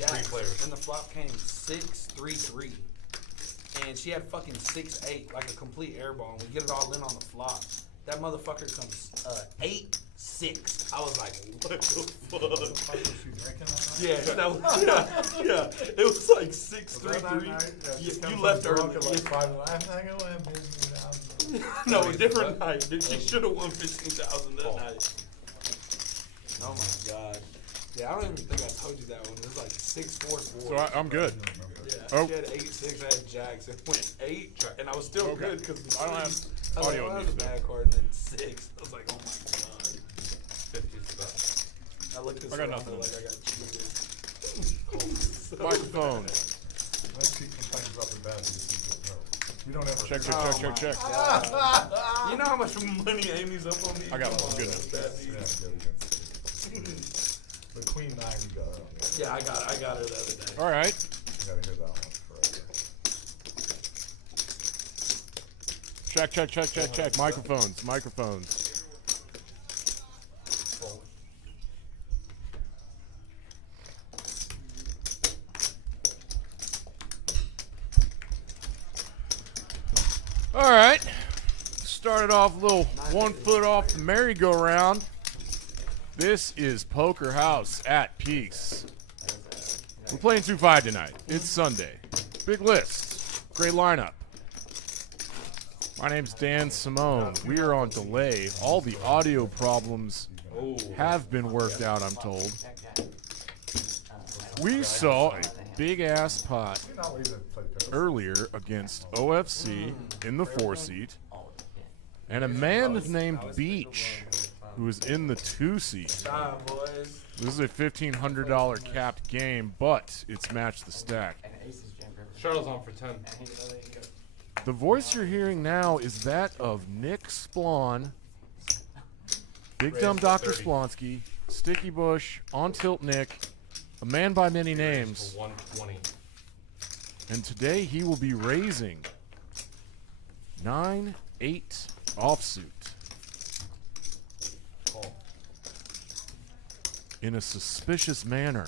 jacks, 3 players. and the flop came 6-3-3, and she had fucking 6-8, like a complete air ball. And we get it all in on the flop. That motherfucker comes 8-6. I was like, what the fuck? Yeah, that was, yeah. It was like 6-3-3. You left her. Like 5 I think I went $15,000. No, a different night. Dude, she should have won 15,000 that night. Oh my god. Yeah, I don't even think I told you that one. It was like 6-4-4. So I'm good. Yeah, Oh. she had 8-6. I had jacks. It went 8, and I was still Okay. good because I don't have I was audio like, on that was these, a bad card, and then 6. I was like, oh my god. 50 is the best. I looked this I got around, nothing. like I got cheated. So Microphone. Let's keep complaining about the bad people. You don't ever. Check. Oh my check. God. You know how much money Amy's up on me? I got Come one. on, Good that's enough. bad Yeah, beat. good against the Queen 9 you got it on. Yeah, I got her the other day. All right. You gotta hear that one forever. Check. Microphones. All right. Started off a little 1 foot off the merry-go-round. This is Poker House at Peace. We're playing 2-5 tonight. It's Sunday. Big list. Great lineup. My name's Dan Simone. We are on delay. All the audio problems have been worked out, I'm told. We saw a big-ass pot You're not leaving it play pickle. earlier against OFC in the 4-seat, and a man named Beach who is in the 2-seat. Stop, boys. This is a $1,500 capped game, but it's match the stack. Charles on for 10. The voice you're hearing now is that of Nick Splon, Big Dumb Dr. 30. Splonsky, Sticky Bush, On Tilt Nick, a man by many names, For 120. and today he will be raising 9-8 offsuit in a suspicious manner.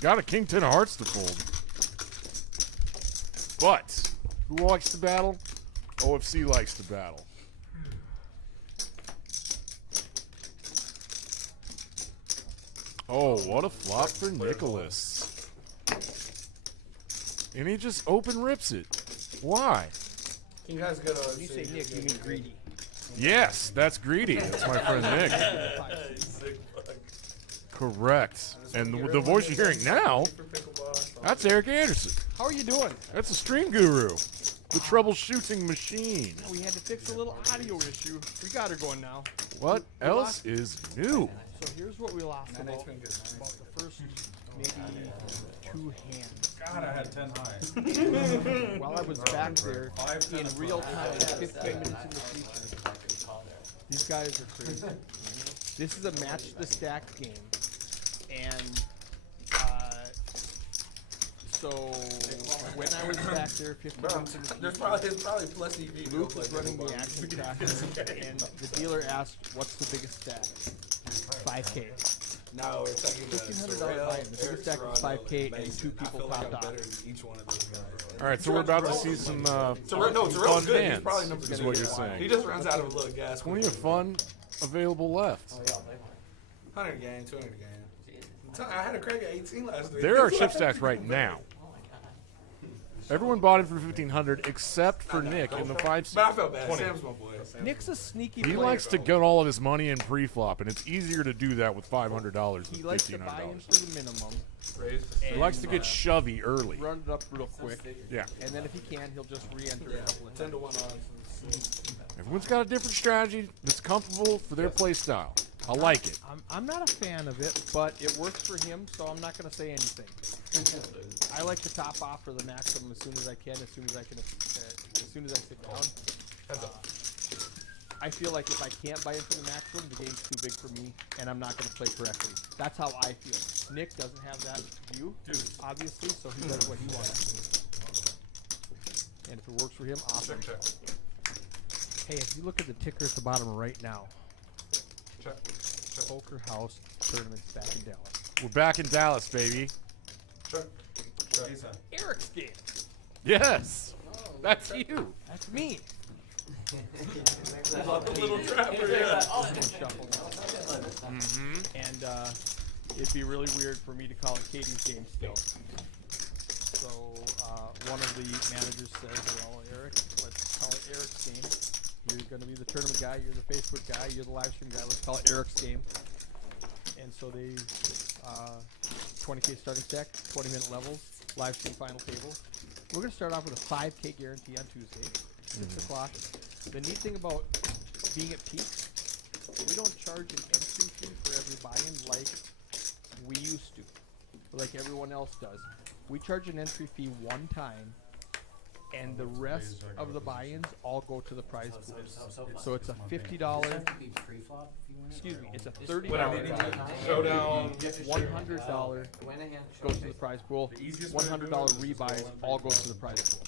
Got a King 10 of Hearts to fold. But who likes to battle? OFC likes to battle. Oh, what a flop for Nicholas. And he just open rips it. Why? You guys go to You say Nick, you mean greedy. Yes, that's greedy. That's my friend Nick. Sick fuck. Correct. And the voice you're hearing now, For pickleball. that's Eric Anderson. How are you doing? That's a stream guru. The troubleshooting machine. We had to fix a little audio issue. We got her going now. What else is new? So here's what we lost Nine's about, been good, man. about the first maybe 2 hands. God, I had 10 high. While I was back there in real time, 15 minutes in the future, these guys are crazy. This is a match the stack game, and so when I was back there 15 minutes in the There's future, it's probably plus EV. Luke was running the action tracker, and the dealer asked, "What's the biggest stack?" 5K. No, we're taking $1,500 buy-in. The biggest stack was 5K, and 2 people I feel like topped I'm off. better than each one of those guys. All right, so we're about to see some Terrell's fun good. He's hands, probably number is 2. what you're He saying. just runs out of a little gas. Plenty of fun available left. 100 game, 200 game. I had a crack at 18 last week. There are chip stacks right now. Everyone bought it for $1,500 except for Nick in the 5-seat. But I felt bad. Sam's my boy. Nick's a sneaky He player. likes to get all of his money in pre-flop, and it's easier to do that with $500 He than likes to buy in $1,500. for the minimum, He likes to get shovey early. run it up real quick, Yeah. and then if he can, he'll just re-enter a couple of 10 to times. 1 odds. Everyone's got a different strategy that's comfortable for their play style. I like it. I'm not a fan of it, but it works for him, so I'm not going to say anything. I like to top off for the maximum as soon as I can, as soon as I sit down. I feel like if I can't buy in for the maximum, the game's too big for me, and I'm not going to play correctly. That's how I feel. Nick doesn't have that view, obviously, so he does what he wants. And if it works for him, awesome. Hey, if you look at the ticker at the bottom right now, Poker House Tournament's back in Dallas. We're back in Dallas, baby. Eric's game. Yes. That's you. That's me. Little trapper, yeah. Shuffle now. And it'd be really weird for me to call it Katie's game still. So one of the managers says, well, Eric, let's call it Eric's game. You're going to be the tournament guy. You're the Facebook guy. You're the live stream guy. Let's call it Eric's game. And so they 20K starting stack, 20-minute levels, live stream final table. We're going to start off with a 5K guarantee on Tuesday, 6 o'clock. The neat thing about being at Peaks, we don't charge an entry fee for every buy-in like we used to, like everyone else does. We charge an entry fee one time, and the rest of the buy-ins all go to the prize pools. So it's a $50. Excuse me, it's a $30 Showdown. $100 goes to the prize pool. $100 rebuys all goes to the prize pool.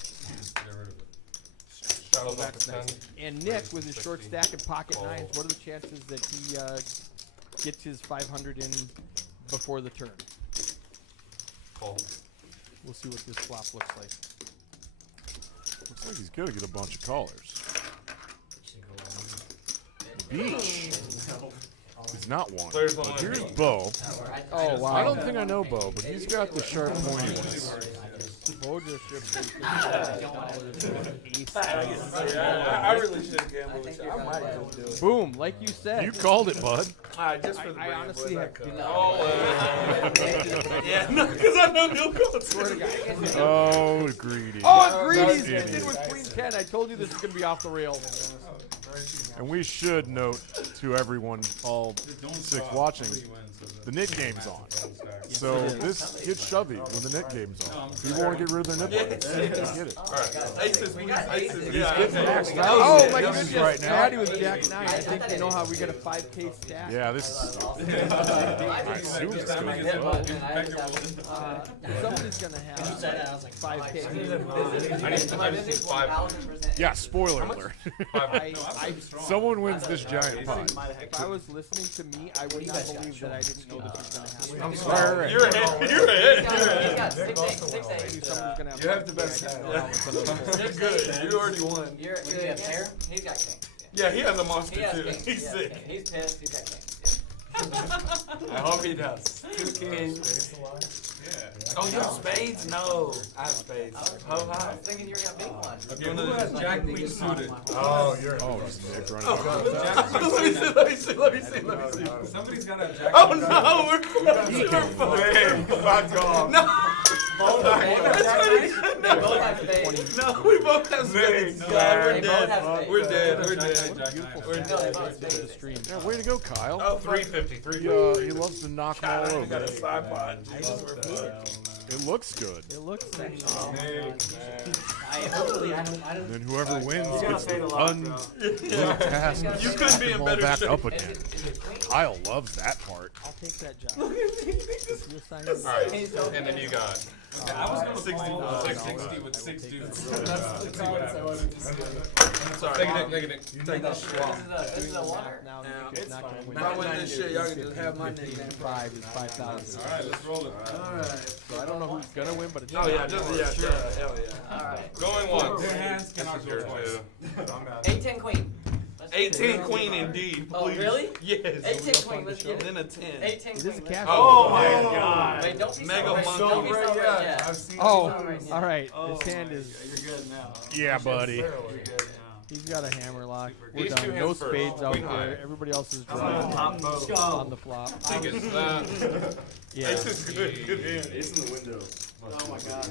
Shadows off That's for nice. 10. And Nick, with his short stack and pocket nines, what are the chances that he gets his 500 in before the turn? Call. We'll see what this flop looks like. Looks like he's gonna get a bunch of callers. Beach. He's not one. Players But only. here's Bo. Oh, wow. I don't think I know Bo, but he's got the sharp pointy ones. Bo just ripped I really should have gambled with you. I might just do it. Boom, like you said. You called it, bud. Alright, just for the I brand, honestly boys, I have could. no Yeah, no, because I know he'll go to it. Oh, greedy. Oh, Greedy's Idiot. in with Queen 10. I told you this is going to be off the rails. And we should note to everyone, all 6 watching, the Nick game's on. So this gets shovey when the Nick game's on. People want to get rid of their nip buttons. Get it. Aces, we got aces. He's Yeah, getting maxed out. Oh, my This is goodness. right now. Maddie with Jack 9. I think you know how we get a 5K stack. Yeah, this is. I assume it's going to go. Somebody's going to have 5K. I just need 5. Yeah, spoiler alert. Someone wins this giant pot. If I was listening to me, I would not believe that I didn't know this was going to happen. I'm sorry. Right. You're ahead. You're ahead. He's got 6-8. Maybe someone's going to have You have the best hand. You're good. You already won. You're a pair? He's got king. Yeah, he has a monster He has too. king. He's He has sick. king. He's pissed. He's got king. I hope he does. 2 kings. Oh, you have spades? No. I have spades. Ho I high. was thinking you were a big one. Okay, who has Jack Queen suited? Oh, just Nick running. Let me see. Somebody's got a Jack Oh Queen no, we're close. Fuck off. No. They both have spades. No, we both have spades. No, God, we're they both have dead. spades. We're dead. We're Jack dead. Knight, Jack Beautiful Knight. No, they both have to the spades. stream. Yeah, way to go, Kyle. Oh, 350. He loves to knock them all God, I over. got a side pod. Jesus, we're fucked. It looks good. It looks sexy. And then whoever wins gotta gets fade the a lot, task. You couldn't be in them all better back shape. up again. Kyle loves that part. I'll take that job. You'll sign it. Alright, and then you got. I was going to 60 call bucks. 660 with 6 dudes. Sorry. Take it. Take this swap. This is a winner. Now, Yeah, Nick is not going to win. If I win this shit, y'all can just have my nickname. 5 is 5,000. All right, let's roll it. So I don't know who's going to win, but it's Oh yeah, just yeah, hell yeah. Alright. Going once. Their hands cannot This is go your twice. 8-10 queen. Let's do 18 it. queen indeed. Oh, Please. really? Yes. 8-10 queen. Let's get And it. then a 10. 8-10 It queen. is a let's cash. go. Oh my god. Wait, don't be Mega so rich. monkey. Don't be so rich yet. I've seen Oh, Yeah. all right. His hand is. You're good now. Yeah, buddy. You're good now. He's got a hammer lock. We're These two done. No hands first. spades out Queen there. high. Everybody else is drawing Top vote. on the flop. Think it's that. Yeah. This is good. Good hand. It's in the window. Oh my god.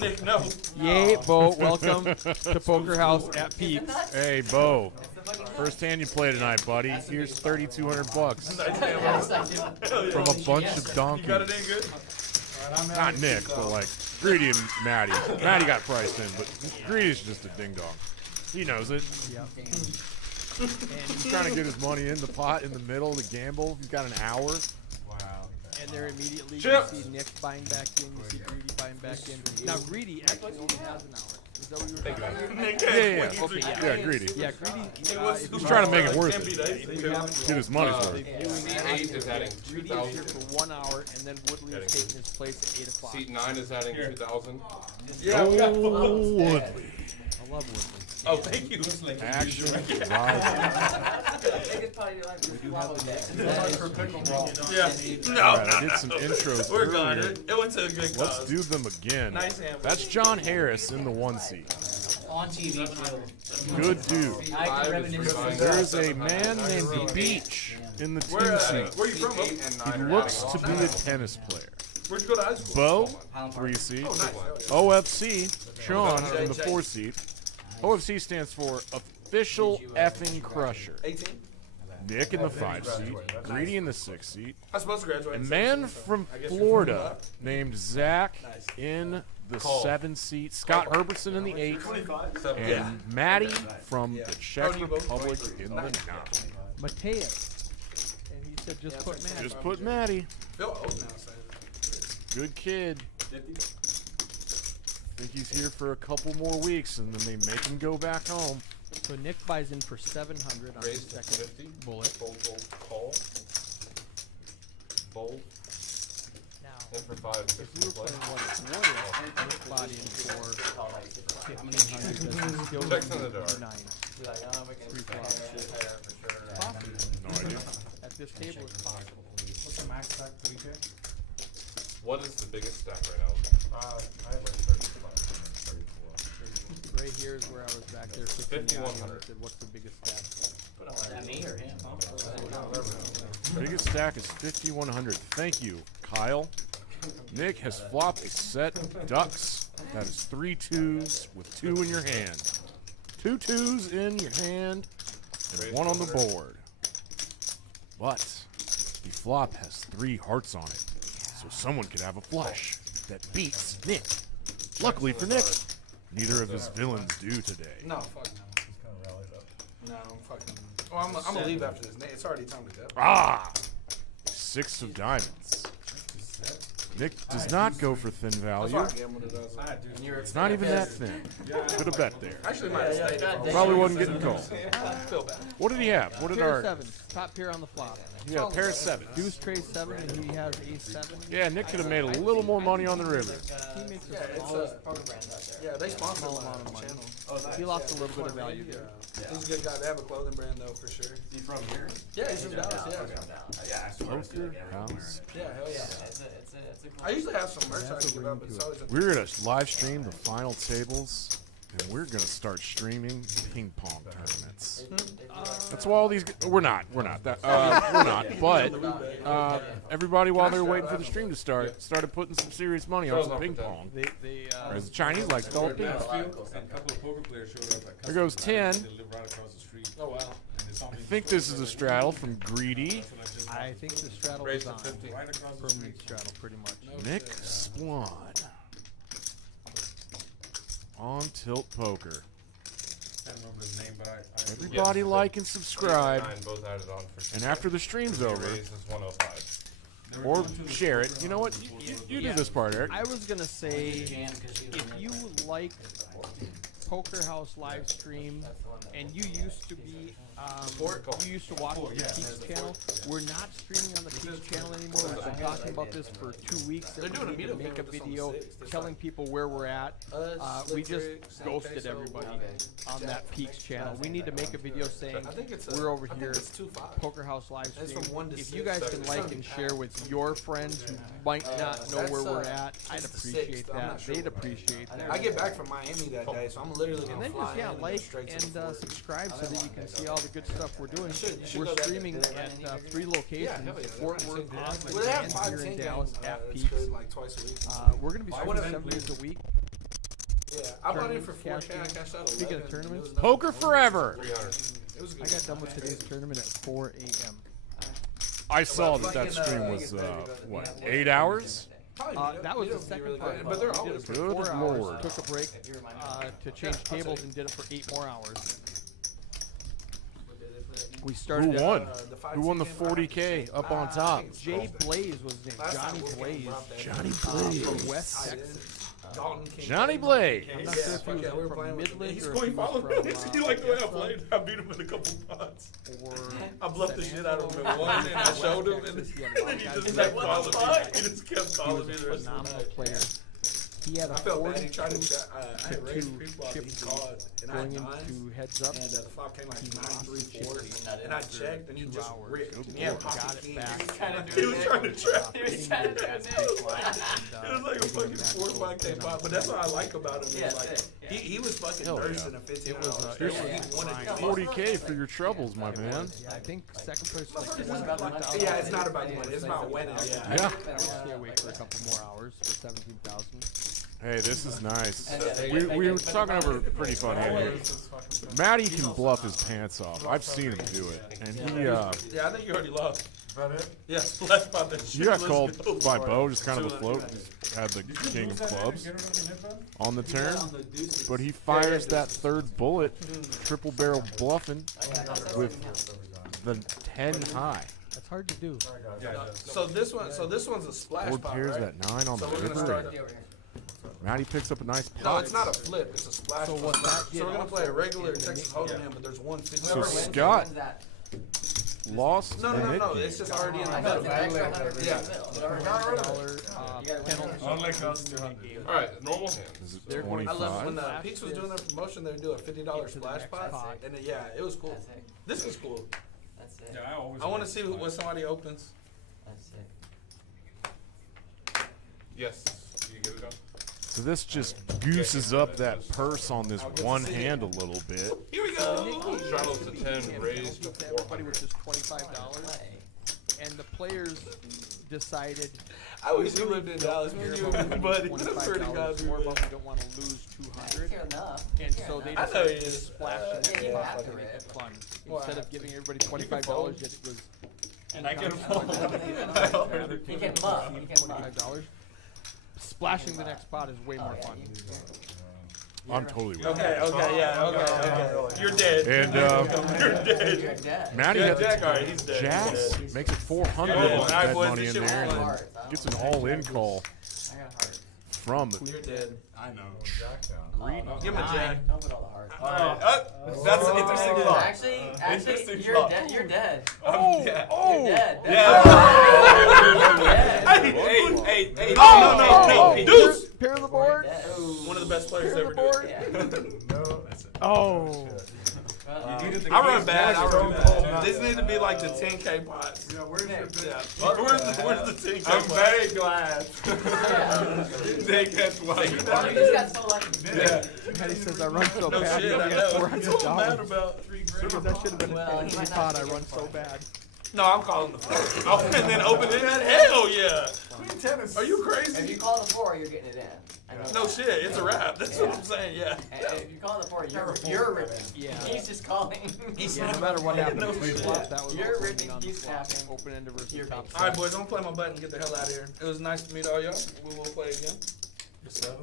Nick, no. Yay, Bo. Welcome to Poker House at Peaks. Hey, Bo. First hand you play tonight, buddy. Here's $3,200 Yes, I do. from a bunch of You donkeys. got it in good? Not Nick, but like Greedy and Maddie. Maddie got priced in, but Greedy's just a ding dong. He knows it. Yep. He's trying to get his money in the pot in the middle to gamble. He's got an hour. Wow. And there immediately Chip. you see Nick buying back in, you see Greedy buying back in. Now Greedy actually only has an hour. Is that what you were talking about? Yeah. Okay, yeah. Yeah, greedy. Yeah, Greedy. He's trying to make it worth it. They have Get his money's worth. Seat 8 is adding Greedy is here 2,000. for 1 hour, and then Woodley is taking his place at 8 o'clock. Seat 9 is adding 2,000. Oh, Woodley. I love Woodley. Oh, thank you. Action rising. Biggest part of your life is swallow that. Yeah. No, All right, I did some intros We're gone. earlier. It went to a good Let's cause. do them again. Nice hammer. That's John Harris in the 1 seat. On TV too. Good dude. I can 5 is reminisce. resigning. There's a man named Beach in the 2 Where seat. you from? Seat 8 and 9 He are looks adding to be a tennis player. Where'd you go to high school? Bo, 3 seat. OFC, Sean in the 4 seat. OFC stands for Official Effing Crusher. 18. Nick in the 5 seat. Greedy in the 6 seat. I'm supposed to graduate. A in man 16, so from I guess you're Florida named Zach in the Call. 7 seat. Scott Herbertson in the 8. And Maddie from the Czech Republic in the 9. Mateus. And he said, just put Matt. Just put Maddie. Feel old now, so. Good kid. Think he's here for a couple more weeks, and then they make him go back home. So Nick buys in for 700 on his Raised to second 50. bullet. Bold, call. Bold. Now, And for 5, if 50 we were play. playing what it's Nick bought in for 1,500. That's still Checks in the dark. 9. 3 flops. No idea. At this table, it's possible. What is the biggest stack right now? I have like 34. Right here is where I was back there. 5,100. Said, what's the biggest stack? Is that me or him? Biggest stack is 5,100. Thank you, Kyle. Nick has flopped a set of ducks. That is 3 2s with 2 in your hand. 2 2s in your hand and 1 on the board. But the flop has 3 hearts on it, so someone could have a flush that beats Nick. Luckily for Nick, neither of his villains do today. No, fuck no. He's kind of rallied up. No, I'm fucking. Well, I'm gonna leave after this. It's already time to go. Ah! 6 of diamonds. Nick does not go for thin That's value. why I gambled it. It's not even that thin. Could have bet there. Actually, might have stayed. Probably wasn't getting called. Feel bad. What did he have? What did Pair our... of 7. Top pair on the flop. Yeah, pair of 7. Deuce trade 7 and he has ace 7. Yeah, Nick could have made a little more money on the river. He makes Yeah, a it's Poker brands out there. yeah, they sponsor small my amount of money. channel. He lost a little bit of value there. He's a good guy. They have a clothing brand though, for sure. Is he from here? Yeah, he's from Dallas. Yeah, Yeah, I swear to Poker God, House. yeah, hell yeah. It's a I usually have some merch I can give out, but it's always a We're going to live stream the final tables, and we're going to start streaming ping pong tournaments. That's why all these... We're not. We're not. We're not. But everybody, while they were waiting for the stream to start, started putting some serious money on some ping pong. They Or as the Chinese like to call it ping pong. and a couple of poker players showed up at There goes 10. They live right across the street. Oh wow. I think this is a straddle from Greedy. I think the straddle Raised was to on. 50. Right across the street. Permanent straddle, pretty much. Nick Swan. On Tilt Poker. I don't remember his name, but I Everybody like and subscribe. 9 both added on for And after the stream's over, Raise is 105. or share it. You know what? You do this part, Eric. I was gonna say, if you like Poker House live stream, and you used to be, you used to watch the Peaks channel. We're not streaming on the Peaks channel anymore. We've been talking about this for 2 weeks. They're That doing we a need to meetup make a here with us on the video 6th. It's telling like people where we're at. We just ghosted everybody on that Peaks channel. We need to make a video saying I think it's we're over I think here. it's 2-5. Poker House live It's stream. from 1 to If 6. you guys can like and share with your friends who might not know where we're at, I'd it's the appreciate 6th. I'm that. not sure They'd what appreciate that. I get back from Miami that day, so I'm literally And gonna then fly just, yeah, in like go straight to and the fort. subscribe so that you can see all the good stuff we're doing. You should We're go that day. streaming at 3 locations, hell yeah, Fort they're Worth, running Austin, Well, they have and 5, here 10 in Dallas games, at that's Peaks. good, like twice a week. We're going to be Why streaming would 7 days a week. Yeah, I bought it for tournaments, 4K. I cashed out 11. Speaking of It tournaments, was Poker forever. 300. It was a good I got done with today's tournament at 4 a.m. I saw that stream was, 8 hours? Probably That was the meetup would be second really part. good. But they're We did always it for Good 4 hours, Lord. took a break to change tables, and did it for 8 more hours. We Who started. won? the 5T Who won the game, 40K up on top? Jay Blaze was his name. Last Johnny time Wolfgang Blaze. brought that Johnny in. Blaze. From West Tight end. Texas. Dalton King. Johnny Blaze. I'm not Yeah, sure if he fuck was yeah, we were from playing with him. Midland He's or cool, if he he was followed from, me. He liked the way I Augusta played. I beat him in a couple pots. or I bluffed the San shit out of him in Angelo. one, and I showed him, and Texas. He had a then lot he of just guys kept who calling played. me. He just kept He calling was me a the rest of the phenomenal night. player. He had a I felt bad. He tried to 42 I had raised pre-flop, he chip called, and I had going nines. into heads up. And the flop came like He 9, lost 3, 4, chip and I checked, and he 2 just hours. ripped. Good And he had lord, pocket got it king. back. He was trying to trap He me. was trying to do it. It was like a fucking 4 or 5K pot, but that's what I like about him. Yeah, Is like yeah. he was fucking Hell nursing yeah. a 15 It was, hour it straight. was He wanted grind. to 40K for your troubles, my man. Yeah, I think second place was Motherfuckers like is about the money. $1,000. Yeah, it's not about the money. It's about winning. Yeah. Yeah. Stay awake for a couple more hours for 17,000. Hey, this is nice. And, We were talking over pretty fun here. Always this fucking thing. Matty can bluff his pants off. I've seen him do it, and he Yeah, I think you already lost. Is that it? Yeah, splash by that shit. you got Let's called go. by Bo, just kind of a float. Just had the king of clubs on the turn, but he fires that third bullet, triple barrel bluffing with the 10 high. That's hard to do. So this one's a splash Board pot, pairs right? that 9 on the So we're gonna river. start. and Matty picks up a nice No, pot. it's not a flip. It's a splash. So pot. what that did So we're gonna play a also regular is Texas make- Hold'em hand, but there's one 50. So Whoever wins, Scott- wins that. Lost No, the no, no, mid no. game. It's just already in the I know, middle. it's an extra 100 Yeah. in the middle. Whatever $100 You gotta win penalty. Unlike us, 200. Alright, normal Is hands. it They're going I love when 25? Peaks was doing their promotion. They would do a $50 Into the splash next pot, pot. and yeah, it was cool. That's it. This was cool. That's it. Yeah, I always. I want to see what somebody opens. That's it. Yes, you get it done? So this just gooses up that purse on this one hand a little bit. Here we go. Shuttle to 10, raised to to everybody, 400. which is $25. Play. And the players decided I wish you lived in Dallas. Me and you would be buddy. I swear to God, we more would. about we don't want to lose I 200. care enough. And Care so they enough. I know decided he to is. splash Yeah, in you the have pot to to make rip. it fun. Well, Instead of giving everybody can $25, fold. it was And I can fold. He can muff. He can muff. $25. Splashing the next pot is way more fun. I'm totally with Okay, okay, yeah, okay. You're dead. And You're dead. You're dead. Matty Yeah, had Jack, alright, he's dead. Jacks makes it 400 Yeah, with alright, that boys, money this in shit there, was and fun. then gets an all-in call I got heart. from You're dead. I know. Jack down. Give him a jack. Don't put all the hearts. Alright, that's an interesting thought. Actually, Interesting you're thought. dead. You're dead. Yeah. You're dead. Yeah. You're dead. Hey, no, Deuce! Pair of the board. Dead. One of the best players Pair ever of the do board. it. No, that's it. Oh. I run bad. I run bad. This needs to be like the 10K pots. Yeah, where's your Yeah. bitch? Where's the 10K I'm pot? very glad. They get one. You just got so lucky. Yeah. Matty says I run so No bad. shit, You I only know. got That's what I'm mad $400. about. 3 grand. Because that should have been Well, an he easy might not pot. I take run it so far. bad. No, I'm calling the 4. Oh, and then open it in? Hell yeah. Tennis. Are you If crazy? you call the 4, you're getting it in. I know No that. shit, it's a wrap. That's what I'm saying, yeah. And if you call the 4, you're ripping. Yeah. He's just calling. Yeah, no matter what happened, No if we shit. flop, that was You're open ripping, on the he's flop. snapping. Open ender versus You're top big. All right, set. boys, don't play my button and get the hell out of here. It was nice to meet all y'all. We will play again. You're 7?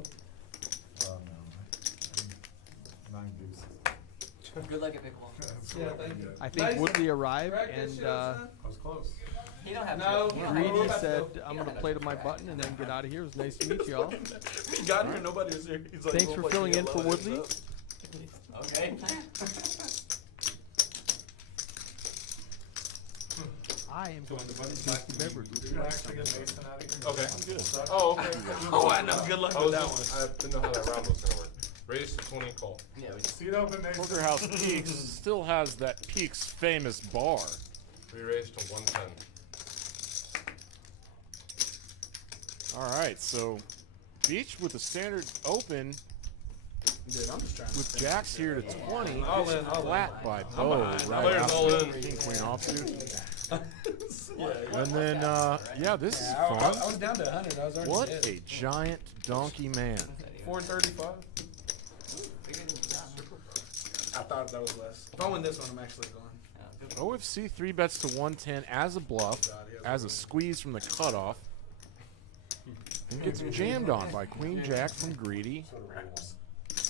Oh, no. 9 deuces. Good luck at pickleball. Yeah, thank you. I think Nice. Woodley arrived Practice, and you know what I'm saying? I was close. You don't have No. to. You don't have Greedy to. said, I'm going to play to my button and then get out of here. It was nice to meet you all. We got here, nobody was here. He's like, Thanks we'll for play filling in together, for love it, Woodley. stuff. Okay. I am going to tasty beverage. Did you actually get Mason out of here? Okay. I'm good. Oh, okay. Oh, I know. Good luck I with was that one. just, I didn't know how that round was gonna work. Raise to 20, call. Yeah, we just, See it open, Mason. Poker House Peaks still has that Peaks famous bar. We raised to 110. All right, so Beach with the standard open Dude, I'm just trying to with Jacks here to 20. All in, all in. Flat by Bo right Players all after in. King Queen offsuit. Yeah, And then, yeah, this is I fun. was down to 100. I was already What dead. a giant donkey man. 435. bigger than you thought. I thought that was less. If I win this one, I'm actually going. OFC 3 bets to 110 as a bluff, as a squeeze from the cutoff. And gets jammed on by Queen Jack from Greedy.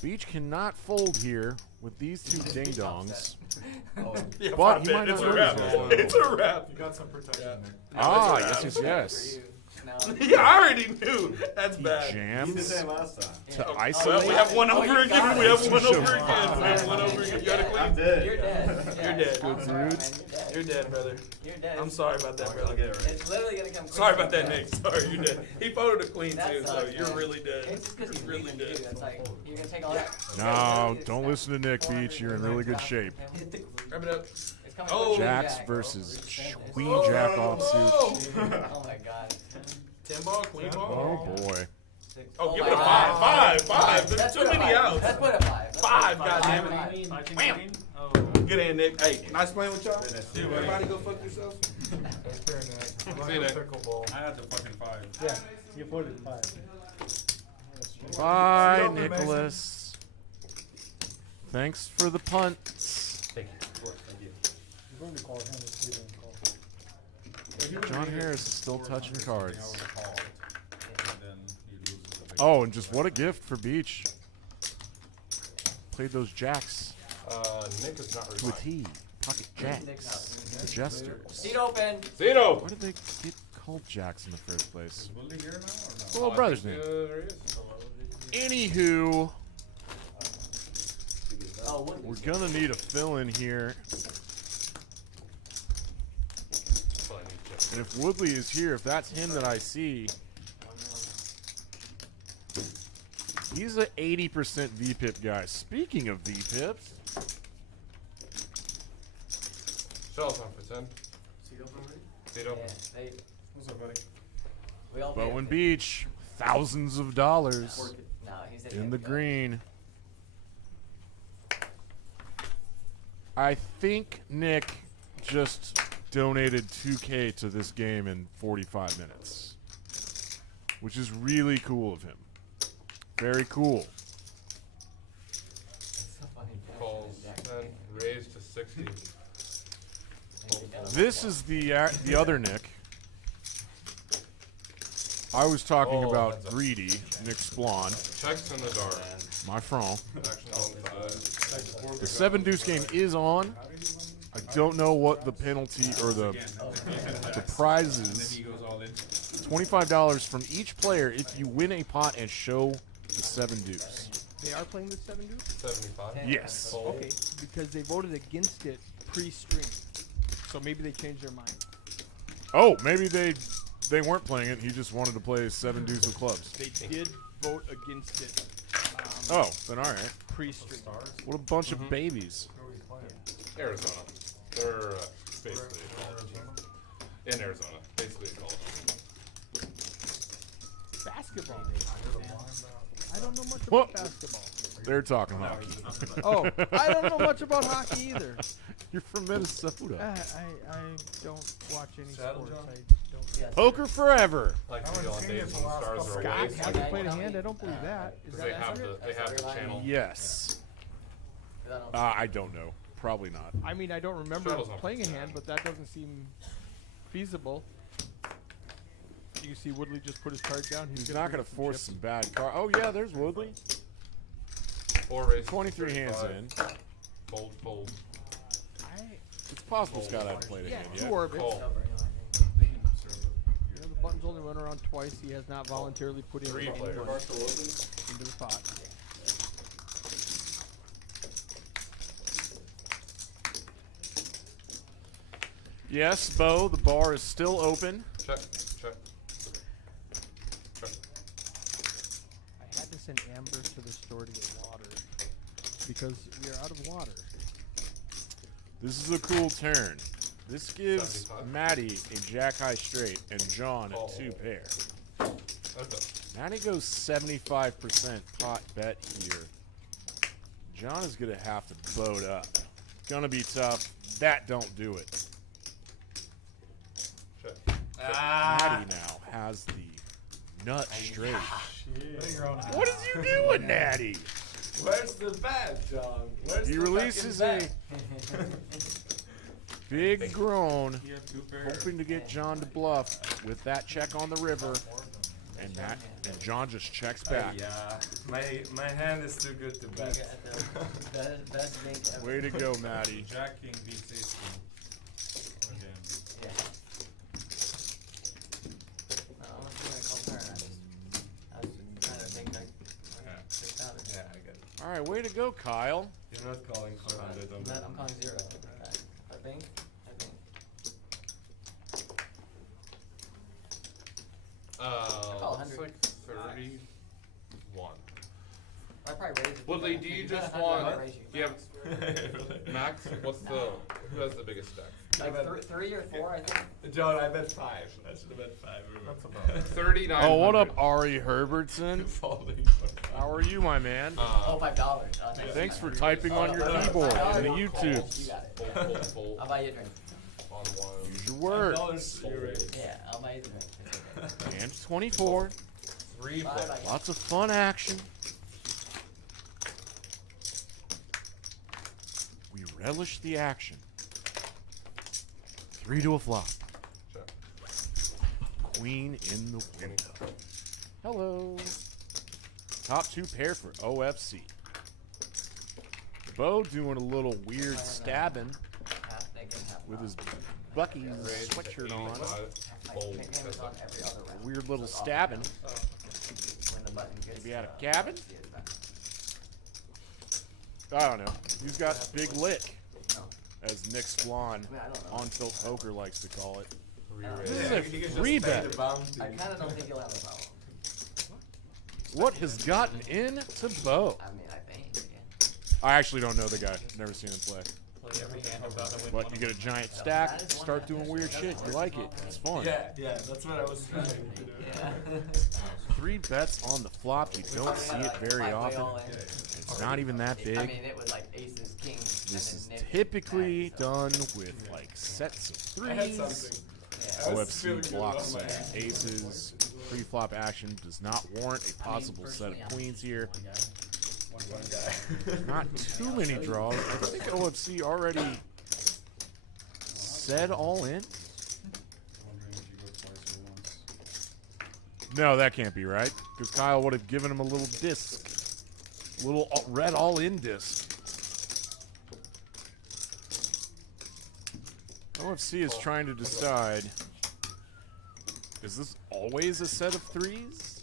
Beach cannot fold here with these two ding dongs. Yeah, But five he might bet. It's not a know wrap. this guy. It's a wrap. You got some protection there. Ah, That's yes, a yes, yes. No. Yeah, I already knew. That's He bad. jams last time. to Well, isolate. we have one Oh, over you again. got We it. have one over Show. again. We have one over again. You got to I'm clean? dead. You're dead. You're dead. I'm Good sorry, dude. man. You're dead. You're dead, brother. You're dead. I'm sorry about that, I'll brother. get it right. It's literally gonna come. Sorry quick about that, from Nick. dead. Sorry, you're dead. He voted a queen That too, so sucks, you're man. really dead. It's just because he's Really leaving dead. you. It's like you're gonna take all that. No, don't listen to Nick Beach. You're in really good shape. Wrap it up. It's coming Oh. quick from Jacks Jack. versus It's- Queen Jack offsuit. Oh my god. 10 ball, queen Oh ball. boy. Oh, give my it a God. five. There's Let's too put a many five. outs. Let's put a five. Let's Five, put a goddamn five. it. Five. Bam. Oh, Get in, Nick. Hey, nice playing with y'all. Dude, Everybody go fuck yourselves. That's fair enough. I'm See you, like a Nick. pickleball. I had the fucking 5. Yeah, you voted 5. Bye, Yo, Mason. Nicholas. Thanks for the punts. Thank you. Of course, thank you. You're going to call him if you don't call. John Harris is still touching cards. I was called. And then he loses the big Oh, and just what a gift for Beach. Played those jacks Nick is not to a revived. T. Pocket jacks. The jesters. Seat open. Zeno! Why did they get called jacks in the first place? Is Willie here now or no? Well, brother's name. There he is. Anywho, Oh, what? we're gonna need a fill-in here. Funny joke. And if Woodley is here, if that's him that I see, he's an 80% VPIP guy. Speaking of VPIPs, Shell's on for 10. Seat open. Yeah, they, What's up, buddy? we all Bowen pay. Beach, thousands of dollars No, he said in he the had to go. green. I think Nick just donated 2K to this game in 45 minutes, which is really cool of him. Very cool. It's so funny. Calls 10. Raised to 60. This is the other Nick. I was talking Oh, about that's a- greedy Nick Splon, Checks in the dark. my friend. Action on 5. The 7 deuce game is on. I don't know what the penalty or the prize And then is. he goes all in. $25 from each player if you win a pot and show the 7 deuce. They are playing the 7 deuce? 75. Yes. Fold. Okay, because they voted against it pre-stream. So maybe they changed their mind. Oh, maybe they weren't playing it. He just wanted to play 7 deuce of clubs. They did vote against it Oh, then all right. pre-stream. What a bunch of babies. Nobody's playing. Arizona. They're basically in Arizona. Basically a college. Basketball. I don't know much What? about basketball. They're talking hockey. Oh, I don't know much about hockey either. You're from Minnesota. I don't watch any Saddle sports. jump? I don't. Yes. Poker forever. Like Haven't the on seen days this when the last stars couple are Scott away. days. hasn't Yeah, played a yeah. hand. I don't believe that. Is Because that they have accurate? the channel. Yes. I don't- I don't know. Probably not. I mean, I don't remember Shuttle's on playing a for hand, but that doesn't seem feasible. You can see Woodley just put his card down. He's gonna not bring going up to some force chips. some bad cards. Oh, yeah, there's Woodley. 4 races. 23 hands 35. in. Fold, fold. It's possible Scott hasn't played a Yeah, hand two yet. orbits. Call. You know, the button's only run around twice. He has not voluntarily put in 3 any players. money into the pot. Yes, Bo, the bar is still open. Check, check. Check. I had to send Amber to the store to get water because we are out of water. This is a cool turn. This gives 75. Maddie a jack high straight and John Oh. a 2 pair. Okay. Maddie goes 75% pot bet here. John is going to have to boat up. Gonna be tough. That don't do it. Check. Maddie now has the nut straight. What is you doing, Natty? Where's the bet, John? Where's He the releases fucking a bet? big groan, You have 2 pairs. hoping to get John to bluff with that check on the river. And John just checks back. Yeah, my hand is too good to You bet. got the best bank ever. Way to go, Matty. Jack King beats Ace King. Again. Yeah. I'm not gonna call turn. I was trying to think like Yeah. 6,000. Yeah, I get it. All right, way to go, Kyle. You're not calling 400 on that. I'm calling 0. I think. Call Looks 100. like 31. I probably raised it. Woodley, do you just want? Do you have Max? What's who has the biggest stack? like 3 or 4? I think. John, I bet 5. I should have bet 5. That's about 39. Oh, what up, Ari Herbertson? Falling. How are you, my man? Oh, $5. Thanks for typing on your keyboard and the YouTube. You got it. Full I'll buy you a drink. on one. Use your words. Yeah, I'll buy you a drink. And 24. 3 Bye, bet. bye. Lots of fun action. We relish the action. 3 to a flop. Check. Queen in the window. Hello. Top 2 pair for OFC. Bo doing a little weird stabbing Half naked, half with not. his Bucky's Raise to sweatshirt on. 85. My Fold. nickname is on every other round. Weird little So it's stabbing. When the button gets, Maybe at a cabin? see it back. I don't know. He's got big lick, No. as Nick Swan I mean, I don't know. on Tilt Poker likes to call it. Re-raise. This Yeah, is you a can just 3 pay bet. the bounty. I kind of don't think you'll have a problem. What has gotten into Bo? I mean, I think. Yeah. I actually don't know the guy. Never seen him play. Play every hand about to win What, one you of get a giant stack, start doing weird shit. You like it. It's fun. Yeah, that's what I was trying to do. Yeah. 3 bets on the flop. You don't see it very often. It's not even that I big. mean, it was like aces, kings, This is and then typically nip, so- done with like sets of I had threes. something. Yeah. I was feeling OFC good blocks about my aces. Pre-flop action does not warrant a possible set of queens here. One guy. Not too many draws. I think OFC already said all in. Wondering if you go twice or once. No, that can't be right. Because Kyle would have given him a little disc. Little red all-in disc. OFC is trying to decide, is this always a set of threes?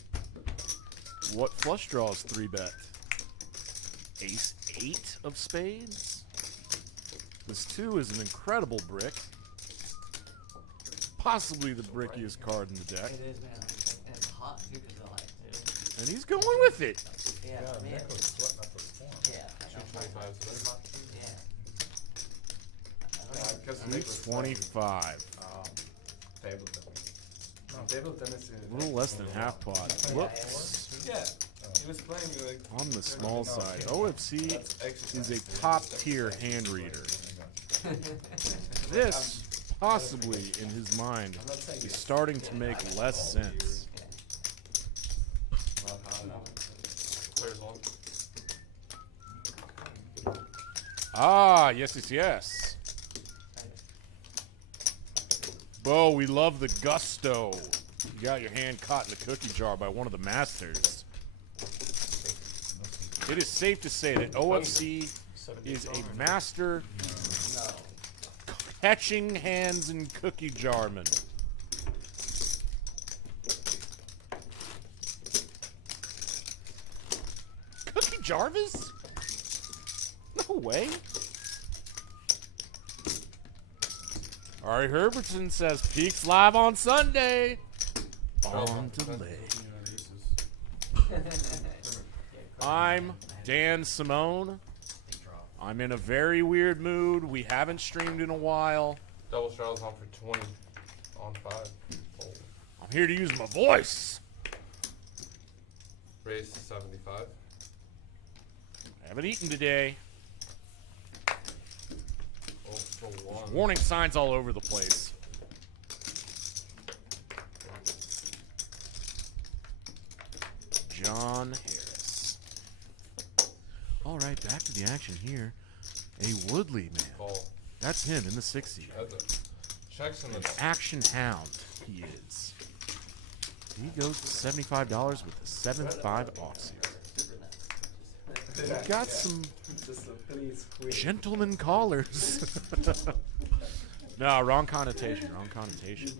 What flush draws 3-bet? Ace 8 of spades? This 2 is an incredible brick. Possibly the brickiest card in the deck. It is, man. And it's hot too, because the light. And he's going with it. Yeah, Yeah, I mean, Nick was sweating up a storm. yeah. I know. 225. Yeah. Yeah, because He's Nick was playing, 25. table tennis. No, table tennis is A little less than half pot. Whoops. Yeah, he was playing like On the small side, OFC is a top tier hand reader. This, possibly in his mind, is starting to make less sense. not hot enough. Clears one. Ah, yes, yes, yes. Bo, we love the gusto. You got your hand caught in the cookie jar by one of the masters. It is safe to say that OFC is a master No. catching hands in cookie jarman. Cookie Jarvis? No way. Ari Herbertson says Peaks live on Sunday. On delay. I'm Dan Simone. I'm in a very weird mood. We haven't streamed in a while. Double straddles on for 20. On 5. Fold. I'm here to use my voice. Raise to 75. I haven't eaten today. Fold for 1. Warning signs all over the place. John Harris. All right, back to the action here. A Woodley man. Call. That's him in the 60. That's it. Checks in the Action hound he is. he goes to $75 with a 7-5 offsuit. We got some gentleman callers. No, wrong connotation. Wrong connotation.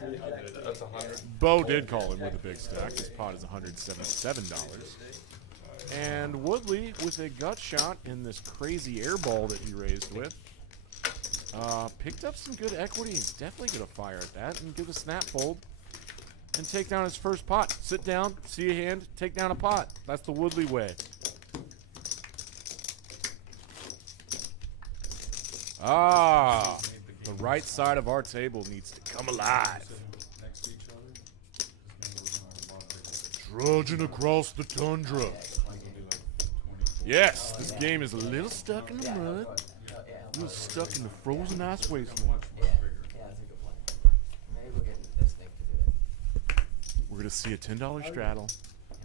That's 100. Bo did call him with a big stack. His pot is $177. And Woodley with a gut shot in this crazy air ball that he raised with. Picked up some good equity. He's definitely going to fire at that and give a snap fold and take down his first pot. Sit down, see a hand, take down a pot. That's the Woodley way. Ah, the right side of our table needs to come alive. Next to each other. This game was my lot bigger. Trudging across the tundra. Like we'll do like 24. Yes, this game is a little stuck in the mud. A little stuck in the frozen ice wasteland. Much Yeah, bigger. yeah, that's a good point. Maybe we'll get this thing to do it. We're going to see a $10 straddle.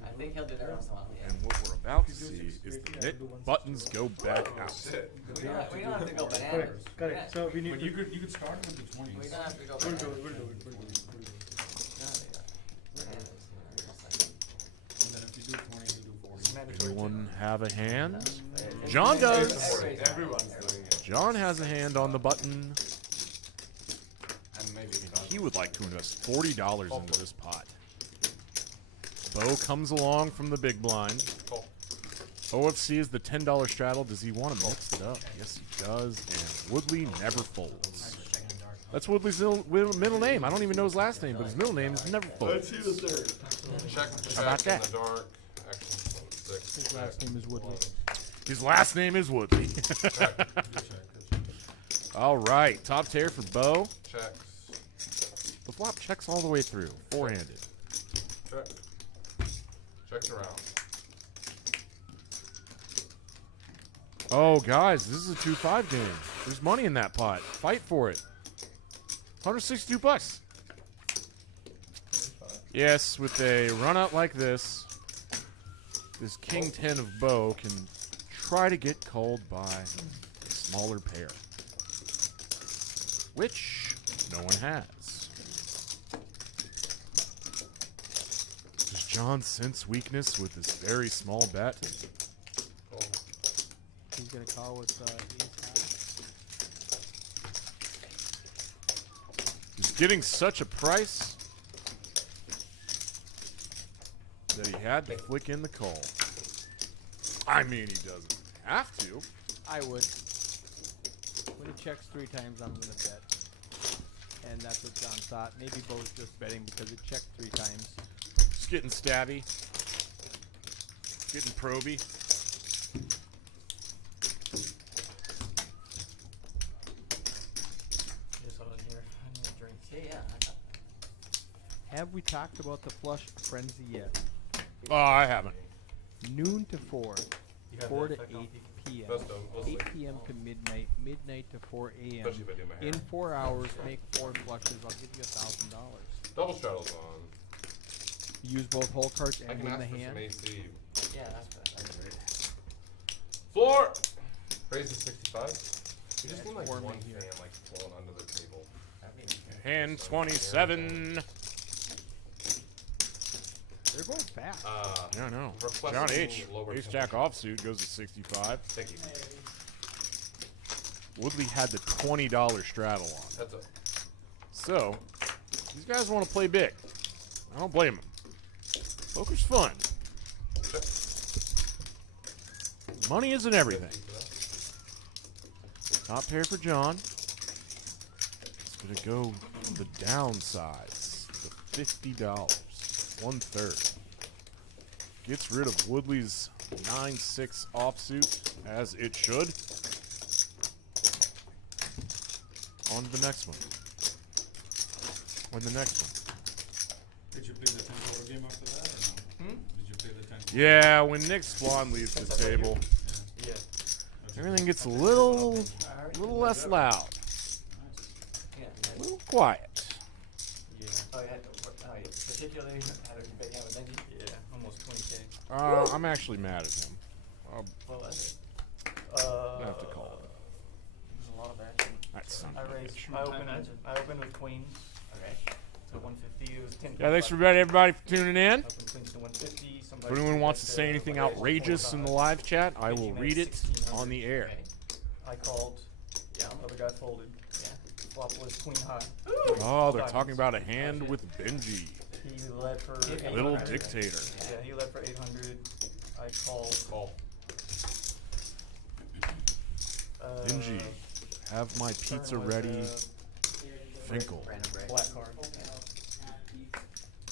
I think he'll do that once in a while. Yeah. And what we're about to see is the knit buttons go back out. We don't have to go bananas. Correct, correct. So we need But to. you could start with the 20s. We don't have to go We'll bananas. do it, we'll do it, we'll do it. Bananas, And then if you do 20, you do 40. Anyone have a hand? John does. Everyone's doing it. John has a hand on the button. And maybe He would like to invest $40 into this pot. Bo comes along from the big blind. Call. OFC is the $10 straddle. Does he want to mix it up? Yes, he does. And Woodley never folds. That's Woodley's middle name. I don't even know his last name, but his middle name is never folds. Check, How about check in that? the dark. Action 6. His last name is Woodley. His last name is Woodley. Good check, good check. All right, top tier for Bo. Checks. The flop checks all the way through, four-handed. Check. Checks around. Oh, guys, this is a 2-5 game. There's money in that pot. Fight for it. $162. Yes, with a run out like this King 10 of Bo can try to get called by a smaller pair, which no one has. Does John sense weakness with this very small bet? Call. He's gonna call with ace high. He's getting such a price that he had to flick in the call. I mean, he doesn't have to. I would. When he checks 3 times, I'm gonna bet. And that's what John thought. Maybe Bo's just betting because it checked 3 times. Just getting stabby. Getting proby. Just hold it here. I need a drink. Yeah, I thought Have we talked about the flush frenzy yet? Oh, I haven't. Noon to 4. You have 4 the to 8 effect on p.m. Best of, we'll see. 8 p.m. to midnight. Midnight to 4 a.m. Especially if I do my hair. In 4 hours, make 4 flushes. I'll give you $1,000. Double straddles on. Use both hole cards I and can in the ask for hand. some AC. yeah, that's good. That's great. Floor! Raise to 65. We just need like warm one in here. fan like flown under the table. Hand 27. They're going fast. Yeah, I know. Requesting John H. lower Ace Jack offsuit goes to 65. Thank you. Woodley had the $20 straddle on. That's a So, these guys want to play big. I don't blame them. Poker's fun. check. Money isn't everything. 50 for that. Top pair for John. It's going to go the downsides. The $50. 1/3. Gets rid of Woodley's 9-6 offsuit, as it should. On to the next one. On the next one. Did you play the 10 game after that or no? Did you play the 10? Yeah, when Nick Swan leaves the table, Yeah. everything gets a little less loud, Nice. Yeah. a little quiet. Yeah. Oh, yeah. Particularly had a big hand with Benji. Yeah. Almost 20K. I'm actually mad at him. I'll What was it? have to call it. There's a lot of action. That son I of a raised. bitch. I opened with queens. Okay. to 150. It was 10. Yeah, thanks for everybody for tuning in. Up and clinched to 150. If anyone wants to say anything outrageous in the live chat, I will read it on the air. I called. Yeah. Other guy folded. Yeah. Flop was queen high. Oh, they're talking about a hand with Benji. He led for Little 800. dictator. Yeah, he led for 800. I called. Call. Benji, have my pizza turn was, ready. Finkel. Random break. Black card.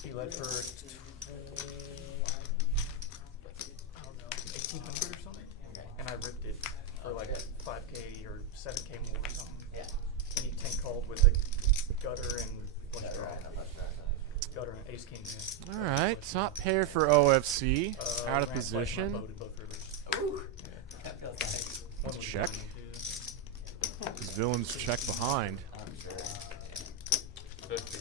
He led for 1800 or something. Okay. And I ripped it for like 5k or 7k more or something. Yeah. And he 10 called with a gutter and Yeah, flush draw. right, no flush draw. Gutter and ace king. Yeah. All right, top pair for OFC. Out of ran flush, my position. boated both rivers. Ooh. That feels nice. One was Check. down too. These villains check behind. I'm sure. 50.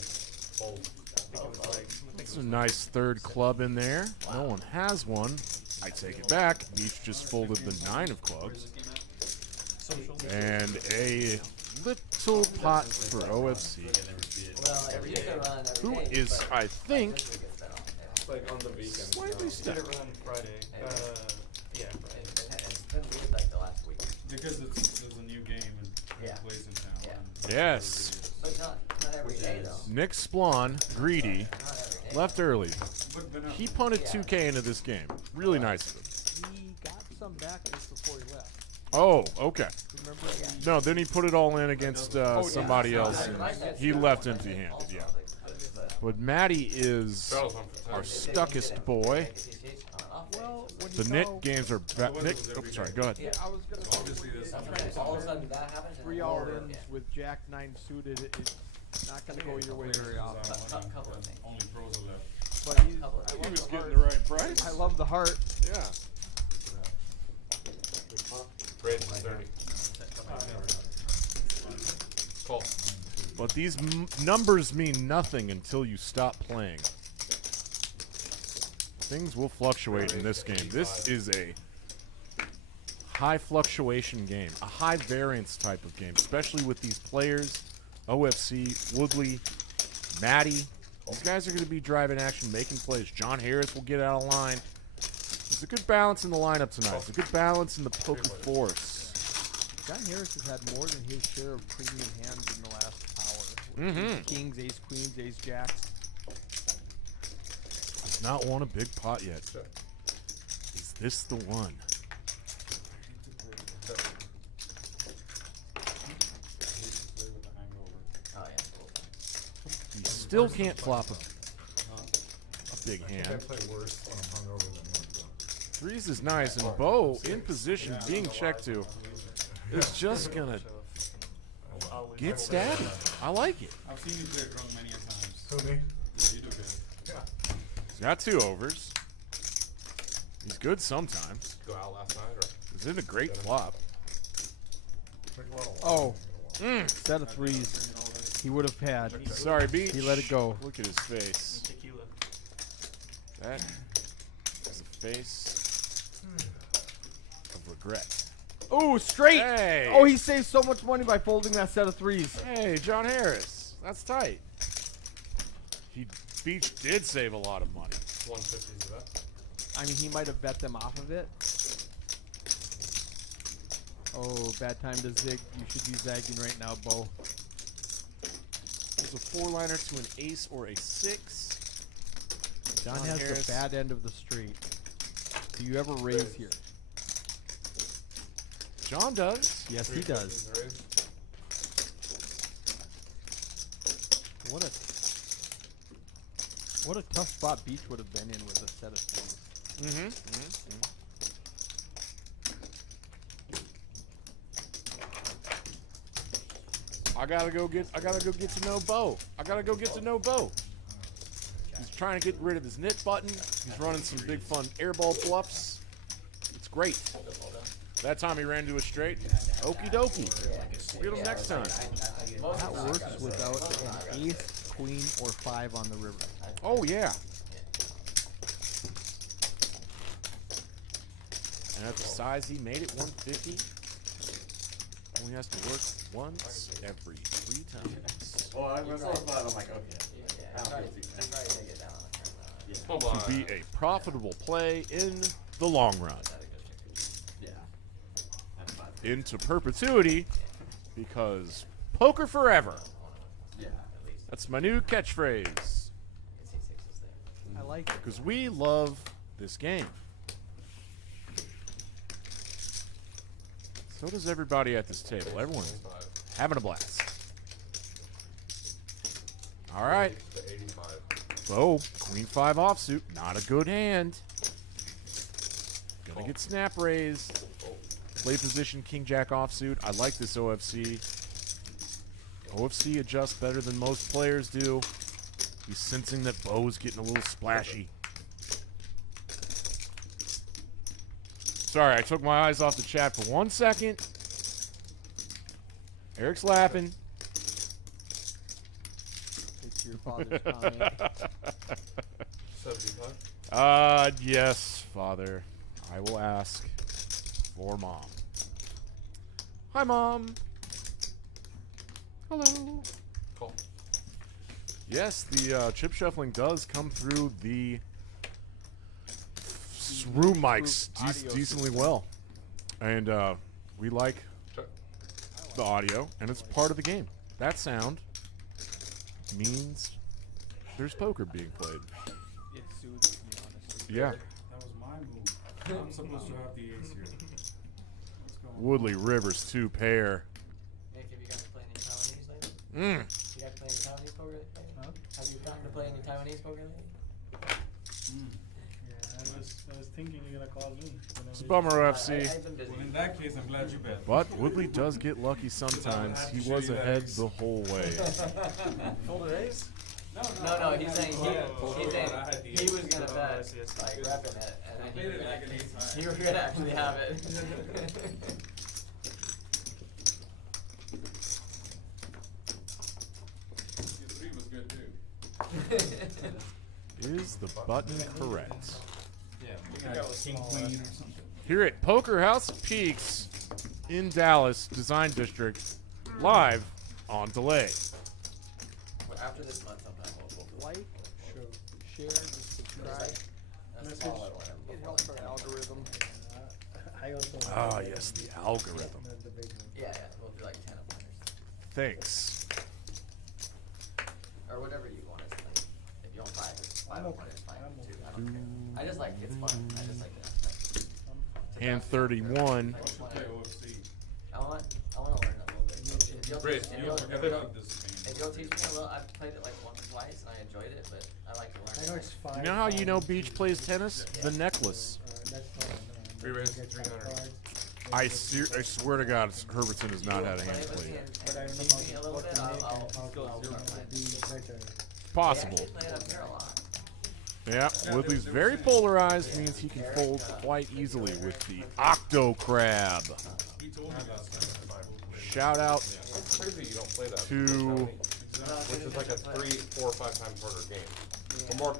Fold. I think it was like. It's a nice third club in there. No one has one. I take it back. Beach just folded the 9 of clubs. Social. And a little pot for OFC. Well, every day I run every Who day, is, but I think, this week it's been on. Yeah. It's like on the weekend. slightly Did stuck. it run Friday? Yeah, Friday. It's been weird like the last week. Because there's a new game and Yeah. plays in town. Yeah. and- Yes. But not every day though. Nick Splon, greedy, Not every day. left early. But He punted 2K into this game. Really nice of him. He got some back just before he left. Oh, okay. Remember he No, then he put it all in against somebody else. And he left empty-handed, yeah. But Matty is Charles won for 10. our stuckest boy. Well, when The you Nick go games are Nick. Oh, sorry. Go ahead. Yeah, I was gonna say Obviously, there's some All of a sudden that happens. 3 all-ins with Jack 9 suited. It's not gonna go your way very often. Couple of things. only pros are left. But he's, Couple of I things. love was the getting heart. the right price. I love the heart. Yeah. Raise to 30. Call. But these numbers mean nothing until you stop playing. Things will fluctuate in this game. This is a high fluctuation game, a high variance type of game, especially with these players, OFC, Woodley, Matty. These guys are going to be driving action, making plays. John Harris will get out of line. There's a good balance in the lineup tonight. There's a good balance in the poker force. John Harris has had more than his share of premium hands in the last hour. Mhm. Ace kings, ace queens, ace jacks. He's not won a big pot yet. Is this the one? Play with the hangover. Oh yeah. Cool. He still can't flop a big I hand. play worse when I'm hungover than when I'm drunk. Threes is nice, and Bo in position, being checked to, is just gonna get stabby. I like it. I've seen you play drunk many a times. Who, me? Yeah, you do good. Yeah. He's got 2 overs. He's good sometimes. Go out last night or? He's in a great flop. Drink a lot of Oh, water. set of threes. He would have had. Sorry, Beach. He let it go. Look at his face. Tequila. That is a face of regret. Oh, straight. Hey. Oh, he saved so much money by folding that set of threes. Hey, John Harris. That's tight. Beach did save a lot of money. 150 is that? I mean, he might have bet them off of it. Oh, bad time to zig. You should be zagging right now, Bo. There's a 4-liner to an ace or a 6. John John has Harris. the bad end of the street. Do you ever raise here? John does. Yes, he does. Raise. What a tough spot Beach would have been in with a set of threes. I gotta go get to know Bo. He's trying to get rid of his knit button. He's running some big fun airball bluffs. It's great. That time he ran to a straight. Okie dokie. Get him next time. That works without an ace, queen, or 5 on the river. Oh yeah. And at the size he made it, 150. Only has to work once every 3 times. Well, I was thought I'm like, okay. I'm probably gonna get down on the turn though. Hold on. To be a profitable play in the long run. Yeah. I'm fine. Into perpetuity, because poker forever. Yeah. That's my new catchphrase. I like it. Because we love this game. So does everybody at this table. Everyone's having a blast. All right. To 85. Oh, queen 5 offsuit. Not a good hand. Gonna get snap raised. Play position, king jack offsuit. I like this OFC. OFC adjusts better than most players do. He's sensing that Bo's getting a little splashy. Sorry, I took my eyes off the chat for 1 second. Eric's laughing. It's your father's comment. 75. Yes, Father. I will ask for Mom. Hi, Mom. Hello. Call. Yes, the chip shuffling does come through the room mics Audio decently system. well. And we like Check. the audio, and it's part of the game. That sound means there's poker being played. It soothes me, honestly. Yeah. That was my move. I'm supposed to have the ace here. What's going on? Woodley Rivers 2 pair. Nick, have you gotten to play any Taiwanese lately? Mm. You got to play any Taiwanese poker lately? Huh? Have you gotten to play any Taiwanese poker lately? Yeah, I was thinking you're gonna call me. It's a bummer, OFC. I've been busy. Well, in that case, I'm glad you bet. But Woodley does get lucky sometimes. He was ahead the whole way. Folded ace? No, he's saying he was gonna bet, like, repping it, and then he was gonna actually have it. Your 3 was good too. Is the button correct? Yeah, we got king queen or something. Here at Poker House Peaks in Dallas, Design District, live on delay. After this month, sometime we'll Like, share, subscribe. That's the smaller one. It helps our algorithm. I also. Ah, yes, the algorithm. Not the big one. Yeah, we'll do like 10 of them Thanks. or whatever you want us to like. If you want 5 I'm of okay. one, it's fine I'm too. okay. I don't care. I just like, it's fun. I just like the aspect. Hand 31. I just wanna, Play OFC. I wanna learn a little bit. If you'll Great, teach- if you you'll- forget if you'll- about this game. If you'll teach me a little, I've played it like once or twice and I enjoyed it, but I like to learn. I know it's fine. You know how you know Beach plays tennis? The necklace. That's not. No, Free raise, you get 300. cards. I swear to God, Herbertson has not had a hand Play with played. me But I and don't teach know me a about little what bit, to make I'll and how start to playing. be better. Possible. They actually play it up here a lot. Yeah, Woodley's very polarized, means he can fold quite easily with the Octo Crab. He told me last time. Shout out It's crazy you don't play that. to. Which is like a 3, 4, 5 times harder game. Or more.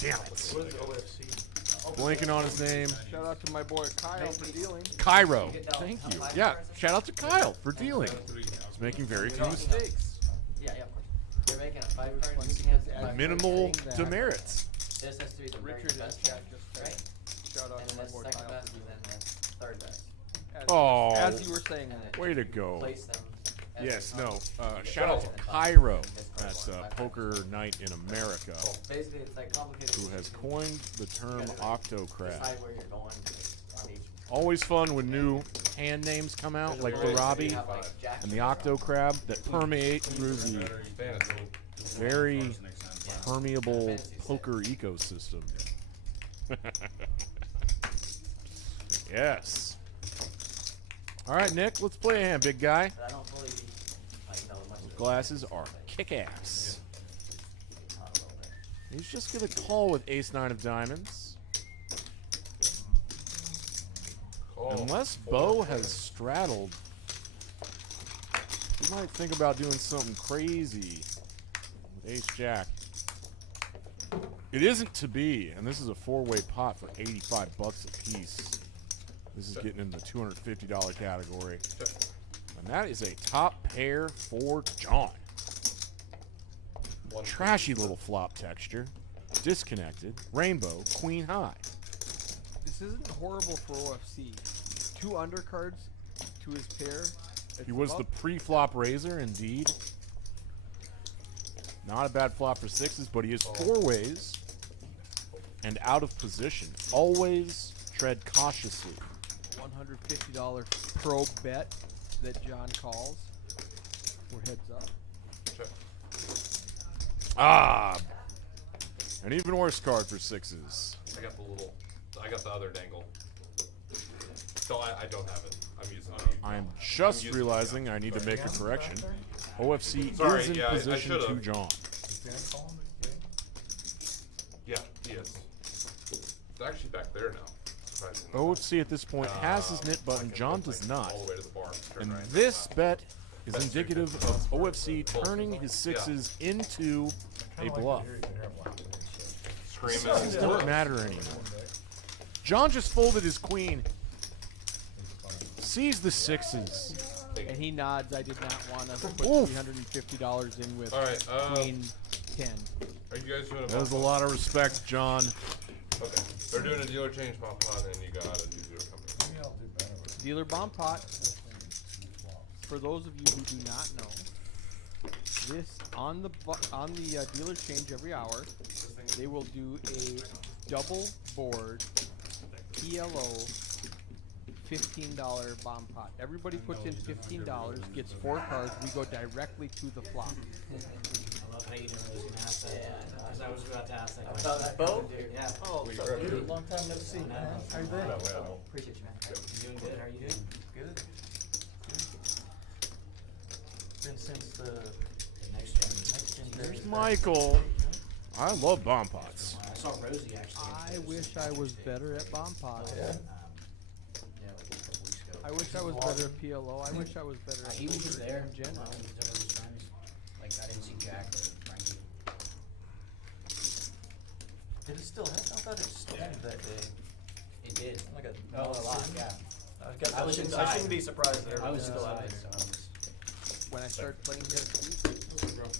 Damn it. What is OFC? Blanking on his name. Shout out to my boy Kyle for dealing. Cairo. Thank you. Yeah, shout out to Kyle for dealing. He's making very few mistakes. Yeah, of course. You're making a 5 card, funny you because can't. as five Minimal saying that- demerits. This has to be the very Richard in the best chat card, just right? shout out And to my the boy second Kyle. best and then the third best. Oh. As you were saying And that. then Way to go. place them as Yes, the no. top. Shout out to And then Cairo discard at one, 5 Poker times. Night in America, Basically, it's like complicated. who has decisions. coined the term You gotta Octo Crab. Decide where you're going on each. Always fun when new hand names come out, like the Robbie and the Octo Crab, that permeate through the Fantasy. very permeable poker ecosystem. Yes. All right, Nick, let's play a hand, big guy. But I don't fully like know much. of Glasses it. are kick-ass. Not a little bit. He's just gonna call with Ace-9 of diamonds. Call. Unless Bo has straddled, he might think about doing something crazy with Ace-Jack. It isn't to be, and this is a 4-way pot for 85 bucks a piece. This is getting in the $250 category. And that is a top pair for John. trashy little flop texture. Disconnected. Rainbow. Queen high. This isn't horrible for OFC. 2 undercards to his pair. He was the pre-flop raiser, indeed. Not a bad flop for sixes, but he is 4 ways and out of position. Always tread cautiously. $150 probe bet that John calls. We're heads up. Check. Ah! An even worse card for sixes. I got the other dangle. So I don't have it. I'm using it. I am just realizing I need to make a correction. OFC Sorry, is in yeah, I position to should've. John. Is Dan calling the game? Yeah, he is. It's actually back there now. Surprisingly. OFC at this point has his knit button. I can John look, does like, not. All the way to the bar. Turn And right. this bet is That's indicative true. of OFC turning his sixes into a bluff. Screaming. Sixes don't matter anymore. John just folded his queen. Sees the sixes. And he nods. I did not want to put Oof. $350 in with All right. Queen 10. Are you guys doing a That was a bump? lot of respect, John. Okay. They're doing a dealer change pop pot, and you got a new dealer coming. Maybe I'll do better with Dealer bomb pot. For those of you who do not know, this on the dealer change every hour, they will do a double board PLO $15 bomb pot. Everybody puts in $15, gets 4 cards. We go directly to the flop. I love how you knew I was gonna ask that. Because I was about to ask that About question. that boat? Yeah. Oh, what's up, dude? Long time no see, man. How you been? Appreciate you, man. You doing good? How are you doing? Good. Been since the Next gen. There's Michael. I love bomb pots. I saw Rosie actually. I wish I was better at bomb pots. Yeah, like a couple weeks ago. I wish I was better at PLO. I wish I was better at He was just poker there. in general. He was over his friends. Like I didn't see Jack or Frankie. did it still happen? I thought it stormed that day. It did. Like a Oh, a lot. Yeah. I guess I was I inside. shouldn't be surprised that I was still inside, happening. so I was. When I started playing here,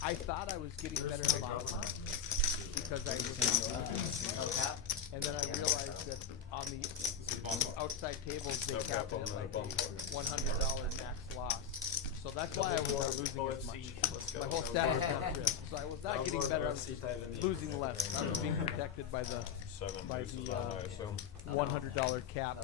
I thought I was getting better at bomb pots because I was not losing. No cap. And then I realized that on the outside tables they capped it at like a $100 max loss. So that's why I was not losing as much. My whole stat was not risk. So I was not getting better. I was losing less. I was being protected by the $100 cap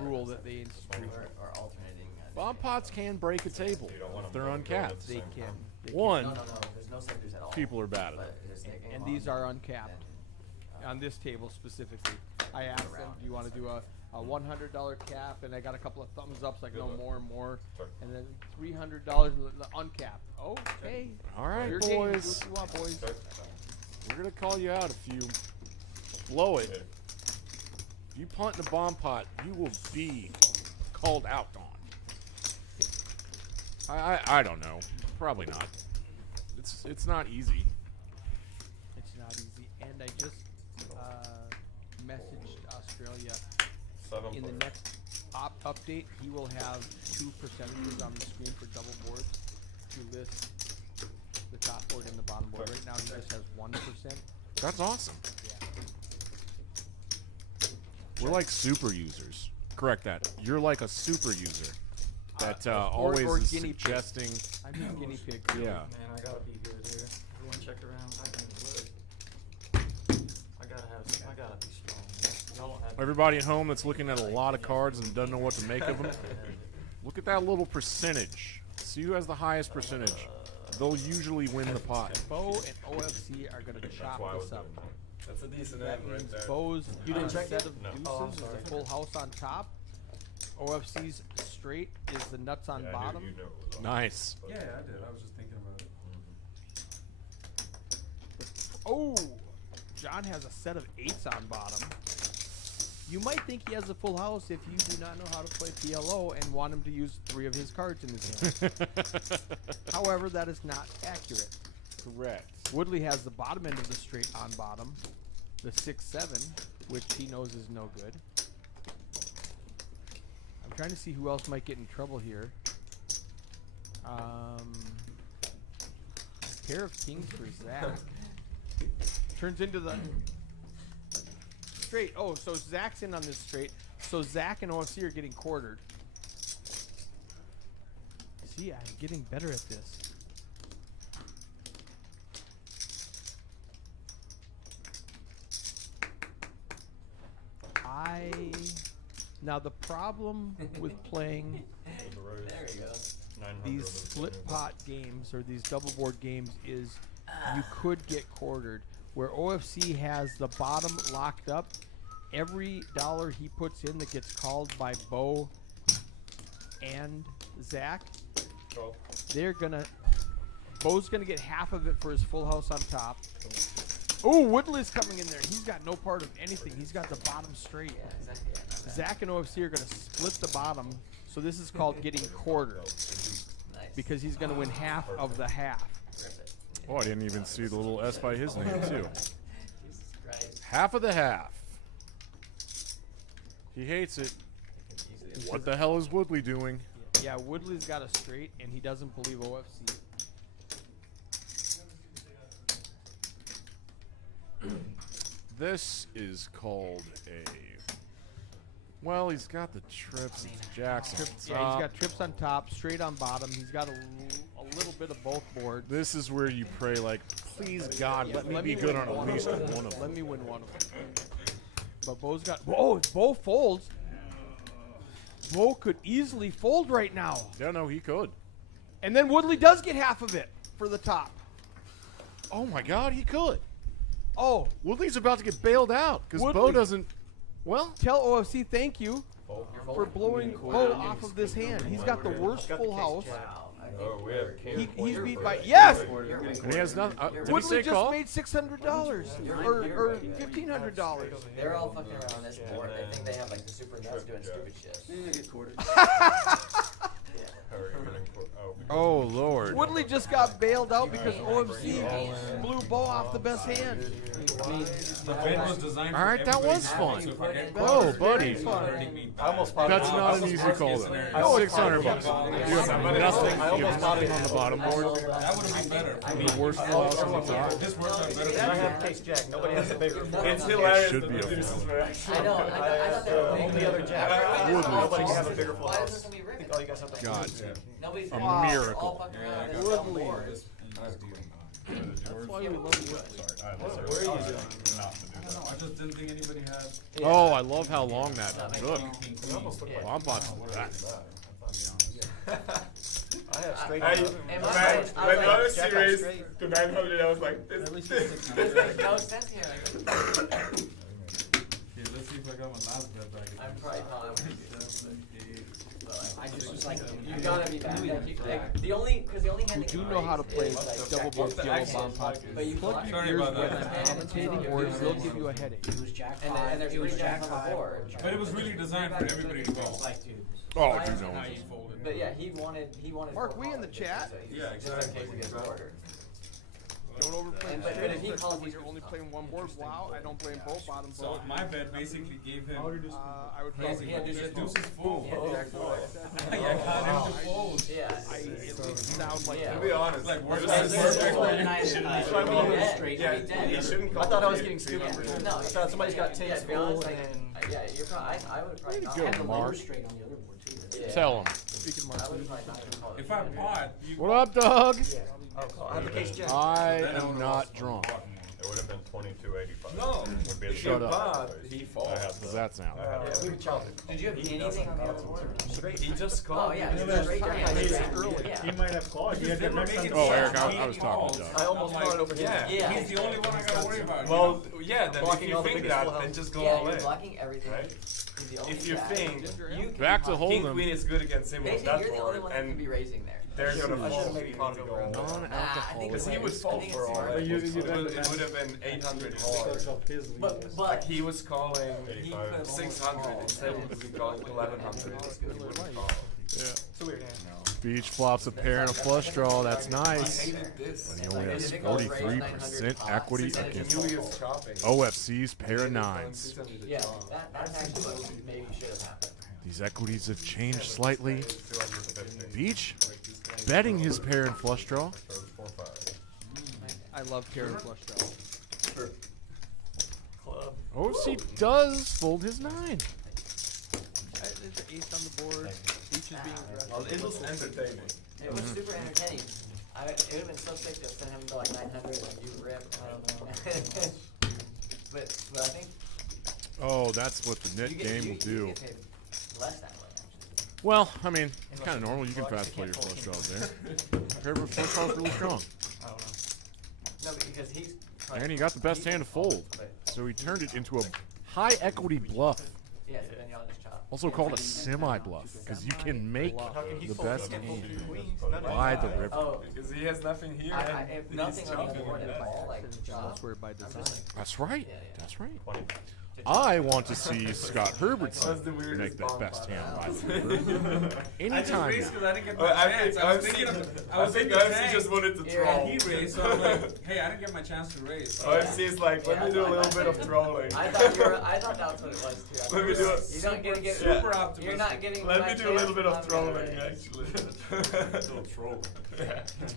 rule that they instituted. Or alternating. Bomb pots can break a table if they're uncapped. They can. One, No. There's no sectors at all. people are bad at But it. it's taking And long. these are uncapped. On this table specifically. I asked them, do you want to do a $100 cap? And I got a couple of thumbs ups, like no more and more. And then $300 uncapped. Okay. All right, Your game. Do boys. what you want, boys. We're gonna call you out if you blow it. If you punt in a bomb pot, you will be called out on. I don't know. Probably not. It's not easy. It's not easy. And I just messaged Australia. In the next update, he will have 2 percentages on the screen for double boards to list the top board and the bottom board. Right now, he just has 1%. That's awesome. Yeah. We're like super users. Correct that. You're like a super user that or always is guinea pig. suggesting. I'm just guinea pig. Yeah. Man, I gotta be good here. Everyone check around. I can look. I gotta be strong. Y'all don't have Everybody at home that's looking at a lot of cards and doesn't know what to make of them, look at that little percentage. See who has the highest percentage. They'll usually win the pot. Bo and OFC are going to chop this up. That's a decent That end means right there. Bo's set of No. deuces is a full house on top. OFC's straight is the nuts on bottom. Nice. Yeah, I did. I was just thinking about it. Oh, John has a set of 8s on bottom. You might think he has a full house if you do not know how to play PLO and want him to use 3 of his cards in his hand. However, that is not accurate. Correct. Woodley has the bottom end of the straight on bottom, the 6-7, which he knows is no good. I'm trying to see who else might get in trouble here. pair of kings for Zach. Turns into the straight. Oh, so Zach's in on this straight. So Zach and OFC are getting quartered. See, I'm getting better at this. Now the problem with playing There we go. these split pot games or these double board games is you could get quartered. Where OFC has the bottom locked up, every dollar he puts in that gets called by Bo and Zach, Bo's gonna get half of it for his full house on top. Oh, Woodley's coming in there. He's got no part of anything. He's got the bottom straight. Yeah, exactly. Yeah, Zach and OFC are gonna split the bottom, so this is called getting quartered nice. because he's gonna win half of the half. Rip it. Oh, I didn't even see the little S by his name, too. Jesus Christ. Half of the half. He hates it. What the hell is Woodley doing? Yeah, Woodley's got a straight, and he doesn't believe OFC. This is called a. Well, he's got the trips. It's Jackson. Yeah, he's got trips on top, straight on bottom. He's got a little bit of both boards. This is where you pray, like, please God, let me be good on at least one of them. Let me win one of them. But Bo's got. Oh, if Bo folds. Bo could easily fold right now. Yeah, no, he could. And then Woodley does get half of it for the top. Oh my God, he could. Oh, Woodley's about to get bailed out because Bo Woodley. doesn't. Well, tell OFC thank you You're for folding. blowing Bo off of this hand. He's got the worst full house. Wow. I think Oh, we have king. He's beat by yes. and he has nothing. Did he Woodley say just call? made $600 or $1,500. They're all fucking around this board. They think they have like the super nuts doing stupid shit. Oh Lord. Woodley just got bailed out because OFC blew Bo off the best hand. The bed was designed All right, that was fun. Oh, buddy. I almost bought That's not an easy call though. $600. You have nothing. You have nothing on the bottom board. That would have been better. The worst flaw on the top. This worked out better I than have case jack. Nobody has a bigger. It's hilarious. Should be a flaw. I know. I thought they were Only other jack. Woodley. Nobody can have a bigger full Why is house. this gonna be I ripping? think all you guys have to. God. Nobody's A all miracle. fucking around this dumb board. That's why we love Woodley. I just didn't think anybody had. Oh, I love how long that took. Yeah. Well, I'm watching that. I have straight. In my mind, I was like, serious to 900, I was like, this. this makes no sense here. Okay, let's see if I got my last bet back. I'm probably calling. I just was like, you gotta be back. Like, the only hand You that know how to play is, like, double board yellow bomb pot. But you Plug can't. your Sorry ears about when that. I'm commentating, or it will give you a headache. And there's three jacks on the board. But it was really designed for everybody to go. Oh, dude, no. How you folded. But yeah, he wanted. Mark, more we in the calls, chat? so he- Yeah, just in exactly. case it gets quartered. Don't overplay And the but straight. if he calls, When he's you're only playing one board, wow, I don't blame both bottom So board. my bet basically gave him. I would He has probably deuces full. Deuces full. Yeah, exactly what I said. I got him to fold. Yeah. it sounds like Yeah. To be honest, Like, where's this the is perfect perfect. He shouldn't I thought I was getting stupid. No, I thought somebody's got yeah, takes to be honest, full like, and. yeah, you're probably. I would probably. not go, have the Mark. lower straight on the other board too. Yeah. Tell him. speaking I Mark. would probably not even call it. If I pot, you. What up, Doug? I have the case jack. I am not drunk. It would have been 2285. No. Would be a Shut up. pot, he falls. How does that sound? We were chopping. Did you have anything on the other board? He just Oh called. yeah, it's straight down. early. Yeah. might have called. Because they were making Oh, sense. Eric, I He was talking to calls. Doug. I almost I'm brought it over here. Yeah. Yeah. He's the only one I gotta worry about. Well, yeah, then if Blocking you all the think biggest that, full then houses. just go Yeah, all you're in. blocking everything. Right? He's the only If you jack. think You can Back to pot. hold King him. Queen is good against him on Basically, that you're the only board, one that could and be raising there. they're gonna I should fold. have maybe potted over. I think Non-alcoholic. it's Because he was I full think for it's all. zero. It would have been 800 hard. But Like he was calling he could have 600 instead of we calling 1100. He wouldn't call. It's a weird hand. Beach flops a pair and a flush draw. That's nice. Hated this. He only has 43% equity against He was chopping. OFC's pair of nines. Yeah, that's actually what maybe should have happened. These equities have changed slightly. 250. Beach betting his pair and flush draw. I love Karen flush draw. Club. OFC does fold his 9. There's an ace on the board. Beach is being Well, aggressive. it was entertaining. It was super entertaining. It would have been so sick to send him to like 900 and you rip. I don't know. but I think Oh, that's what the net you get, game you, will you do. get paid less that way, actually. Well, I mean, it's kind of normal. You can fast play your flush draws there. Herbert's flush draw is really strong. I don't know. No, but because he's. And he got the best hand to fold. So he turned it into a high equity bluff. Yeah, so then y'all just chop. Also called a semi bluff, because you can make the best hand None by the river. Oh, Because he has nothing here. and if he's nothing on the chopping board it. at all, like chop. That's where by design. That's right. Yeah, yeah. That's right. 20. I want to see Scott That's Herbertson the weirdest make that bomb best pot. hand by the river. I just Anytime. raised because I didn't get my I chance. think I was thinking IFC saying, just wanted to Yeah, troll. and he raised, so I'm like, hey, I didn't get my chance to raise. So IFC is like, let Yeah, me do a I little thought- bit of trolling. I thought that's what it was too. I Let me thought do it. You don't get super Yeah. optimistic. You're not getting. Let my me do a little chance, bit of I'm gonna trolling, raise. actually. Little troll.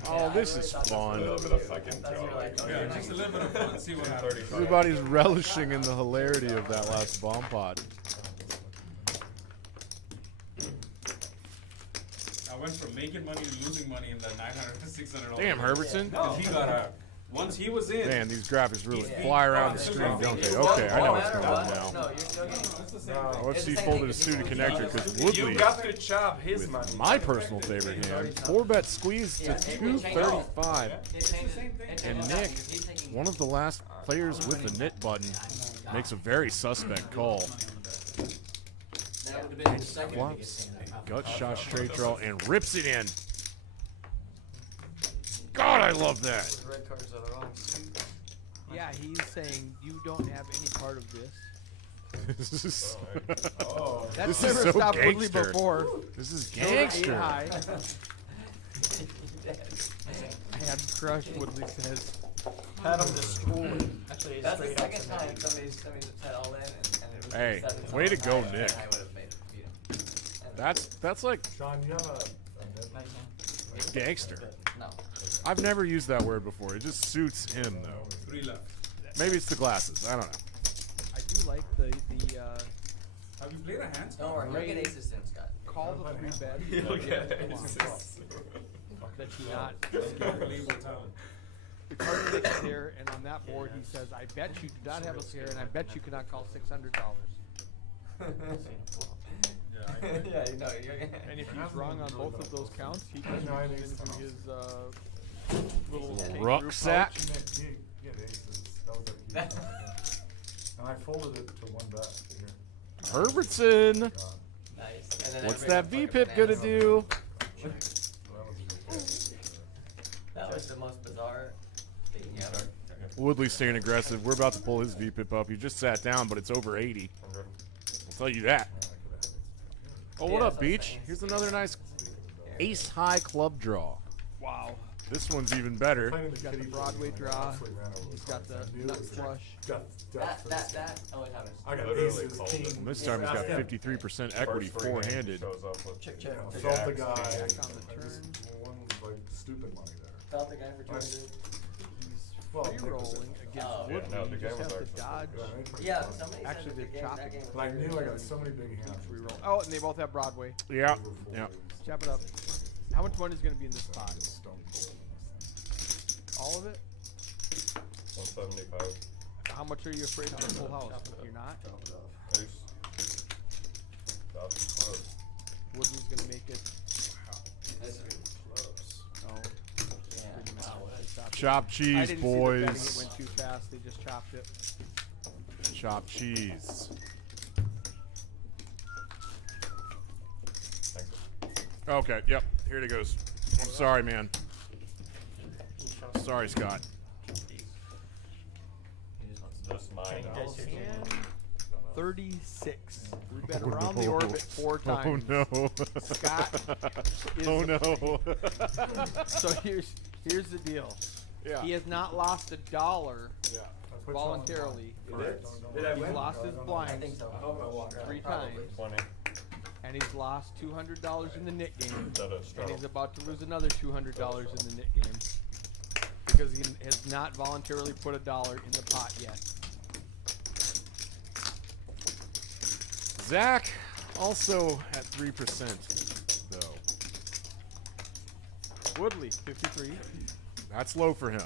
Oh, this I is really thought A fun. little bit of fucking That's what trolling. I thought. Yeah, just a little bit of fun. See what happens. Everybody's relishing in the hilarity of that last bomb pot. I went from making money to losing money in the $900 to $600. Damn, Herbertson. Because he got out. Once he was in. Man, these graphics really Yeah. fly around the Yeah. screen, don't they? You Okay, I know no what's matter going on what, now. No, you're still getting. That's the same No. thing. OFC It's the same folded a thing. suited You connector just- because You Woodley, got to chop his with money. my personal favorite hand, 4-bet squeezed to Yeah, it changed. 235. It changes. It And changes Nick, because he's taking- one of the last players with the knit button, makes a very suspect call. That would have been the second Flops, biggest hand. gut shot straight draw, and rips it in. God, I love that. Red cards are the wrong suit. Yeah, he's saying you don't have any part of this. This is, Oh. That's This is never so stopped Woodley gangster. before. this is Shoulder eight gangster. high. I had crushed, Woodley says. Had him destroyed. Actually, That's the straight up second to time me. somebody said all in, and it was Hey, 7 way to go, and Nick. I would have made it beat him. And- That's like Sean, you have a net? gangster. No. I've never used that word before. It just suits him, though. 3 left. Maybe it's the glasses. I don't know. I do like the Have you played a hand? Don't worry, you'll get aces soon, Scott. call the 3-bet. You'll get That you not. Unbelievable talent. The card Nick's there, and on that board he says, I bet you do not have a pair, and I bet you cannot call $600. Yeah, I Yeah, you know, you're And if he's wrong on both of those counts, he can No, move I it think into so. his little kangaroo Rucksack. pouch. You had aces. That was like you. And I folded it to one bet here. Herbertson. God. nice. And then What's everybody that fucking VPIP gonna bananas. do? So that was a good That was the most bizarre thing ever. Woodley's staying aggressive. We're about to pull his VPIP up. He just sat down, but it's over 80. I'll tell you that. Oh, what Yeah, up, that's what I'm Beach? saying. Here's another nice ace-high club draw. Wow. This one's even better. Playing He's got kitty the Broadway thing, I draw. absolutely ran over He's the got cards. the I knew nut it was flush. That always happens. I got Literally aces, called king. him. This time he's got 53% equity four-handed. Shows up with Check, You check. know, check. felt the Jacks, guy. Jack on the I just turn. won like stupid money there. Felt the guy for 200. He's Well, free Nick was rolling in. against Oh. Woodley. Yeah, no, the You game just was have to actually dodge. Yeah, they pretty Yeah, fun. somebody Actually, said that they're the game, chopping. that game was But I very knew I good. got so many big hands. Reroll. Oh, and they both have Broadway. Yeah. Over four Yeah. waves. Chop it up. How much money is going to be in this pot? Just stone cold. All of it? 175. How much are you afraid of the full house? You're not? Ace. That's close. Woodley's going to make it. That's good. Oh. Yeah. Didn't matter. They chopped it. Chop I cheese, didn't see the betting. It boys. went too fast. They just chopped it. Chop cheese. Thanks. Okay, yep. Here it goes. I'm sorry, man. Sorry, Scott. This mine. 36. We've been around the orbit 4 times. Oh no. Scott is Oh the- no. So here's the deal. Yeah. He has not lost $1 I put voluntarily. Did I He's win? lost his I blinds think so. 3 Probably. times, 20. and he's lost $200 in the knit game, That is and straddle. he's about to lose another $200 in the knit game. because he has not voluntarily put $1 in the pot yet. Zach also at 3%, though. Woodley, 53. That's low for him.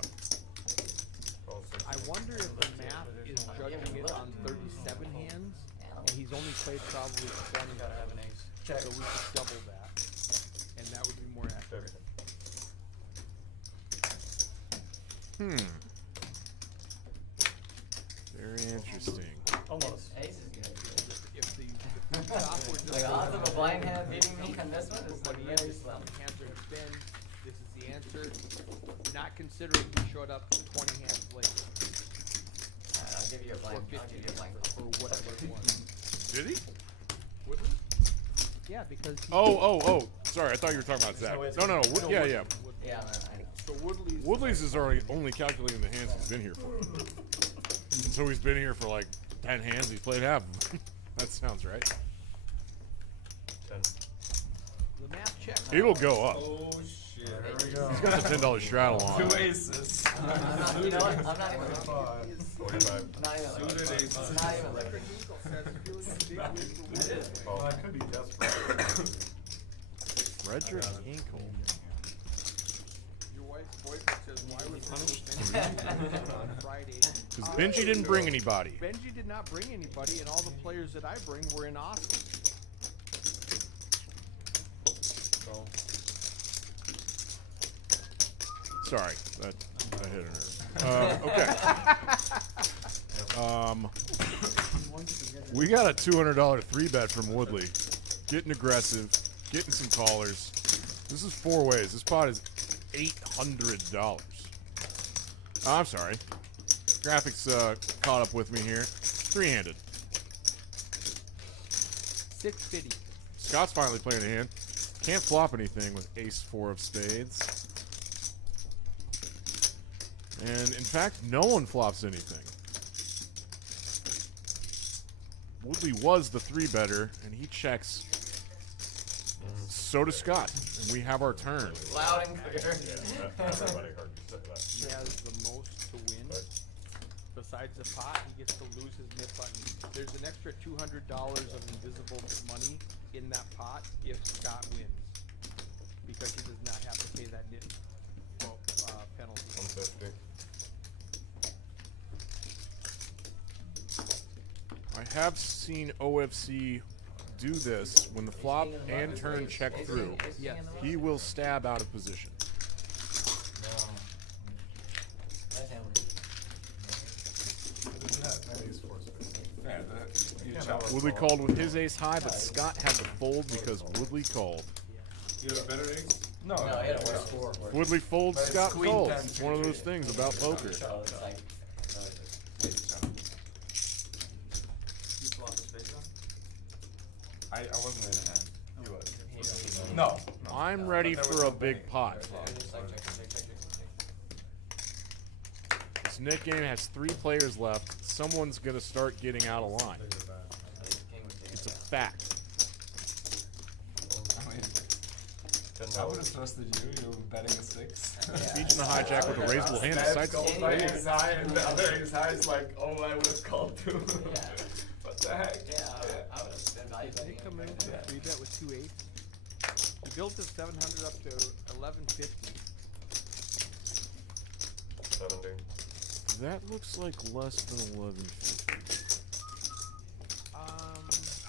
I wonder if the math is judging it on 37 hands, and he's only played probably 20. Gotta have an ace. Check. So we could double that, and that would be more accurate. Very interesting. Almost. Ace is good. If the top were just Like, odds of a blind hand beating me on this one is but like he very is, slim. hands are spin. This is the answer. Not considering he showed up 20 hands late, Alright, I'll give you a or blank. 50, I'll give you a blank. or whatever it was. Did he? Woodley? Yeah, because he, Oh. Sorry, I thought you were talking about Zach. No. Yeah. Yeah, man, so Woodley's Woodley's is already only calculating the hands he's been here for. So he's been here for like 10 hands. He's played half of them. That sounds right. 10. the math checks. It'll go up. Oh shit. There we go. He's got the $10 straddle on. Two aces. I'm not, you know what? I'm not even looking. 45. Not even looking. Suited aces. I'm not even looking. Well, I could be desperate. Frederick Hinkle. Your wife's boyfriend says, why would Benji on Friday? Because Benji didn't bring anybody. Benji did not bring anybody, and all the players that I bring were in Austin. Sorry, that hit a nerve. Okay. We got a $200 3-bet from Woodley. Getting aggressive, getting some callers. This is 4 ways. This pot is $800. Oh, I'm sorry. Graphics caught up with me here. 3-handed. 650. Scott's finally playing a hand. Can't flop anything with ace-4 of spades. And in fact, no one flops anything. Woodley was the 3-better, and he checks. So does Scott, and we have our turn. Loud and clear. Everybody heard you say that. He has the most to win. Besides the pot, he gets to lose his nip button. There's an extra $200 of invisible money in that pot if Scott wins, because he does not have to pay that nip penalty. 150. I have seen OFC do this when the flop and turn check through. Yes. He will stab out of position. That's him. Woodley called with his ace high, but Scott had to fold because Woodley called. You have a better ace? No, No, he had a worse. Woodley folds, But it's Scott queen folds. 10, It's one of those things about poker. So it's like, You flop the space down? I wasn't in a hand. You was. he- No. I'm ready for a big pot. it's like check. This Nick game has 3 players left. Someone's gonna start getting out of line. It's a fact. I would have trusted you. You were betting a 6. Each in the hijack with a raisable hand decides to my fold. ace high, and the other ace high is like, oh, I would have called too. Yeah. What the heck? Yeah, I would have been value betting. Nick come in with a 3-bet with 2 8. He built his 700 up to 1150. 70. That looks like less than 1150.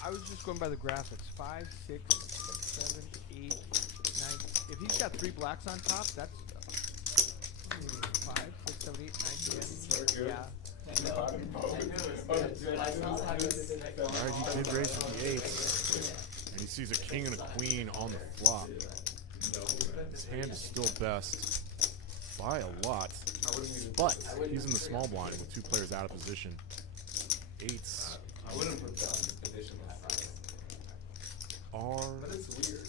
I was just going by the graphics. 5, 6, 7, 8, 9. If he's got 3 blacks on top, that's 5, 6, 7, 8, 9, 10. Yeah. Alright, he did raise to the 8. And he sees a king and a queen on the flop. His hand is still best by a lot. But he's in the small blind with 2 players out of position. 8s I wouldn't put down the condition are But it's weird.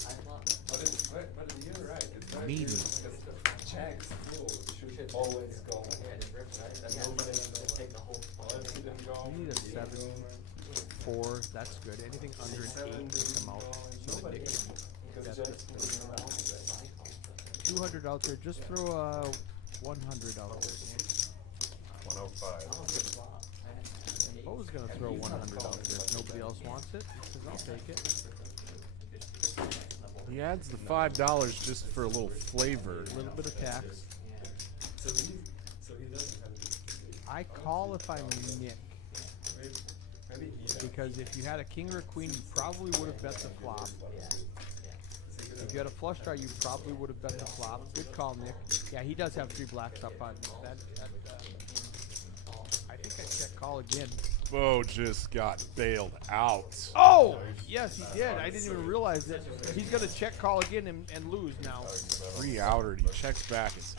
But you're right. It's not Medium. weird because checks, cool, should always go. And nobody take the whole spot. He didn't go. You need a 7, 4. That's good. Anything under an 8 can come out. So that Nick can Because bet Jets this. moving around. 200 out there. Just throw a 100 out there, Nick. 105. Bo's gonna throw 100 out there. If nobody else wants it, he says, I'll take it. He adds the $5 just for a little flavor. A little bit of tax. So he doesn't have to. I call if I'm Nick. Maybe he does. Because if you had a king or a queen, you probably would have bet the flop. If you had a flush draw, you probably would have bet the flop. Good call, Nick. Yeah, he does have 3 blacks up on that. I think I check call again. Bo just got bailed out. Oh! Yes, he did. I didn't even realize it. He's going to check call again and lose now. 3 outered. He checks back his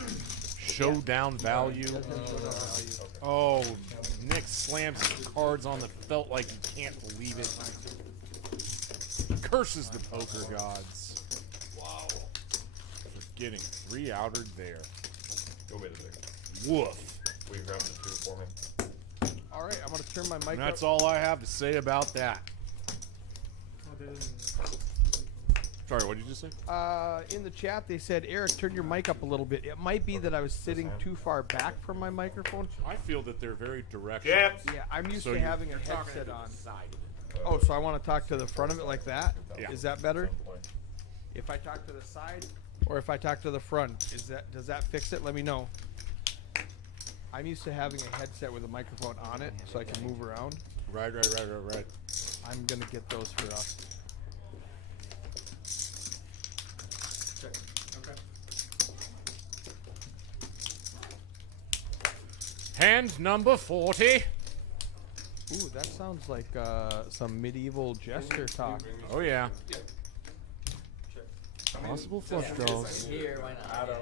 showdown value. Doesn't have showdown value. Oh, Nick slams his cards on the felt like he can't believe it. Curses the poker gods. Wow. For getting 3 outered there. Go wait a second. Woof. Will you grab the 2 for me? All right, I'm going to turn my mic And up. that's all I have to say about that. Sorry, what did you just say? In the chat, they said, Eric, turn your mic up a little bit. It might be that I was sitting too far back from my microphone. I feel that they're very directional. Yeah, I'm used So to you're- having a you're talking headset to the on. side. Oh, so I want to talk to the front of it like that? Yeah. Is that better? If I talk to the side or if I talk to the front, does that fix it? Let me know. I'm used to having a headset with a microphone on it so I can move around. Right. I'm going to get those for us. Check. Okay. Hand number 40. Ooh, that sounds like some medieval jester talk. Oh, yeah. Check. Possible flush draws. Here, why not? I don't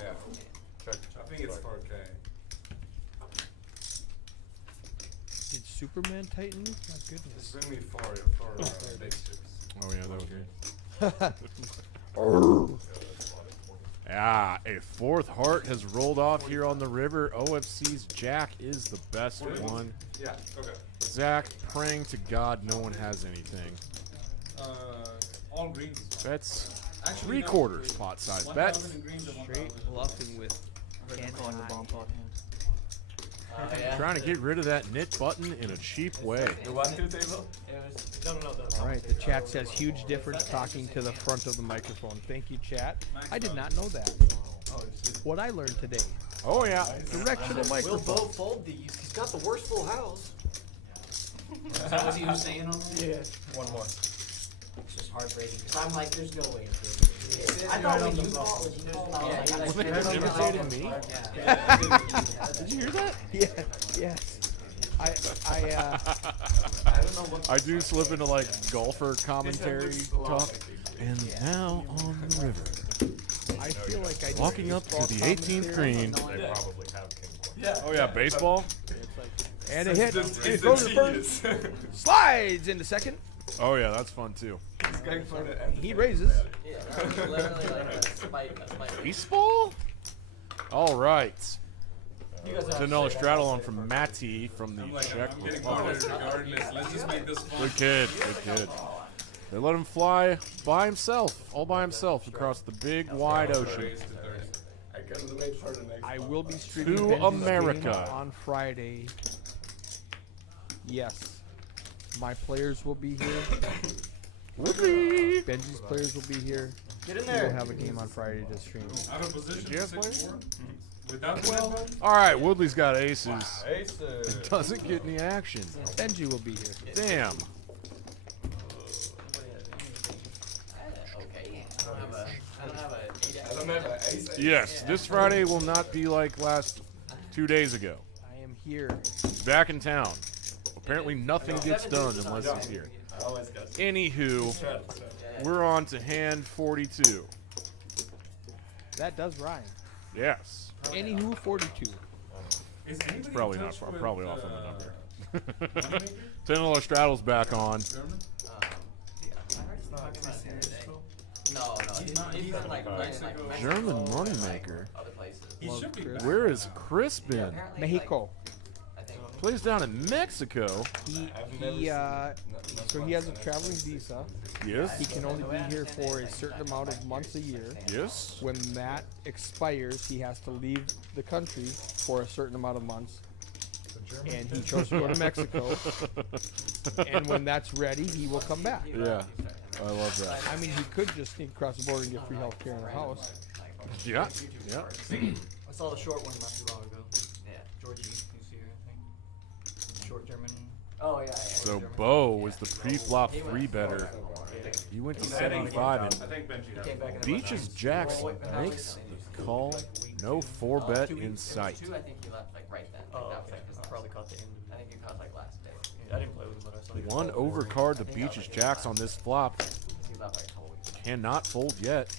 yeah. Check. I think it's 4K. Did Superman tighten you? My goodness. Bring me for basics. Oh, yeah, that was good. Ah, a 4th heart has rolled off here on the river. OFC's Jack is the best one. Yeah, okay. Zach praying to God no one has anything. All greens. Bets Actually, 3/4 pot size bet. 1,000 in greens and Straight 1,000. bluffing with Calling the bomb pot hand. Yeah. Trying to get rid of that knit button in a cheap way. The 1-2 table? No. All right, the chat says huge difference talking to the front of the microphone. Thank you, chat. I did not know that. What I learned today. Oh, yeah. Directional Will microphone. Bo fold these? He's got the worst full house. Is that what he was saying on that? Yeah. One more. It's just heartbreaking. Cause I'm like, there's no way. I thought when you called, Was it him imitating me? Did you hear that? Yeah. Yes. I don't know what. I do slip into like golfer commentary talk. And now on the river, I feel like I walking up to the 18th green. They probably have king one. Yeah. Oh yeah, baseball. And a hit. It's It a goes to genius. first. Slides into second. Oh yeah, that's fun too. He's going for the end. He raises. Yeah, literally like a spike. Baseball. All right. You guys It's have another straddle on from Matty from the I'm like, Czech I'm getting Republic. bored regardless. Let's just make this fun. Good kid, good kid. They let him fly by himself, all by himself, across the big wide ocean. Raise to 30. I couldn't wait for the next I one. will be streaming To Benji's America. game on Friday. Yes. My players will be here. Whoopee. Benji's players will be here. Get in We'll there. have a game on Friday to stream. Out of position. Did you have 6-4? Without the well, All right, Woodley's got aces. Aces. Doesn't get any action. Benji will be here. Damn. Okay. I don't have a I don't have an ace. Yes, this Friday will not be like last 2 days ago. I am here. Back in town. Apparently nothing gets done unless he's here. I always got Anywho, we're on to hand 42. That does rhyme. Yes. Anywho, 42. is anybody Probably in not touch far. with, Probably off on the number. Moneymaker? $10 straddle's back on. German? No, he's been like playing like Mexico German and, moneymaker. Other places. He should be back. Where is Chris been? Mexico. I think. Plays down in Mexico. So he has a traveling visa. He Yes. can only be here for a certain amount of months a year. Yes. When that expires, he has to leave the country for a certain amount of months. And he chose to go to Mexico. And when that's ready, he will come back. Yeah. I love that. I mean, he could just sneak across the border and get free health care in a house. Yeah. Yeah. I saw the short one not too long ago. Yeah. Georgie, he's here, I think. Short German. Oh, yeah. So Bo was the pre-flop three better. He went to 75 I and think Benji has Came back in the Beaches Jacks makes the call. No 4-bet in sight. Two, I think he left like right then. Oh, That was okay. like his I last. probably caught the end of I think he caught like last day. it. Yeah, I didn't play with him, but I saw he One overcard to Beaches Jacks on this flop. He left like a couple weeks. Cannot fold yet,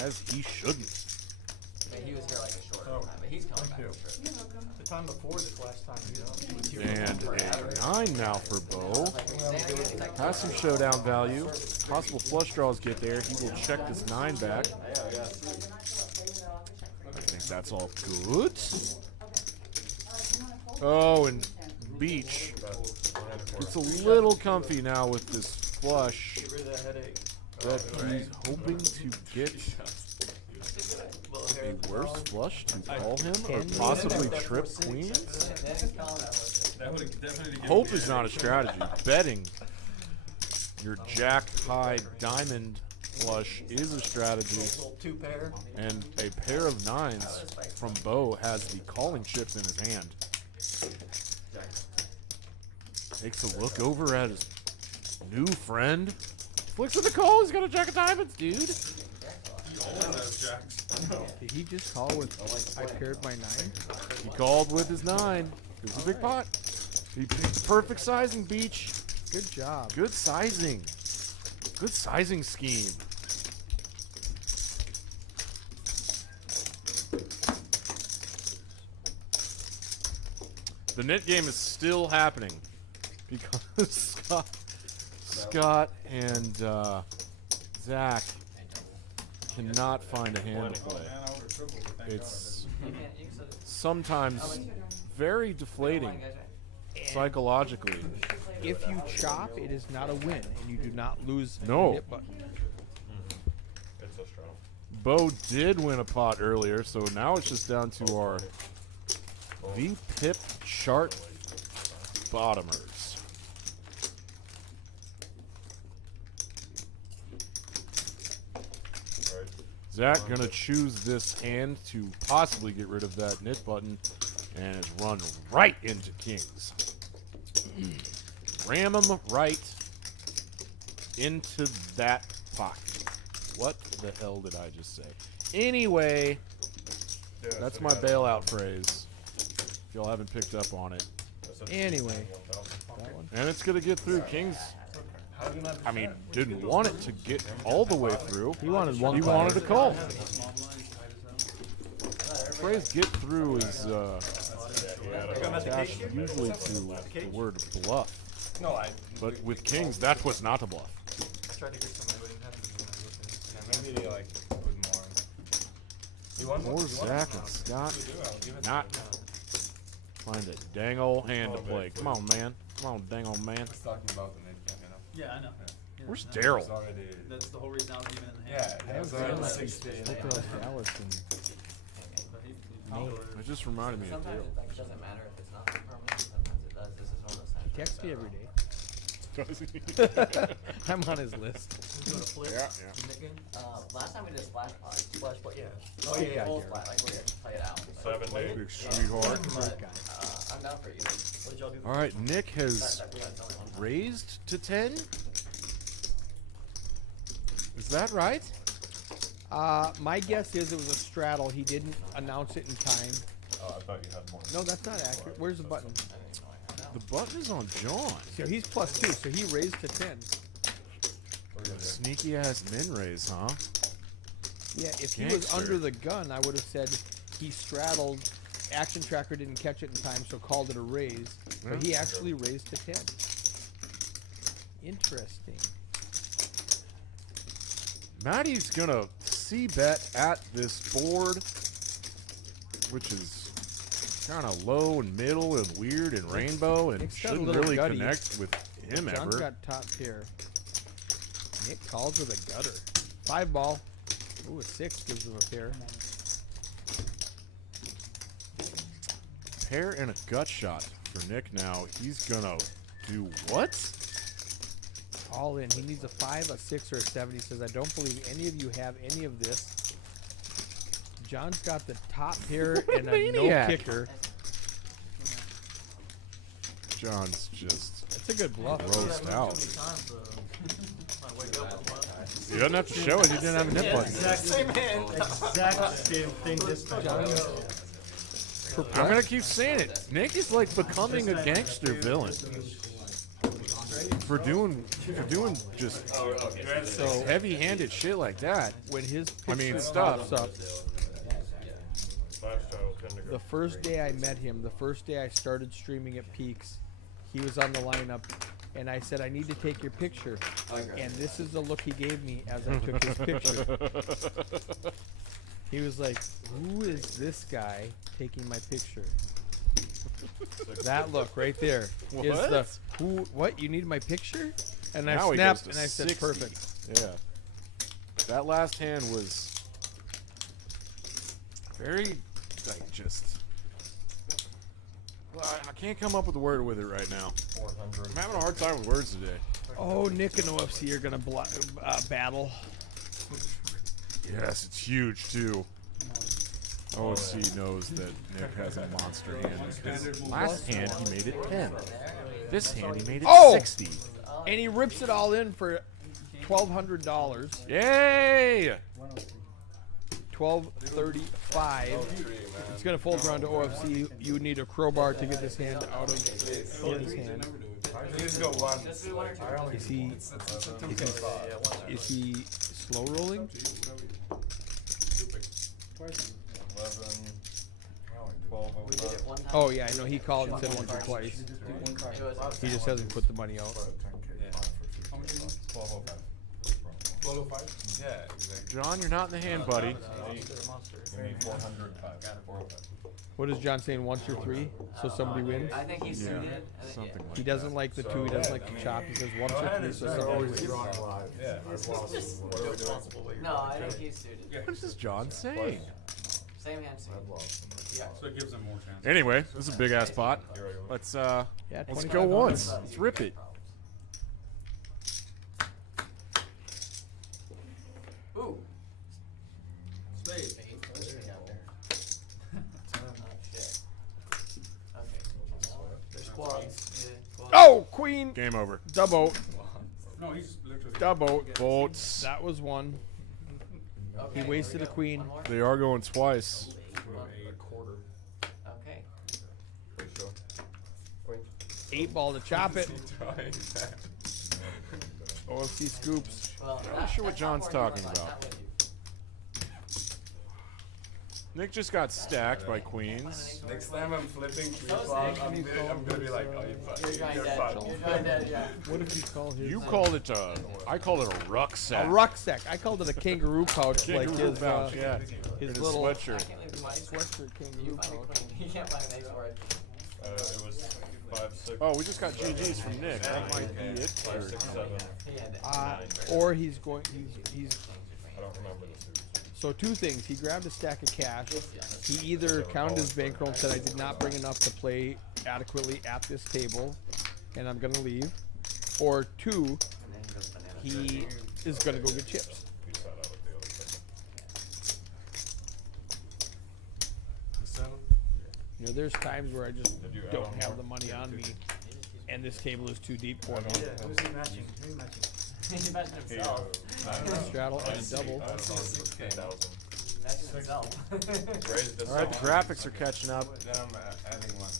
as he shouldn't. I mean, he was here like a short Oh, time, but he's coming back thank for sure. The time before this last time, he was here. And a 9 now for Bo. Has some showdown value. Possible flush draws get there. He will check this 9 back. I think that's all good. Oh, and Beach gets a little comfy now with this flush Get rid of that headache. that he's hoping to get Little a hair. worse flush to call him or possibly trip queens. That would definitely give Hope me is a- not a strategy. Betting your jack high diamond flush is a strategy, Little two pair. and a pair of 9s from Bo has the calling chips in his hand. Takes a look over at his new friend. Flicks at the call. He's got a jack of diamonds, dude. All in those jacks. Did he just call with I paired my 9? He called with his 9. It was a big pot. He picked perfect sizing, Beach. Good job. Good sizing. Good sizing scheme. The net game is still happening because Scott and Zach cannot find a hand to play. It's sometimes very deflating psychologically. If you chop, it is not a win, and you do not lose No. the hit button. It's so strong. Bo did win a pot earlier, so now it's just down to our V-Pip chart bottomers. Right. Zach gonna choose this hand to possibly get rid of that knit button and is run right into kings. Ram him right into that pocket. What the hell did I just say? Anyway, Yeah, that's so my we got bailout phrase. If y'all haven't picked up on it. Anyway, That one. And it's gonna get through. Kings, I mean, didn't want it to get all the way through. He wanted one He call. wanted a call. Phrase "get through" is attached usually to the word bluff. No, But with kings, that was not a bluff. I tried to get somebody, but he hadn't been doing it. maybe they like with more. You want More Zach and Scott not find a dang old hand to play. Come on, man. Come on, dang old man. Just talking about the mid game, you know. Yeah, I know. Yeah, Where's no. It's Daryl? already. That's the whole reason I was even in the hand. Yeah, it's already 60. Look at Dallas and But he It just reminded me of Sometimes Daryl. it like, doesn't matter if it's not permanent. Sometimes it does. This is one of those times. where text it's, me every day. Yeah, I'm on his list. Doing a flip. yeah. Mid game. Last time we did a splash pot. Splash, but yeah. Oh yeah, full splash, like we're gonna play it out. 7 days. Big sweetheart. But I'm down for you. What did y'all do? All right, Nick has We got only one time. raised to 10. Is that right? My guess is it was a straddle. He didn't announce it in time. Oh, I thought you had more. No, that's not accurate. Where's the button? The button is on John. So he's +2, so he raised to 10. Sneaky ass min raise, huh? Yeah, if he was Gangster. under the gun, I would have said he straddled. Action tracker didn't catch it in time, so called it a raise. But he actually raised to 10. Interesting. Maddie's gonna c-bet at this board, which is kind of low and middle and weird and rainbow and Nick's got a shouldn't little really gutty. connect with him John's ever. got top pair. Nick calls with a gutter. 5 ball. Ooh, a 6 gives him a pair. Pair and a gut shot for Nick now. He's gonna do what? All in. He needs a 5, a 6, or a 7. He says, I don't believe any of you have any of this. John's got the top pair and a no Maniac. kicker. John's just That's a good bluff. grossed out. I wake up with one. He doesn't have to show it. He didn't have a nip button. Exact same thing this time. I'm gonna keep saying it. Nick is like becoming a gangster villain for doing just So heavy-handed shit like that. when his I mean, picture stuff. pops up, Lifestyle tend to go the first day I met him, the first day I started streaming at Peaks, he was on the lineup, and I said, I need to take your picture. And this is the look he gave me as I took his picture. He was like, who is this guy taking my picture? That look right there is the who. What, you need my picture? And I Now he snapped goes and to I said, 60. perfect. Yeah. That last hand was very, like, just. Well, I can't come up with a word with it right now. 400. I'm having a hard time with words today. Oh, Nick and OFC are gonna battle. Yes, it's huge too. OFC knows that Nick has a monster hand because last hand he made it 10. This hand he made it Oh! 60. And he rips it all in for $1,200. Yay! $1,235. It's gonna fold around to OFC. You need a crowbar to get this hand out of his hand. Please go one. I only Is he is he slow rolling? 11, 12, We did it one time. Oh yeah, I know he called and said once or twice. It was He just hasn't put the money out. 1205. 1205. Yeah, exactly. John, you're not in the hand, buddy. We need 405. 405. What is John saying? 1 through 3, so somebody wins. I think he's suited. Something He like doesn't like the 2. He doesn't like the chop. He says 1 through 3, so somebody wins. Yeah, I've lost. What are we doing? No, I think he's suited. that. What is John saying? Same hand suited. Yeah. So it gives them more chance. Anyway, this is a big ass pot. Let's Yeah, let's 25 go once. bucks. Let's rip it. Ooh. Spade. Spade. There's quads. Oh, queen, Game over. double, No, he's literally. double. Bolts. That was one. Okay, He wasted here a we go. queen. One more? They are going twice. A quarter. Okay. 8 ball to chop it. OFC scoops. Well, I'm not sure what that's John's not talking worth it. about. Not with you. Nick just got stacked by queens. Next time I'm flipping 3 flop, I'm gonna be like, oh, you fuck. You're drawing You're dead. fucked. You're drawing dead, yeah. What did you call his? You called it I called it a rucksack. A rucksack. I called it a kangaroo pouch, like Kangaroo his pouch, yeah. his In a little I sweatshirt. can't leave twice. sweatshirt kangaroo You find a pouch. queen. You can't find an ace for it. It was 5, 6. Oh, we just got GGs from Nick. That might be it. 5, 6, 7. He had it. Or he's going. He's. I don't remember the suits. So 2 things. He grabbed a stack of cash. He either counted his bankroll and said, "I did not bring enough to play adequately at this table, and I'm gonna leave," or 2, And then he goes banana. he is gonna go get chips. We sat out at the other table. You know, there's times where I just Did you add don't on have more? the money on me, and this table is too deep for me. Who's he matching? Who you matching? He imagined He, himself. Straddle and double. I don't know, 16,000. Imagine himself. Raised this All right, the one. graphics are catching up. Then I'm adding one.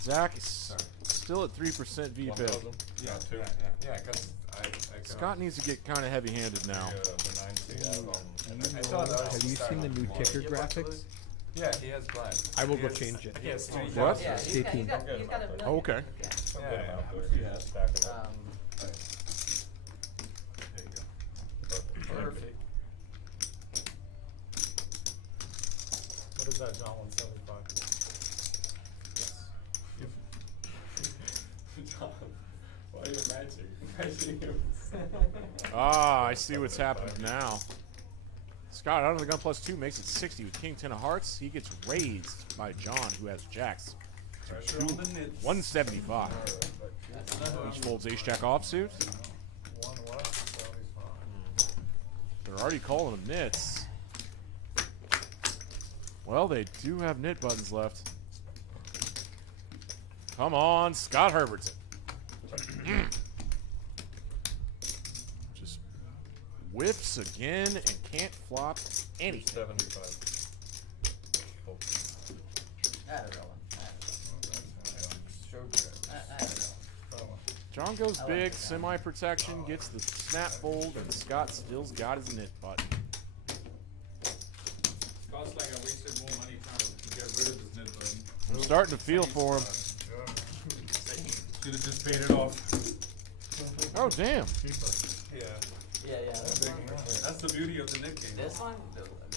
Zach is still at 3% VPIP. 1,000? Yeah, No, 2. Yeah, because I Scott needs to get kind of heavy-handed now. The 9C add-on. I thought I was Have you seen the new starting ticker to graphics? Yeah, he has black. I will He go has- change it. He has 3 What? Yeah, Stay tuned. he's got a million. Oh, okay. Yeah. Some Yeah, good yeah. amount, but we had to stack it up. There you go. Perfect. What is that, John? 175. Ah, I see what's happened now. Scott out of the gun +2 makes it 60 with King 10 of hearts. He gets raised by John, who has jacks. Pressure on the nits. 175. Each folds ace jack offsuit. One left, so he's fine. They're already calling them nits. Well, they do have knit buttons left. Come on, Scott Herbertson. Just whiffs again and can't flop anything. 75. John goes big, semi-protection, gets the snap fold, and Scott still's got his knit button. Scott's like I wasted more money trying to get rid of his nit button. I'm starting to feel for him. Should have just paid it off. Oh, damn. Yeah. Yeah. That's the beauty of the nit game. This one,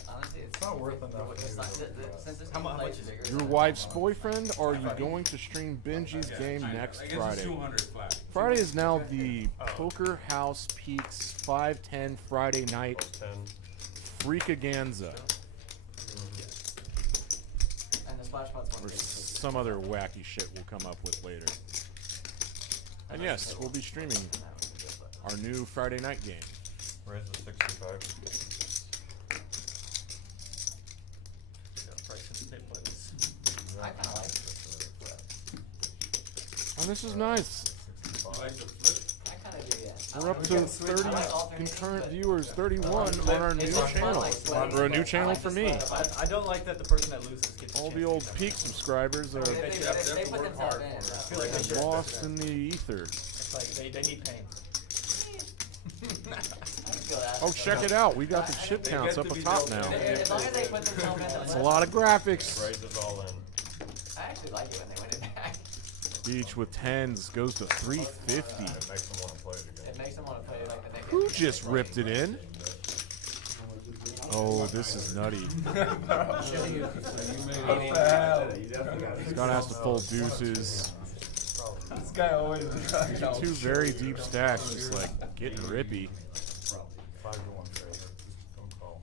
honestly, it's not worth enough. It's not, since this How much is bigger. Your wife's boyfriend, are you going to stream Benji's game next I guess Friday? it's 200 flat. Friday is now the Poker House Peaks 510 Friday night 10. Freakaganza. And the splash pot's Or 150. some other wacky shit we'll come up with later. And yes, we'll be streaming our new Friday night game. Raise the 65. I kind of like it. Oh, this is nice. You like the flip? I kind of do, yeah. We're up to 30 concurrent viewers, 31 on our new channel. Or a new channel for me. I don't like that the person that loses gets All the old Peak subscribers are They put themselves in. I feel like they should. lost in the ether. It's like they need pain. Oh, check it out. We got the chip counts up atop now. As long as they put themselves in. It's a lot of graphics. Raises all in. I actually like it when they win it back. Beach with 10s goes to 350. It makes them want to play it again. It makes them want to play like the next. Who just ripped it in? Oh, this is nutty. Scott has to fold deuces. This guy always These are two very deep stacks, just like getting rippy. 5 to 1 favor. Don't call.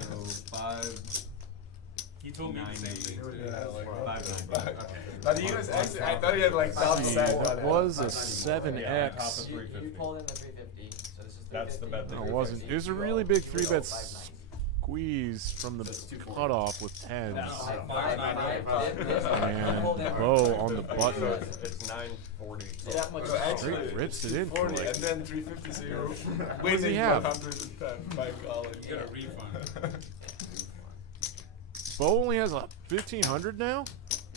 So 5. He told me the same thing. Yeah, like Five, 5. nine. Okay. But he was actually, I thought he had like top See, set. that was a 7x. You pulled in the 350, so this is 350. That's the bet that No, it you're wasn't. It was a really big 3-bet squeeze from the cutoff with 10s. And Bo on the button. It's 940. That much. Straight rips it in for 40 like and then 350, so you're What does he winning have? 110 by calling. You got a refund. Bo only has a 1500 now?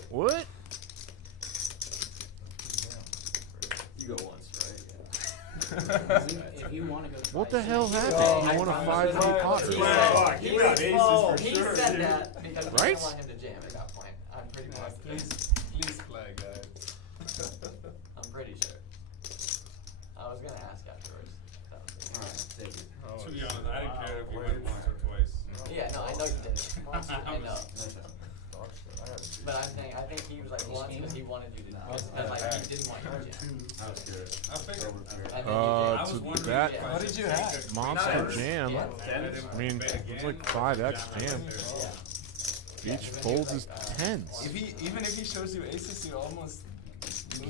What? You go once, If you want to go What the hell happened? Oh, He won a I- 5 I- potter. He You got aces for he sure, said dude. that because we Right? didn't want him to jam at that point. I'm pretty positive. Please play, guys. I'm pretty sure. I was gonna ask afterwards. That was it. To be honest, I didn't care if you went once or twice. Yeah, no, I know you didn't. I know. But I'm saying, I think he was like once because he wanted you to know. Because like he didn't want you to jam. I figured. And then you To did. was wondering that if I What did you have? monster jam. Yeah. I mean, it's like 5x jam. Beach folds his 10s. Even if he shows you aces, you almost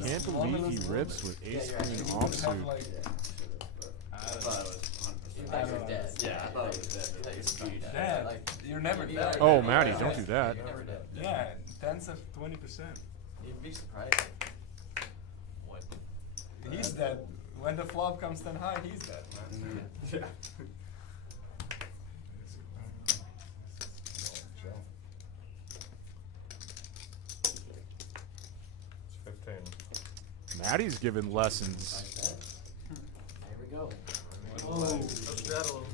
Can't believe he rips with ace queen offsuit. like You thought you were dead. Yeah, I thought he was dead. You thought you were screwed. dead. Like, You're never you'd be dead. like- Oh, Maddie, don't do that. You're never dead. Yeah, 10s have 20%. You'd be surprised. What? He's dead. When the flop comes 10 high, he's dead, man. Yeah. It's 15. Maddie's giving lessons. Here we go. Let's straddle him.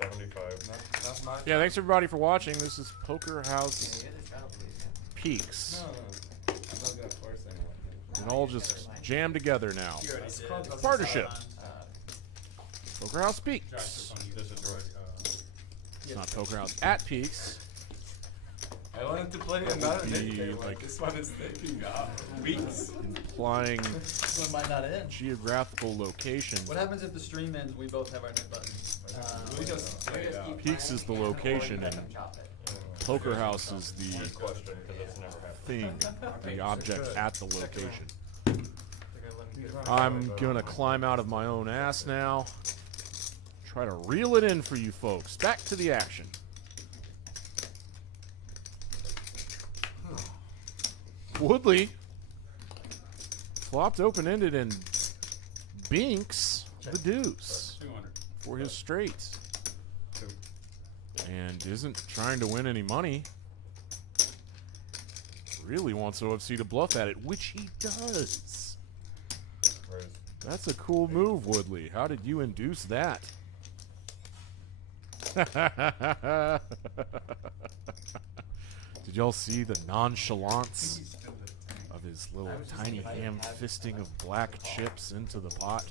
75. Not much. Yeah, thanks everybody for watching. This is Poker Yeah, House you guys straddle, please. Peaks. No, I'm not gonna force anyone. And all just jammed together now. You already did. Partnership. Uh, Poker House Peaks. This is right. It's not Poker House at Peaks. I wanted to play another be Nick game. like- This one is taking weeks. Implying This one might not end. geographical location. What happens if the stream ends? We both have our net buttons. We just say, Peaks is the location and Poker House is the Question, because it's never happened. thing, the object at the location. They're gonna let me get I'm gonna climb out of my own ass now. Try to reel it in for you folks. Back to the action. Woodley flopped open-ended and binks the deuce 200. for his straight. And isn't trying to win any money. Really wants OFC to bluff at it, which he does. That's a cool move, Woodley. How did you induce that? Did y'all see the nonchalance of his little tiny ham fisting of black chips into the pot?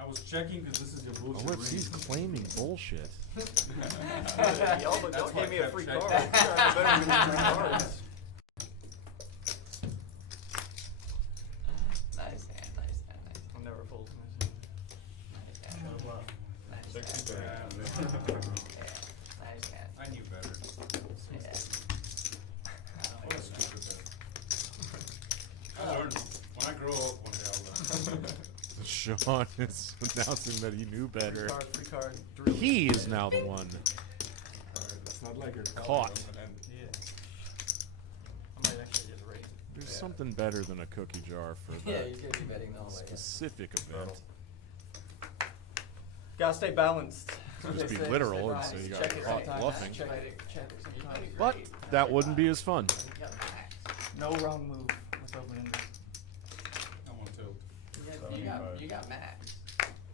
I was checking because this is your bullshit. OFC's claiming bullshit. Y'all gave me a free card. Nice hand, nice hand, nice I'll never fold. hand. Nice 60 hand. grand. Yeah, nice hand. I knew better. Yeah. What a stupid bet. I learned. When I grow up, one day I'll learn. Sean is announcing that he knew better. Free card. He is now the one It's not like you're Caught. Yeah. I might actually get a rate. There's something better than a cookie jar for Yeah, the he's gonna be betting the whole way. specific event. Gotta stay balanced. Just be literal and say you got Check it caught sometimes. bluffing. Check it sometimes. But that wouldn't be as fun. No wrong move. Let's open in. I want to. You got max.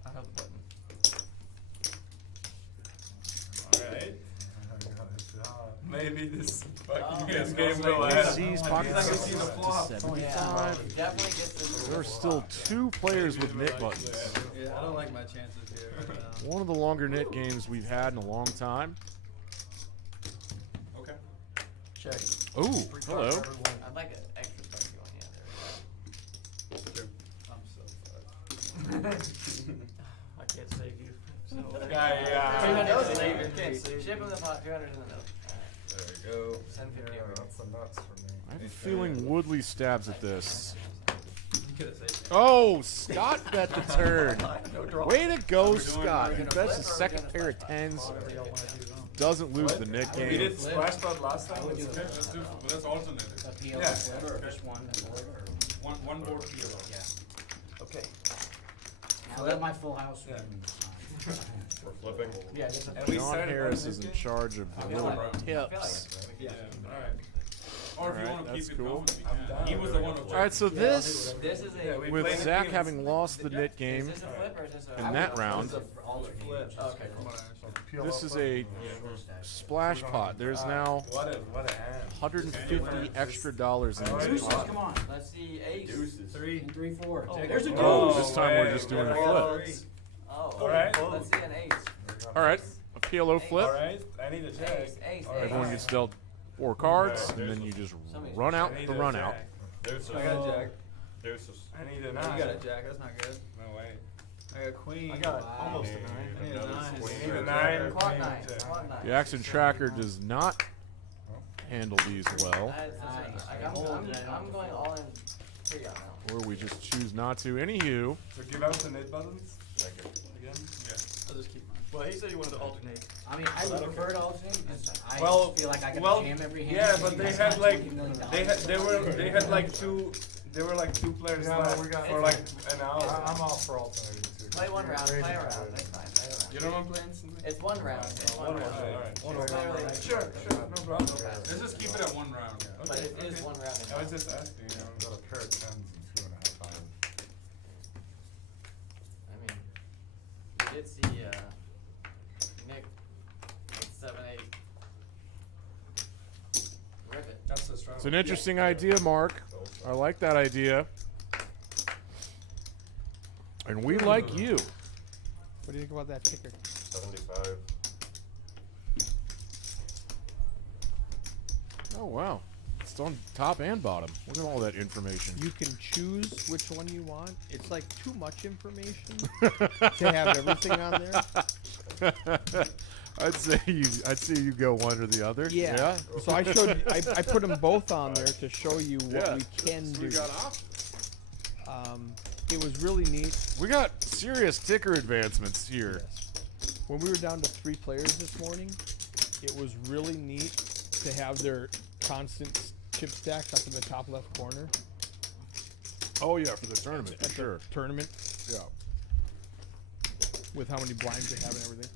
I have the button. Alright. Maybe this Oh, fucking yes, game go will ahead. end. Sees I pocket can see sixes the to flop. 75. Definitely gets this. There are still 2 players with knit buttons. Yeah, I don't like my chances here. But, One of the longer knit games we've had in a long time. Okay. check. Oh, hello. I'd like an extra spicy one. Yeah, there we go. I'm so fucked. I can't save you. So, Yeah. Okay, ship him the pot. 200 in the middle. There we go. 750 over. That's the nuts for me. I have a feeling Woodley stabs at this. you could have saved Oh, Scott bet the turn. No draw. Way to go, Are we Scott. He gonna bets flip his or are we second gonna pair of flip? tens. Whatever y'all wanna do, though. Doesn't lose the knit We game. did splash pad last time. Okay, let's do. Let's alternate it. Yeah. Just one. One board PLO. Okay. Now that my full house. Yeah. We're flipping. Yeah, just a And we John started Harris running is in this game? charge of the little tips. Yeah. Alright. Or if you Alright, want to that's keep it cool. going, we I'm can. down. He was the one who. All right, so this, This is Yeah, a. we with played Zach games. having lost the knit Is game this a flip or is this a? in that round, Okay, cool. this is a splash pot. There's now What a hand. $150 extra in this Deuces, pot. come on. Let's see, ace. Three. And 3, 4. Oh, There's a deuce. Oh, This time we're man, just we doing got a all flip. three. Oh, Alright. let's see an ace. All right, a PLO flip. Alright, I need a check. Ace, ace, Alright. Everyone gets dealt 4 cards, and then you just run out I need the a run jack. out. Deuces. I got a jack. Deuces. I need a You nine. got a jack. That's not good. No way. I got queen. I got almost a a nine. I need a nine. I need a nine. Quad I need a nine, jack. quad nine. The action tracker does not handle these well, I'm going all in 3 on that one. or we just choose not to. Anywho, So give out the knit buttons. Again? I'll just keep mine. Well, he said he wanted to alternate. I mean, I would prefer to alternate. Because I Well, feel like I can well, jam every hand. yeah, but they That's had not like $20 million. they had like two players left for like an hour. I'm all for alternating too. Play one round, play a round, that's fine, play a round. You know what I'm playing? It's one round, it's one round. One It's round. literally- Sure, no problem. Let's just keep it at one round. But it is one round. I was just asking, you know. I've got a pair of 10s and 2.5 irons. I mean, you did see, Nick with 7-8. Rip it. That's the strategy. it's an interesting idea, Mark. I like that idea. And we like you. What do you think about that ticker? 75. Oh wow, it's on top and bottom. Look at all that information. You can choose which one you want. It's like too much information to have everything on there. I'd say you go one or the other. Yeah. So I showed. I put them both on there to show you what Yeah. we can do. We got options. It was really neat. We got serious ticker advancements here. When we were down to 3 players this morning, it was really neat to have their constant chip stacks up in the top left corner Oh yeah, for the tournament at for sure. the tournament Yeah. with how many blinds they have and everything.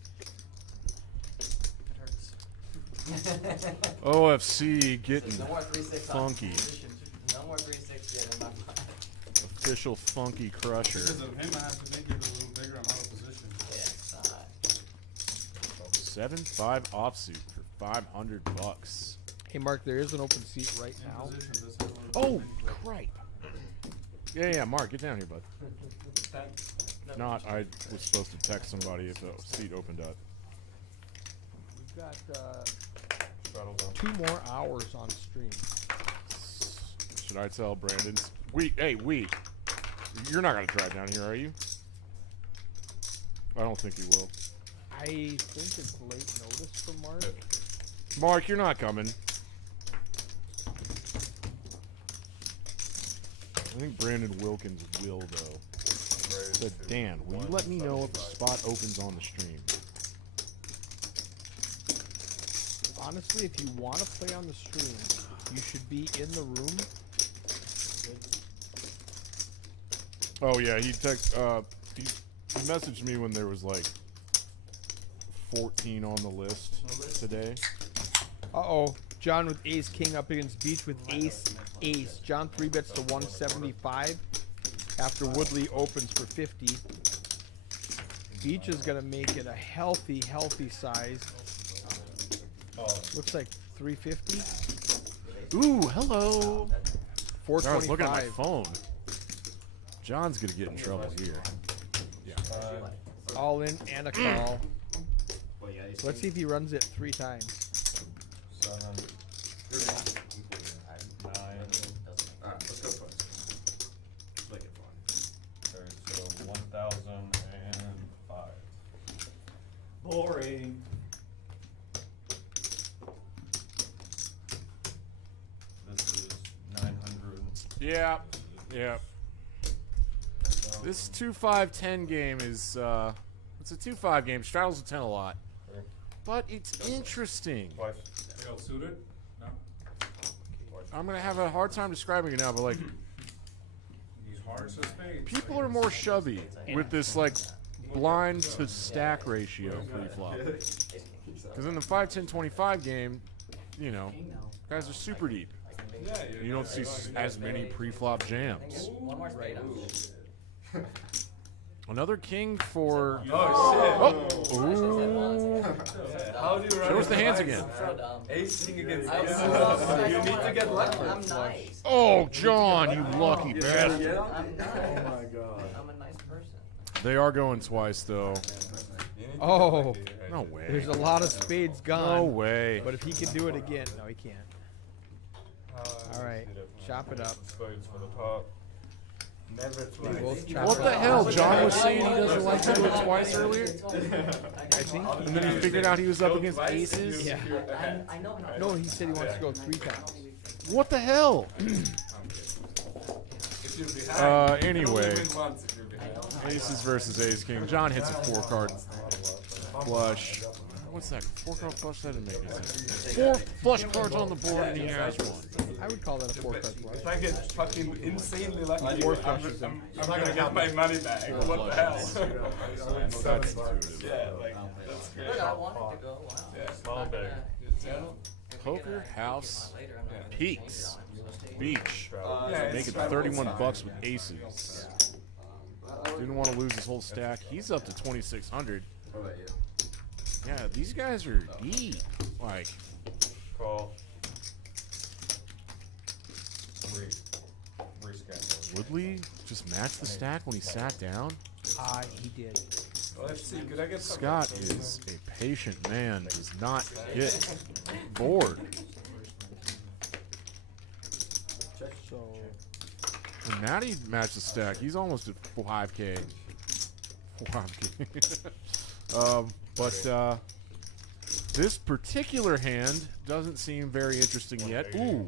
OFC getting No more 3-6 funky. No more 3-6 yet in my mind. Official funky crusher. Because of him, I have to make it a little bigger. I'm out of position. Yeah, 7-5 offsuit for $500. Hey Mark, there is an open seat right now. Position, that's how we're Oh, moving. cripe. Yeah, Mark, get down here, bud. Not, I was supposed to text somebody if the seat opened up. We've got Throttle down. 2 more hours on stream. Should I tell Brandon? You're not gonna drive down here, are you? I don't think you will. I think it's late notice for Mark. Mark, you're not coming. I think Brandon Wilkins will, though. Said, Dan, will you let me know if the spot opens on the stream? Honestly, if you want to play on the stream, you should be in the room. Oh yeah, he messaged me when there was like 14 on the list today. Uh-oh. John with Ace King up against Beach with Ace Ace. John 3-bets to 175 after Woodley opens for 50. Beach is going to make it a healthy size. Looks like 350. Ooh, hello. I was looking at my 425. phone. John's gonna get in trouble here. All in and a call. Let's see if he runs it 3 times. 700. 9. Alright, let's go first. Make it fun. Okay, so 1,005. Boring. This is 900. Yeah. This 2-5-10 game is it's a 2-5 game. Straddles a 10 a lot, but it's interesting. Twice. Yo, suited? No? I'm gonna have a hard time describing it now, but like These hearts of spades. people are more chubby with this like blind to stack ratio pre-flop. Because in the 5-10-25 game, you know, guys are super deep. Yeah, You don't see as many pre-flop jams. one more spade. Another king for. Oh, Ooh. How do you run Show us the hands it? again. So dumb. Acing against I'm ace. so You need to get lucky. I'm nice. Oh, John, you lucky bastard. Yeah? I'm nice. Oh my god. I'm a nice person. They are going twice, though. Oh, No way. there's a lot of spades gone. No way. But if he can do it again, no, he can't. All right, chop it up. Spades for the top. Never They both chop What it the up. hell? John was saying he doesn't like to do it twice earlier? I think. And then he figured out he was up against aces? Yeah. I know how. No, he said he wants to go 3 times. What the hell? If you're behind. Anyway. You only win once if you're behind. Aces versus ace king. John hits a 4-card flush. What's that? 4-card flush? That didn't make any sense. 4 flush cards on the board and he has one. I would call that a 4-card flush. If I get fucking insanely lucky, Four I'm flushes not gonna get my money back. What the hell? That's intuitive. Yeah, like, that's great. Look, I wanted to go. Wow. Yeah. Small and big. Poker House Peaks Beach. Yeah, Making it's 31 bucks with aces. Didn't want to lose his whole stack. He's up to 2,600. Yeah, these guys are deep. Like, Call. Rescan. Woodley just matched the stack when he sat down. He did. Let's see, could I get some? Scott is a patient man, does not get bored. So When Matty matched the stack, he's almost at 5K. 5K. But this particular hand doesn't seem very interesting yet. Ooh.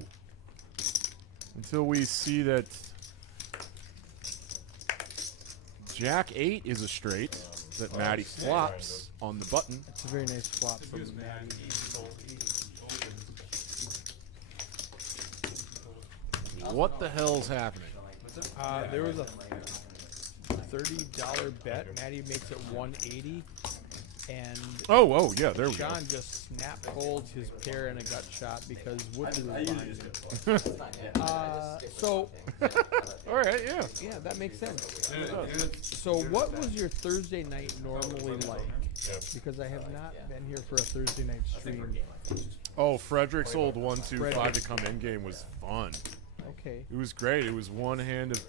Until we see that Jack 8 is a straight that Matty flops on the button. it's a very nice flop from Excuse me, Matty. I'm easy fold, open. What the hell's happening? There was a $30 bet. Maddie makes it 180, and Oh, yeah, there we go. Sean just snap folds his pair in a gut shot because Woodley was behind him. So All right, yeah. yeah, that makes sense. Dude, So what was your Thursday night normally like? Because I have not been here for a Thursday night stream. Oh, Frederick's old 1-2-5 to come in game was fun. Okay. It was great. It was one hand of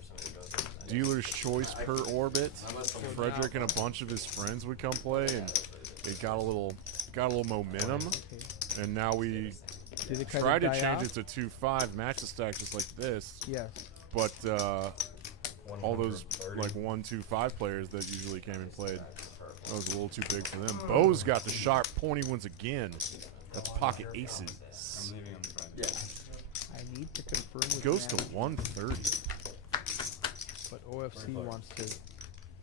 dealer's choice per orbit. Frederick and a bunch of his friends would come play, and it got a little momentum. Okay. And now we Did it kind try of to die change off? it to 2-5, match the stack just like this. Yes. But all those like 1-2-5 players that usually came and played, that was a little too big for them. Bo's got the sharp pointy ones again. That's pocket aces. I'm leaving on the front. Yeah. I need to confirm with Goes to Maddie, 130. but OFC wants to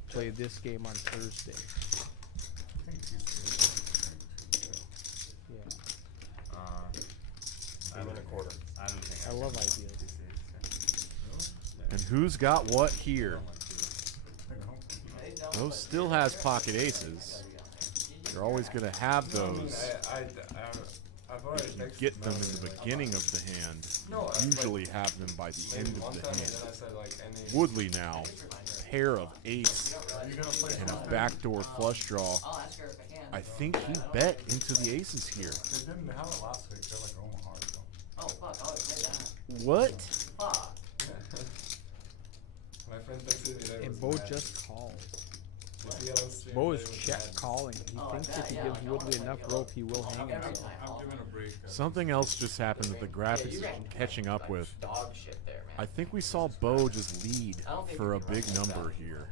play this game on Thursday. Yeah. I'm in a quarter. I don't think I love ideas. And who's got what here? Bo still has pocket aces. You're always going to have those. I've already If you texted get them in Melody the about beginning it. of the hand. No, I- Usually have them by the Maybe end one of the time, and hand. then I said like any. Woodley now, pair of ace Are you gonna play and a Fortnite? backdoor flush draw. I'll ask her if I can. I think he bet into the aces here. They didn't have it last week. They're like Omaha. So. Oh fuck, I always say that. What? Fuck. My friend texted me today. And was Bo mad. just called. Was he on the stream Bo today? is Was check mad. calling. He Oh, I thinks bet, if he yeah, gives like, I Woodley wanna enough play rope, he will hang Every himself. time. I'm giving a break. Something else just happened that the graphics you are ran catching up like with. Dog shit there, I man. think we saw Bo just lead I don't think for a you can big run like number that. here.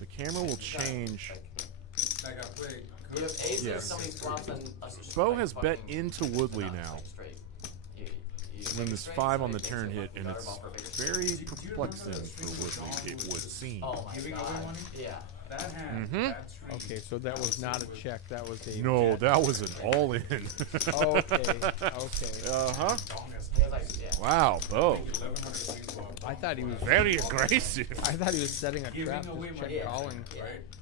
The camera will change. Like I played. You have aces, Yes. somebody flops on a Bo like has bet fucking- into Woodley not now. like straight. You When make there's straight, 5 on the somebody turn takes a hit, fucking and gutter it's ball for a bigger very straight. perplexing for Woodley, it would seem. Oh my Giving god. away money? Yeah. That hand. Mhm. That's free. Okay, so that was not a check. That was a No, bet. that was an all-in. Okay. Okay. Uh-huh. He was like, yeah. Wow, Bo. I thought he was. Very aggressive. I thought he was setting a trap. away Just my- check calling.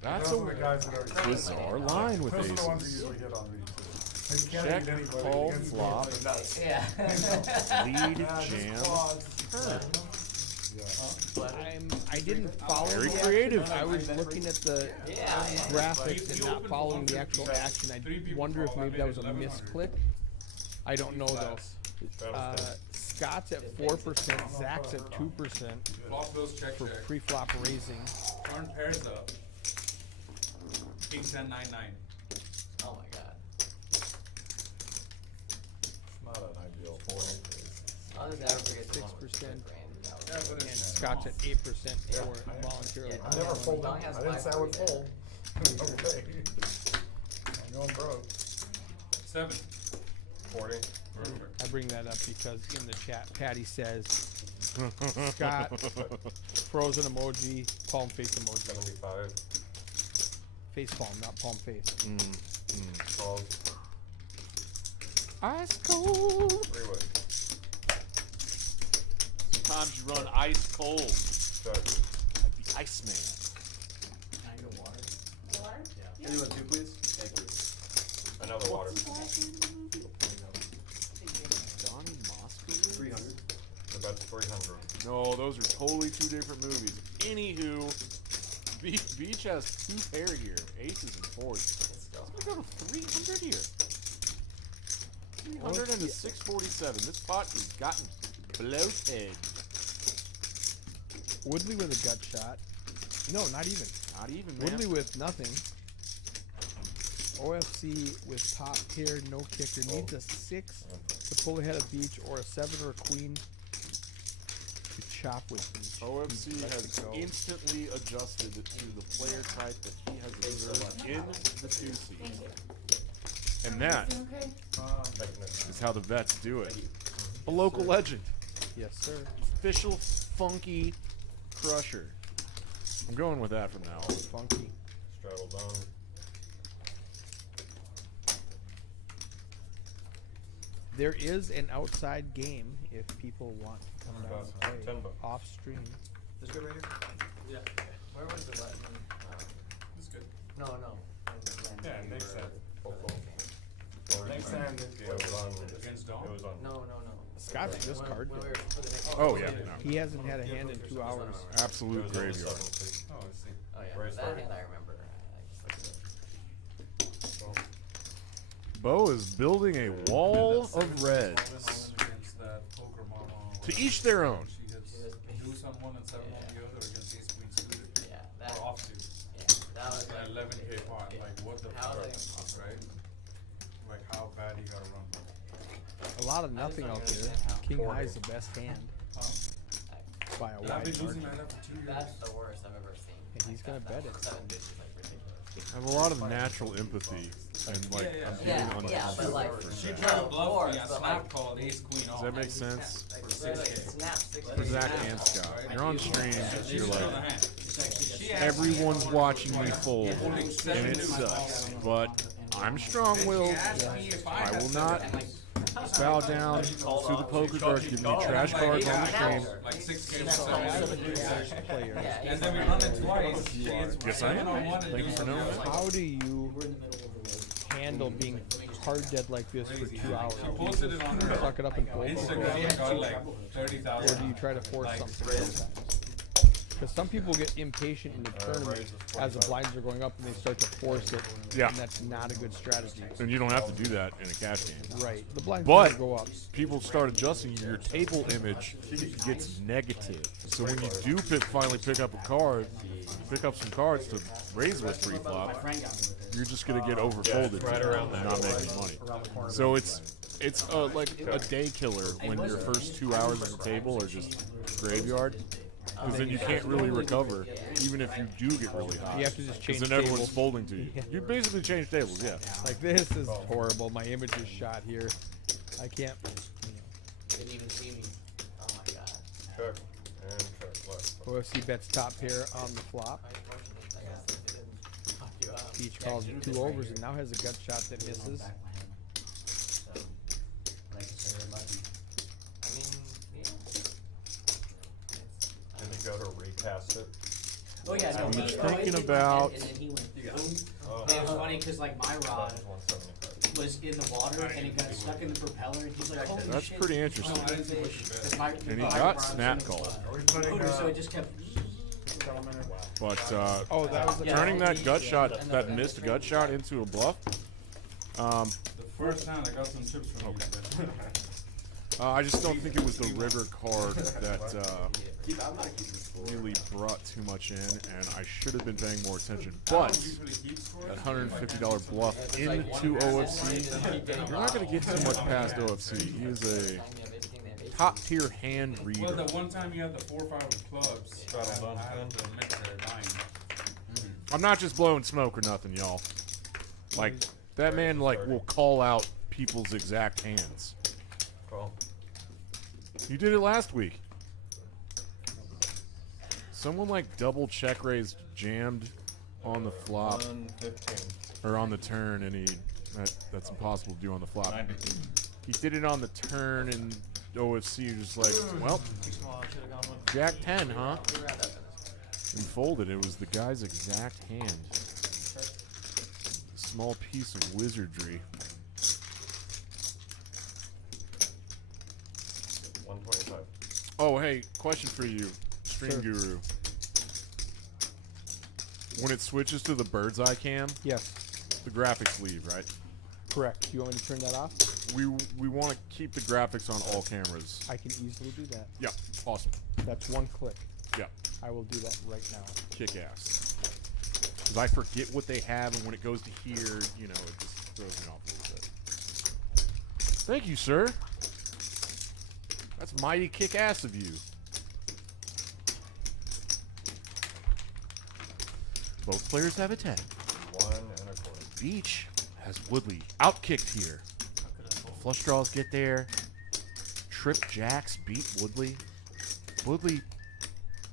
That's Those are a the guys that are bizarre line with Those are the ones that aces. usually get on read too. They can't Check, beat anybody call, against me, flop. they're nuts. Yeah. Lead, Yeah, just jam, quads. turn. I didn't follow Very the creative. action. I was looking at the graphics and not following the actual action. I wonder if maybe that was a misclick. I don't know though. Scott's at 4%, Zach's at 2% Flop those check for check. pre-flop raising. Turn pairs up. King 10 9 9. Oh my god. Not an ideal point. I'll just never forget the one with 6%. Randy. And Scott's at 8% for voluntarily. I never folded. Long as I didn't say I would 5%. fold. Okay. I'm going broke. 7. 40. I bring that up because in the chat, Patty says, Scott, frozen emoji, palm face emoji. 75. Face palm, not palm face. 12. Ice cold. 3-way. Sometimes you run ice cold. Check. Like the Iceman. Anyone two, please? Another water. Donnie Moscow? 300. The bet's 300. No, those are totally two different movies. Anywho, Beach has 2 pair here, aces and 4s. Let's go. Let's go to 300 here. 300 and a 647. This pot has gotten bloated. Woodley with a gut shot. No, not even. Not even, man. Woodley with nothing. OFC with top pair, no kicker. Needs a 6 to pull ahead of Beach or a 7 or a queen to chop with Beach. OFC has instantly adjusted to the player type that he has observed in the 2 seed. And that is how the vets do it. A local legend. Yes, sir. Official funky crusher. I'm going with that from now on. Funky. Straddle down. There is an outside game if people want to come down and play. $10. Off stream. This good right here? Yeah. Where was the button? It's good. No, no. Yeah, next time. Next time it was on. Against Dawn? It was on. No. Scott's just card. Oh, yeah. No. He hasn't had a hand in 2 hours. Absolute graveyard. Oh, I see. Oh yeah, Right, that sorry. hand I remember. I just looked at it. Bo is building a wall of reds. Against that poker mama. To each their own. She hits deuce on one and 7 on the other against ace queen suited. Yeah, that. Or offsuit. Yeah, that was Like 11K pot. Like what the How fuck, they- right? Like how bad he gotta run. A lot of nothing out there. King High is the best hand by a I've wide been losing margin. my life for 2 years. That's the worst I've ever seen. And he's gonna bet it. 7 deuces is like ridiculous. I have a lot of natural empathy. And, like, I'm Yeah, feeling yeah, but like She no, tried to of bluff course, me. I but snap like, called ace queen off. Does that make sense? like snap 6 For Zach and Scott. You're on stream. You're like, She everyone's watching me fold. And it sucks. But I'm strong-willed. I will not bow down to the poker card. Give me trash cards on the stream. like 6K for 7. Player. And then we run it twice. Yes, I am. Thank you for knowing that. How do you handle being hard dead like this for 2 hours? She posted it on her Suck it up and fold? Instagram. I got like Or 30,000. do you try to force something sometimes? Because some people get impatient in the tournament as the blinds are going up and they start to force it. Yeah. And that's not a good strategy. And you don't have to do that in a cash game. Right. The blinds But never go up. people start adjusting, your table image gets negative. So when you do finally pick up a card, pick up some cards to raise with pre-flop, you're just gonna get overfolded and not make any money. So it's like a day killer when your first 2 hours of the table are just graveyard. Because then you can't really recover, even if you do get really high. You have to just change Because then everyone's tables. folding to you. You basically change tables, yeah. Like, this is horrible. My image is shot here. I can't. Didn't even see me. Oh my god. Check. And check left. OFC bets top pair on the flop. Beach calls it 2 overs and now has a gut shot that misses. I mean, yeah. Did he go to recast it? Oh yeah, no, I'm he thinking hit about- and then he went boom. Oh. And it was funny because like my rod 175. was in the water and it got stuck in the propeller and he's like, holy That's shit. pretty interesting. No, I didn't think- 'cause my- And he my got rod was snap in the called. Are we putting motor, so it just kept. But Oh, that was a turning that gut shot, that missed gut shot into a bluff, The first time I got some chips from you. I just don't think it was the river card that really brought too much in, and I should have been paying more attention. But that $150 bluff into OFC, you're not going to get too much past OFC. He is a top tier hand Well, reader. the one time you had the 4-5 of clubs, I had the mixer dying. I'm not just blowing smoke or nothing, y'all. Like, that man, like, will call out people's exact hands. Call. You did it last week. Someone, like, double check raised jammed on the flop, 115. or on the turn, and that's impossible to do on the flop. He did it on the turn, and OFC was just like, well, Jack 10, huh? And folded. It was the guy's exact hand. Small piece of wizardry. 125. Oh, hey, question for you, Stream Sure. Guru. When it switches to the bird's eye cam, Yes, the graphics leave, right? correct. You want me to turn that off? We want to keep the graphics on all cameras. I can easily do that. Yeah, awesome. That's one click. Yeah, I will do that right now. kick ass. Because I forget what they have, and when it goes to here, you know, it just throws me off a little bit. Thank you, sir. That's mighty kick-ass of you. Both players have a 10. 1 and a quarter. Beach has Woodley outkicked here. Flush draws get there. Trip jacks beat Woodley. Woodley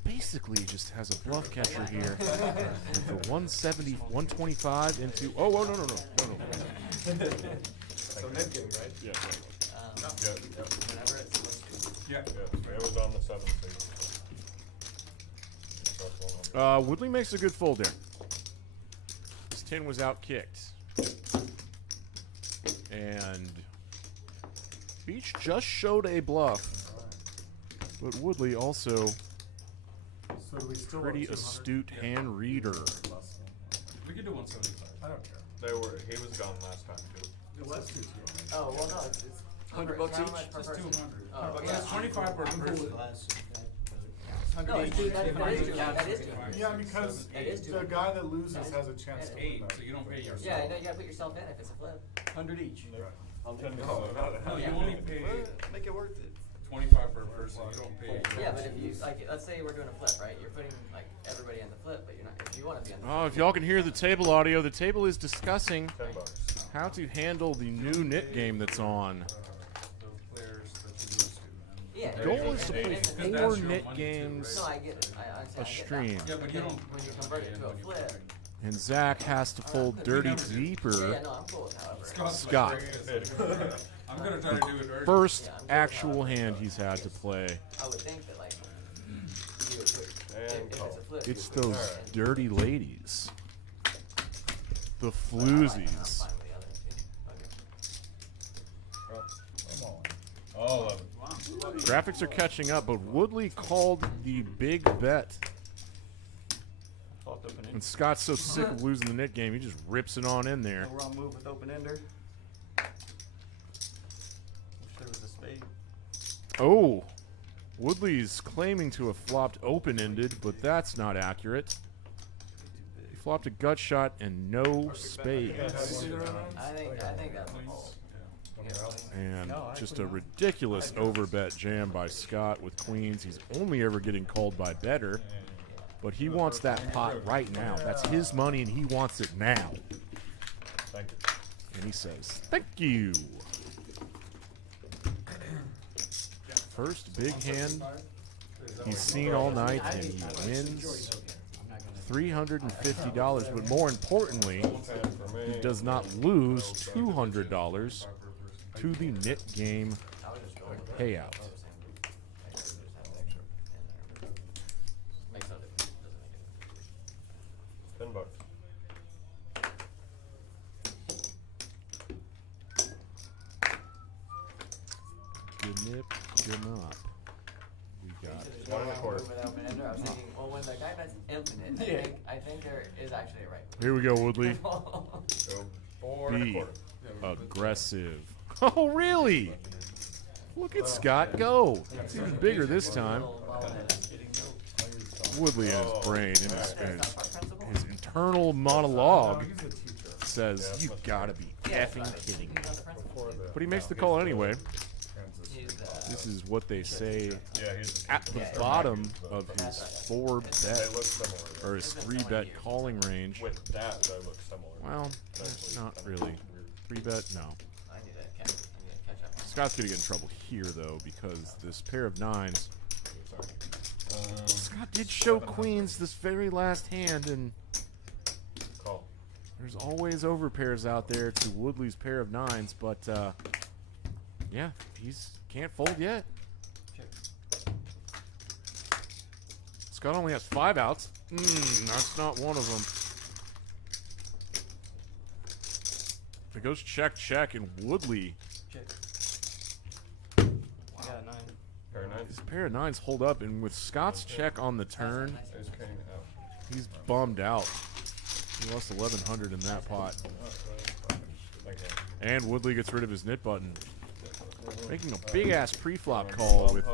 basically just has a bluff catcher here. And for 170, 125 into. Oh, no. So net game, right? Yeah, Whenever it's supposed to. Yeah. Yeah, it was on the 7th. Woodley makes a good fold there. His 10 was outkicked. And Beach just showed a bluff. But Woodley also So do we still pretty want 200? astute hand reader. We could do 175. I don't care. He was gone last time too. Let's do 200. Oh, well, no, it's $100 how much each? per Just person? 200. Oh, Yeah, it's 25 per person. No, dude, that is 200. Yeah, because That is the 200. guy that loses has a chance to win 8, that. so you don't pay yourself. Yeah, I know you gotta put yourself in if it's a flip. 100 each. No, you only pay Make it worth it. 25 per person. You don't pay. Yeah, but if you, like, let's say we're doing a flip, right? You're putting, like, everybody on the flip, but you're not, if you wanna be on the flip. Oh, if y'all can hear the table audio, the table is discussing $10. how to handle the new knit game that's on. The players that you lose to, man. Yeah. The goal is to and- play and- Because four that's your knit money too, games No, I get it. I understand. a I get that stream. part. Yeah, but you Then don't. when you convert it to a flip. And Zach has to fold dirty Yeah, deeper. no, I'm cool with however. Scott. I'm gonna try to do it early. First Yeah, I'm good with actual however. hand he's had to play. I would think that, like, you would put, And if call. it's a flip. you It's would put those it in. dirty ladies. The I'm floozies. fine with the other two. Okay. I'm all in. All of it. Graphics are catching up, but Woodley called the big bet. Flopped open And end. Scott's so sick of losing the knit game, he just rips it on in there. No wrong move with open ender. Wish there was a spade. Oh, Woodley's claiming to have flopped open-ended, but that's not accurate. He flopped a gut shot and no spades. I think that's a fold. And just a ridiculous overbet jam by Scott with queens. He's only ever getting called by better, but he wants that pot right now. That's his money and he wants it now. Thank you. And he says, thank you. First big hand he's seen all night, and he wins $350. But more importantly, And for me, he does not lose $200 to the knit game payout. Makes no difference. Doesn't make it. $10. Gnip, gnop. We got 1 and a quarter. With open ender, I was thinking, well, when the guy bets infinite, I think there is actually a right. Here we go, Woodley. Go 4 and a B. quarter. Aggressive. Oh, really? Look at Scott go. It's even bigger this time. Woodley in his brain, in his internal monologue, He's a teacher. says, "You gotta be effing kidding me." Before the But he makes the call anyway. transition. This is what they say Yeah, he's a at the bottom of his 4-bet They look similar. or his 3-bet calling range. With that, they look similar. Well, that's not really 3-bet. No. I need to catch up. Scott's gonna get in trouble here though because this pair of nines. Scott did show queens this very last hand, and Call. there's always overpairs out there to Woodley's pair of nines, but yeah, he's can't fold yet. Scott only has 5 outs. That's not one of them. If it goes check, check, and Woodley, I got a 9. Pair of 9s. his pair of nines hold up, and with Scott's check on the turn, Ace king out. he's bummed out. He lost 1,100 in that pot. Thank you. And Woodley gets rid of his knit button. Making a big ass pre-flop call with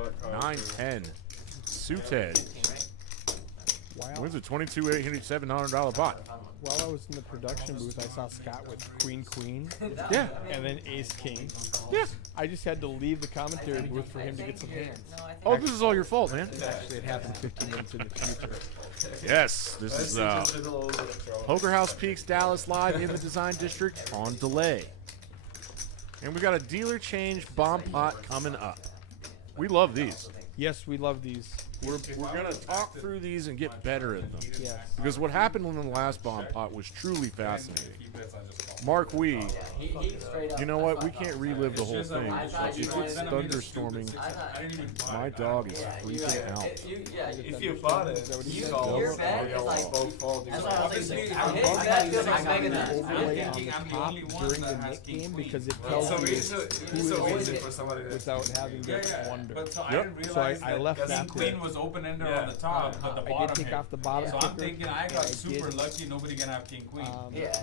9-10. Suited. Wins a $22,807 pot. While I was in the production booth, I saw Scott with Queen, Yeah. and then Ace King. Yeah. I just had to leave the commentary booth for him to get some hands. Oh, this is all your fault, man. Actually, it happened 15 minutes in the future. Yes, this is Poker House Peaks Dallas Live in the Design District on delay. And we got a dealer change bomb pot coming up. We love these. Yes, we love these. We're going to talk through these and get better at them. Yes. Because what happened in the last bomb pot was truly fascinating. Mark Wee, you know what? We can't relive the whole thing. If it's thunderstorming, my dog is freaking out. If you bought it, you Your bed is like. That's why I was thinking. His bed feels like Mega Nuts. Overlay on the top during the Nick game because it tells so you it's so easy for somebody to. without having to wonder. But so I Yep. didn't So realize I that left the that queen there. was open-ended on the top, but the I bottom did take hit. off the bottom So I'm kicker. thinking I and got I super did, lucky. Nobody gonna have king queen.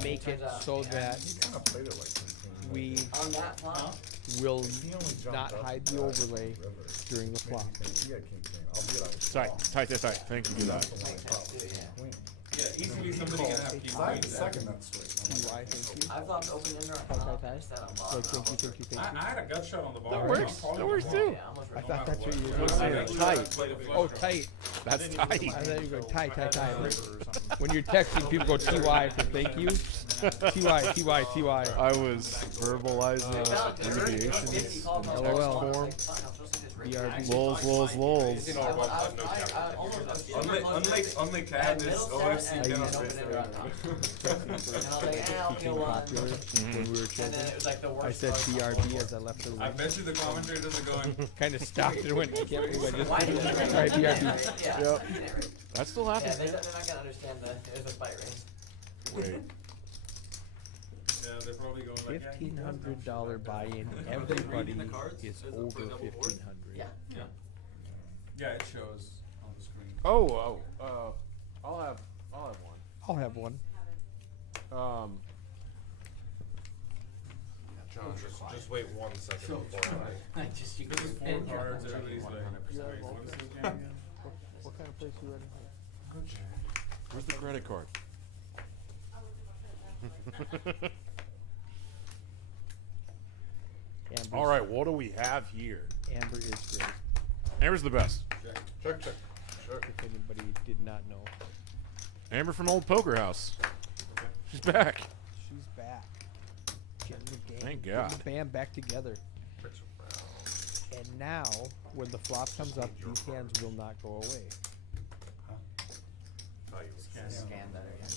make it so that Kind of played it like King we On that flop. will He only jumped not up hide to the that overlay river. during the flop. He had King Queen. Albeit I was Tight, wrong. tight. Thank you for that. That's the one I thought was King Queen. Yeah, easily somebody gonna have king Cause I had queen. the second that straight. TY, thank you. I flopped open ender on Tie, top. tie, tie. Instead on Like, bottom. thank you. I had a gut shot on the bottom. That works. That works too. Yeah, almost I right. thought that's what you were What's going that? to say. Tight. Oh, tight. That's I tight. thought you were going tie. When you're texting, people go TY for thank you. TY. I was verbalizing abbreviations. LOL. BRB. Lols. You know, Rob had no camera. Unlike that, this OFC I dinner used Became popular when we were And children. then it was like the worst. I said BRB as I left the I room. bet you the commentators are going. Kind of stopped and went, I can't believe I just Why did did it. you Alright, BRB. Yeah. Yep. That still Yeah, happens, they're man. not gonna understand it was a fight race. Wait. Yeah, they're probably going like. $1,500 buy-in. Everybody is over 1,500. Yeah. Yeah, it shows on the screen. I'll have one. I'll have one. John, just wait 1 second before I. Just you This is 4 cards. Everybody's like. What kind of place you ready? Where's the credit card? All right, what do we have here? Amber is great. Amber's the best. Check. If anybody did not know, Amber from Old Poker House. She's back. she's back. Getting the game, Thank getting God. the band back together. And now, when the flop comes up, these hands will not go away. scan that again.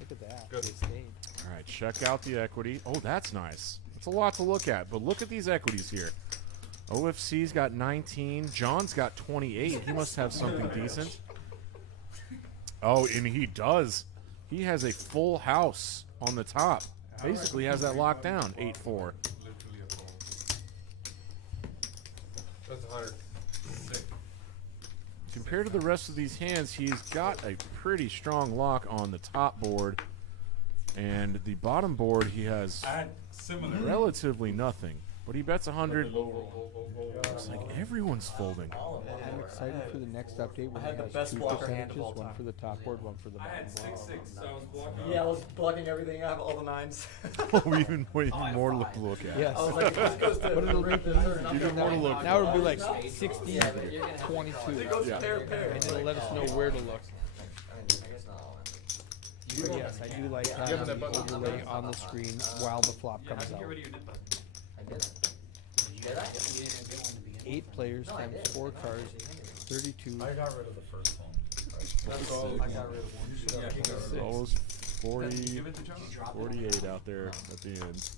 Look at that. Good. They stayed. All right, check out the equity. Oh, that's nice. That's a lot to look at, but look at these equities here. OFC's got 19. John's got 28. He must have something decent. Oh, and he does. He has a full house on the top. Basically has that locked down. 8-4. Literally a fold. That's 100. Compared to the rest of these hands, he's got a pretty strong lock on the top board. And the bottom board, he has I had similar. relatively nothing. But he bets 100. Low. It's like everyone's folding. I'm excited for the next update when I had it the has best 2 blocker hand of percentages, all one time. for the top board, one for the I bottom had board. 6-6, so I was blocking. Yeah, I was blocking everything. I have all the nines. even more to look at. Yes. I was like, this goes to But it'll be Even more to look now it'll be like No. 60, Yeah, but you're gonna have to 22. It goes Yeah. pair. And it'll let us know where to look. I guess not all in. But yes, I do like having the overlay on the screen while the flop comes out. I did. Did I? 8 players times 4 cards, 32. I got rid of the first one. That's all. I got rid of one. You should have got rid of it. Almost 40, Give it to John. 48 out there at the end.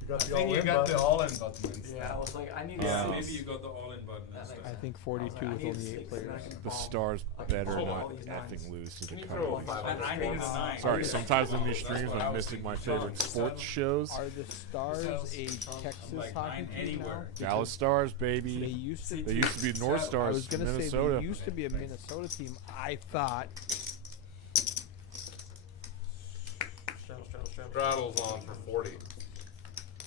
You got I the think you all-in got the button. all-in button instead. Yeah, I was like, I need Yeah, to maybe you got the all-in button That instead. makes I think 42 with only 8 players. The stars better Hold on, not all these nines. effing lose to the Can you throw a Cardinals. 500? I needed a 9. Sorry, sometimes in these That's streams what I I'm was missing my thinking. favorite sports shows. Are the Stars a Texas Like hockey 9 team now? anywhere. Dallas Stars, They baby. used to. They used to be North I Stars, was gonna say Minnesota. they used to be a Minnesota team. I thought. Straddle's on for 40.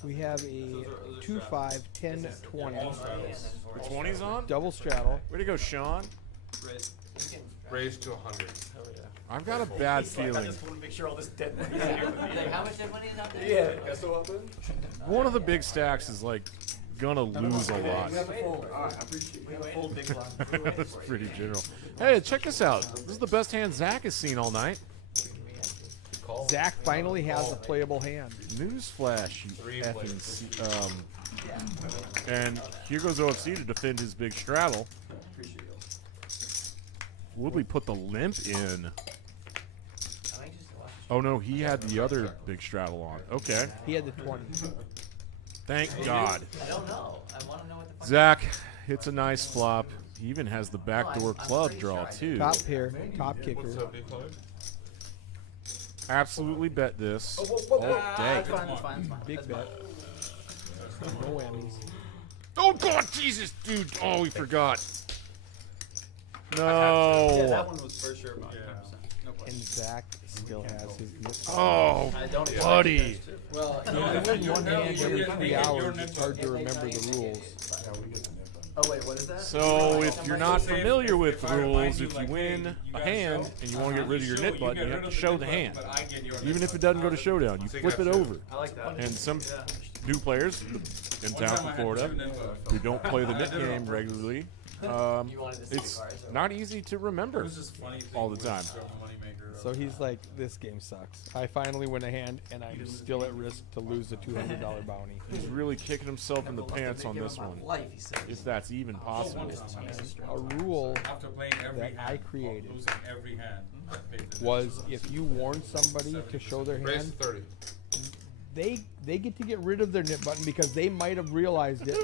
We have a 2, 5, 10, 20 The 20's on? double straddle. Way to go, Sean. Raise to 100. Hell yeah. I've got a bad He's like, I feeling. just want to make sure all this dead money is here with me. Like, how much dead money is out there? Yeah, guess what happened? One of the big stacks is like gonna lose a lot. We have to fold it. Alright, I appreciate We it. waited. Full big blind. That's pretty general. Hey, check this out. This is the best hand Zach has seen all night. Zach finally has a playable hand. Newsflash, you Three effing players. and here goes OFC to defend his big straddle. Appreciate it. Woodley put the limp in. I'm anxious to watch this. Oh no, he had the other big straddle on. Okay, He had the 20. thank God. I don't know. I want to know what the fuck. Zach, it's a nice flop. He even has the backdoor I'm club pretty draw sure I too. Top pair, top kicker. What's up, big player? Absolutely bet this Oh, all day. It's fine, it's fine, it's fine. Big That's bet. fine. No whammies. Oh God, Jesus, dude! Oh, we forgot. Yeah, No. that one was for sure about 100%. No And question. Zach still has his nip. Oh, I don't expect buddy. you guys to. Well, You win one hand every 3 hours. your It's hard to remember the rules. Yeah, we get the nip on. Oh wait, what is that? So if you're not Say if- familiar with if the I remind rules, you, if you like, win hey, you a guys hand show, and you want to get rid of your nip button, you get have rid to of show nip the button, hand. but I get your Even nip if it button. doesn't go to showdown, you So you flip it got two. over. I like that. And some Yeah. new players in One town time from I had Florida two nip buttons. who don't play the I nip did it on game purpose. regularly, You wanted to see it's the cards, so- not easy to It remember. was just funny thing all the with time. the moneymaker. So he's like, this game sucks. I finally win a hand, and I'm still at risk to lose the $200 bounty. He's really kicking himself in the pants on this one, Life, he said. if that's even possible. A rule After playing every that hand, I created losing every hand, I paid the was if you warn somebody to show their Raise hand, to 30. they get to get rid of their nip button because they might have realized it,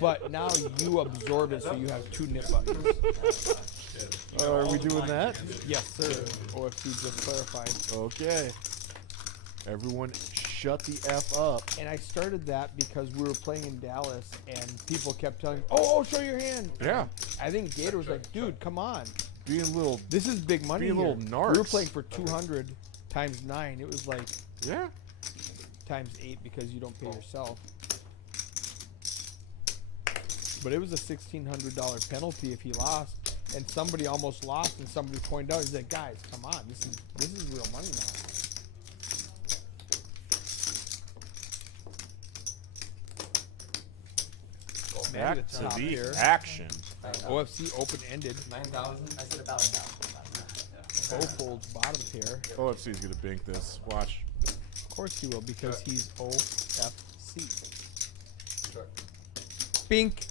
but now you absorb it, so you have 2 nip buttons. Are we doing that? Yes, sir. OFC just clarified. Okay. Everyone shut the F up. And I started that because we were playing in Dallas, and people kept telling, "Oh, show your hand." Yeah. I think Gator was like, "Dude, come on, Being a little, this is big money." Being a here." little We were narcs. playing for 200 times 9. It was like yeah. times 8 because you don't pay yourself. But it was a $1,600 penalty if he lost, and somebody almost lost, and somebody pointed out, he's like, "Guys, come on, this is real money now." Back Maybe to top the here. action. OFC open-ended. 9,000? I said about 1,000. O folds bottom pair. OFC's gonna bink this. Watch. Of course he will, because he's OFC. Bink.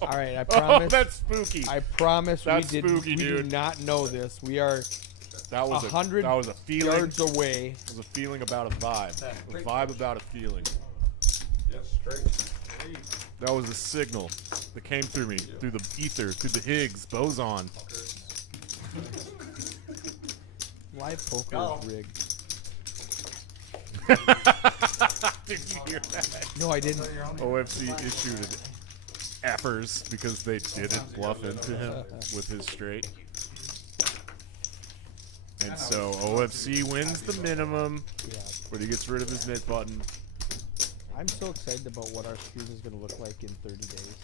All right, I promise. Oh, that's spooky. I promise That's we spooky, we do dude. not know this. We are That was 100 that was a feeling. yards away. It was a feeling about a vibe. A vibe about a feeling. Yeah, straight. That was a signal that came through me, through the ether, through the Higgs boson. Live poker Go. is rigged. Did you hear that? No, I didn't. OFC issued effers because they didn't bluff into him with his straight. And so OFC wins the minimum, Yeah. but he gets rid of his knit button. I'm so excited about what our stream is going to look like in 30 days.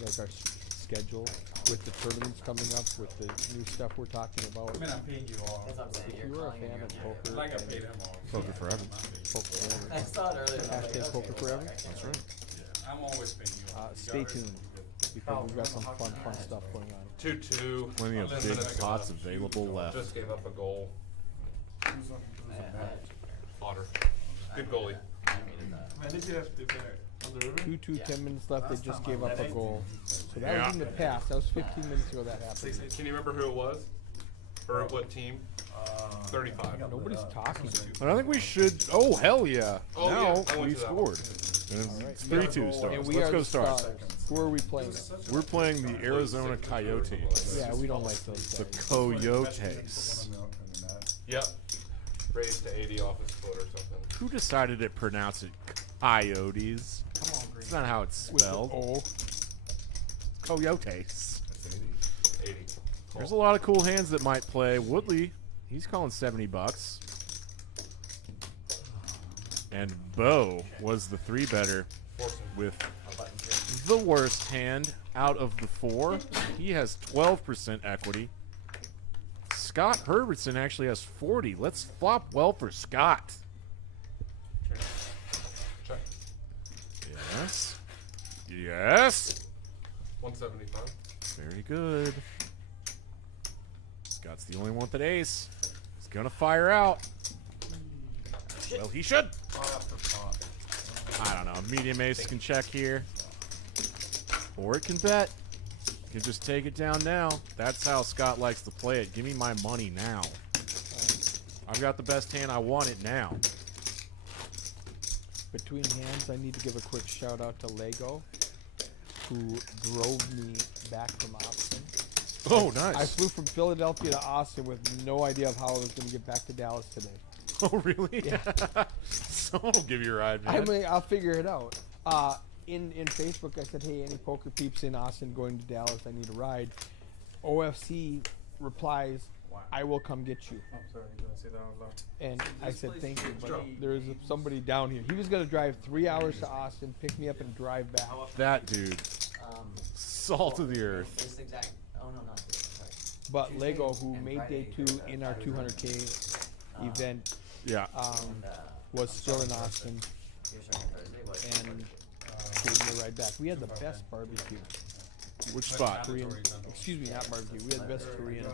Like our schedule with the tournaments coming up, with the new stuff we're talking about. I mean, I'm paying you all. That's what I'm saying. If You're you are a calling fan in of your- poker, Like I and paid him all. Poker forever. poker forever, I saw it earlier. and I was Hashtag like, poker okay, forever. okay. That's right. I'm always paying you all. stay tuned because we've got some fun stuff going on. 2-2. Plenty of big pots available left. Just gave up a goal. Otter. Good goalie. Man, did you have to do better? On the river? 2-2, 10 minutes left. They just gave up a goal. So that Yeah. was in the past. That was 15 minutes ago that happened. Can you remember who it was? Or what team? 35. Nobody's talking. And I think we should. Oh hell yeah! Oh, now yeah, I went we to that one. scored. And it's 3-2 stars. And we Let's are go the stars. stars. Who are we playing? We're playing the Arizona Coyotes. Yeah, we don't like those The guys. Coyotes. Yep. Raised to 80 off his foot or something. Who decided to pronounce it Coyotes? That's not how it's With an spelled. O. Coyotes. 80. There's a lot of cool hands that might play. Woodley, he's calling $70. And Bo was the 3-better Force him. with A button here. the worst hand out of the 4. He has 12% equity. Scott Herbertson actually has 40. Let's flop well for Scott. Check. Yes. Yes. 175. Very good. Scott's the only one with an ace. He's going to fire out. Well, he should. I don't know. Medium ace can check here. Or it can bet. You can just take it down now. That's how Scott likes to play it. Give me my money now. I've got the best hand. I want it now. Between hands, I need to give a quick shout out to Lego, who drove me back from Austin. Oh, nice. I flew from Philadelphia to Austin with no idea of how I was going to get back to Dallas today. Oh, really? Yeah. Someone will give you a ride, man. I mean, I'll figure it out. In Facebook, I said, hey, any poker peeps in Austin going to Dallas, I need a ride. OFC replies, I will come get you. I'm sorry, you didn't say that out loud. And I said, thank you, but there's somebody down here. He was going to drive 3 hours to Austin, pick me up, and drive back. That dude. Salt of the earth. This exact. Oh no, not this. Sorry. But Lego, who made day 2 in our 200K event, Yeah. was still in Austin You're starting Thursday. What? and gave me a ride back. We had the best barbecue. Which spot? Korean, excuse me, not barbecue. We had the best Korean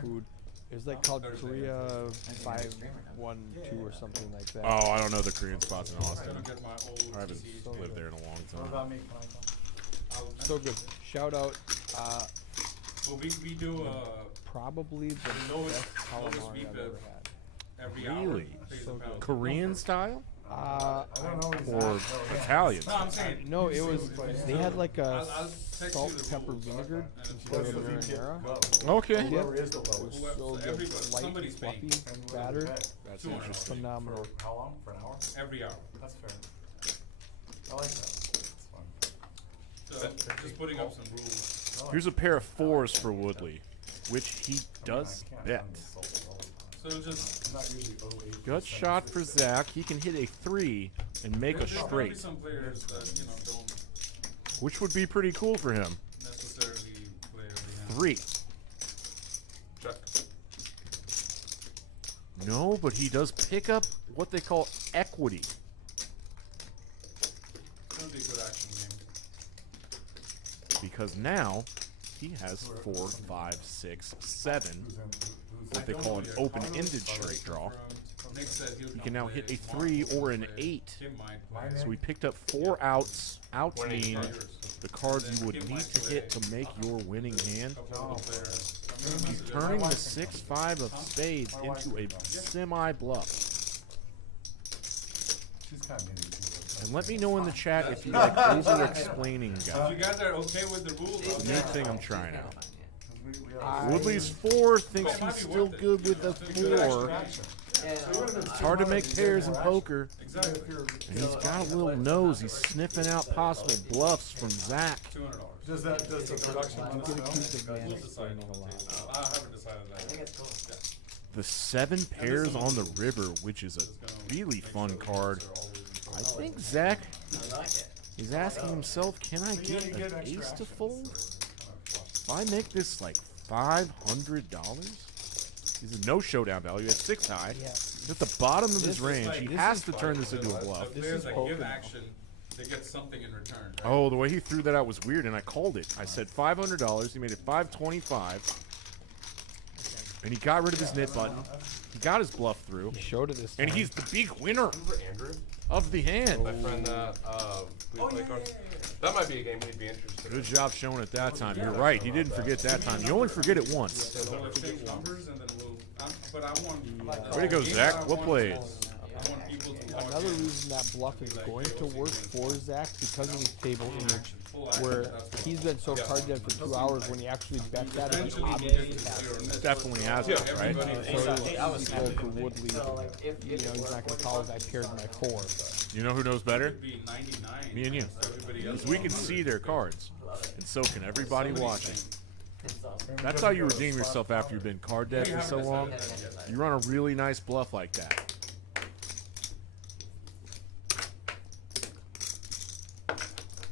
food. It was like called Korea 512 or something like that. Oh, I don't know the Korean spots in Austin. Gonna get my old I haven't PC. lived there in a long What time. about me, Michael? So good. Shout out, Well, we do probably the Noah's- best Noah's calamari beef I've at- ever had. every Really? hour. pays So a good. pound. Korean style? I don't know exactly. Or Italian? No, I'm saying. No, it was. They had like a I'll text salt, you the pepper, rules. vinegar And instead of What's the marinara. VP? Okay. Yeah. Whoever is the It was lowest. Whoever- so so good, everybody- light, somebody's paying. fluffy, And whoever's batter, bet. That's 200. interesting. phenomenal. For how long? For an hour? Every hour. That's fair. I like that. It's fun. So just putting up some rules. I like Here's a pair of 4s for Woodley, which he does I can't bet. run this solo all the time. So just. I'm not usually 08%. Gut shot for Zach. He can hit a 3 and make a There's gonna be straight, some players that don't which would be pretty cool for him. necessarily play every hand. 3. Check. No, but he does pick up what they call equity. It's gonna be a good action game. Because now he has 4, 5, 6, 7. Who's in? Who's What they call an open-ended straight draw. Nick said he'll He can now hit a 3 or an 8. Kim might play. So we picked up 4 outs. Outs Winning mean cards. the cards you would need to hit to make your winning hand. Couple of players. Turning the 6-5 of spades into a semi-bluff. She's kind of needy too. And let me know in the chat if you like over-explaining If guys. you guys are okay with the rules, I'll New do thing it. I'm trying out. We have Woodley's 4 thinks he's still good with the 4. action. It's hard to make pairs in poker. Exactly. And he's got a little nose. He's sniffing out possible bluffs from Zach. $200. Does the production let us Get know? accused of We'll decide. explaining a lot. I haven't decided that. I think yet. it's cool. The 7 pairs on the river, which is a really fun card. I think Zach I like it. is asking himself, can I get you get an extra ace to actions. fold? If I make this like $500, he's a no showdown value at 6 high. Yeah. He's at the bottom of his range. He this has is to turn this into a bluff. The players is that poker give now. action, they get something in return. Right? Oh, the way he threw that out was weird, and I called it. I said $500. He made it $525, and he got rid of his knit button. He got his bluff through, He showed it this time. and he's the big winner Remember Andrew? of the hand. My friend that we play cards. That might be a game he'd be interested in. Good job showing it that time. You're right. He didn't forget that time. You only forget it once. So we'll exchange numbers and then but I want. Way to go, Zach. What plays? I want people to watch Another it. reason that bluff is going to work for Zach because of his table image, Full action, where that's what- he's been so card dead for 2 hours when he actually bet that it's Eventually, we obvious get he to has zero. it. That's Definitely what- has it, right? everybody- So it was easy fold for Woodley. So like if You know, he's not going to call his guy paired my 4. You know who knows better? It'd be 99. Me and you. Everybody else Because we can is see their cards, and so can everybody watching. it's awesome. That's how you redeem yourself after you've been card dead for so long. You run a really nice bluff like that.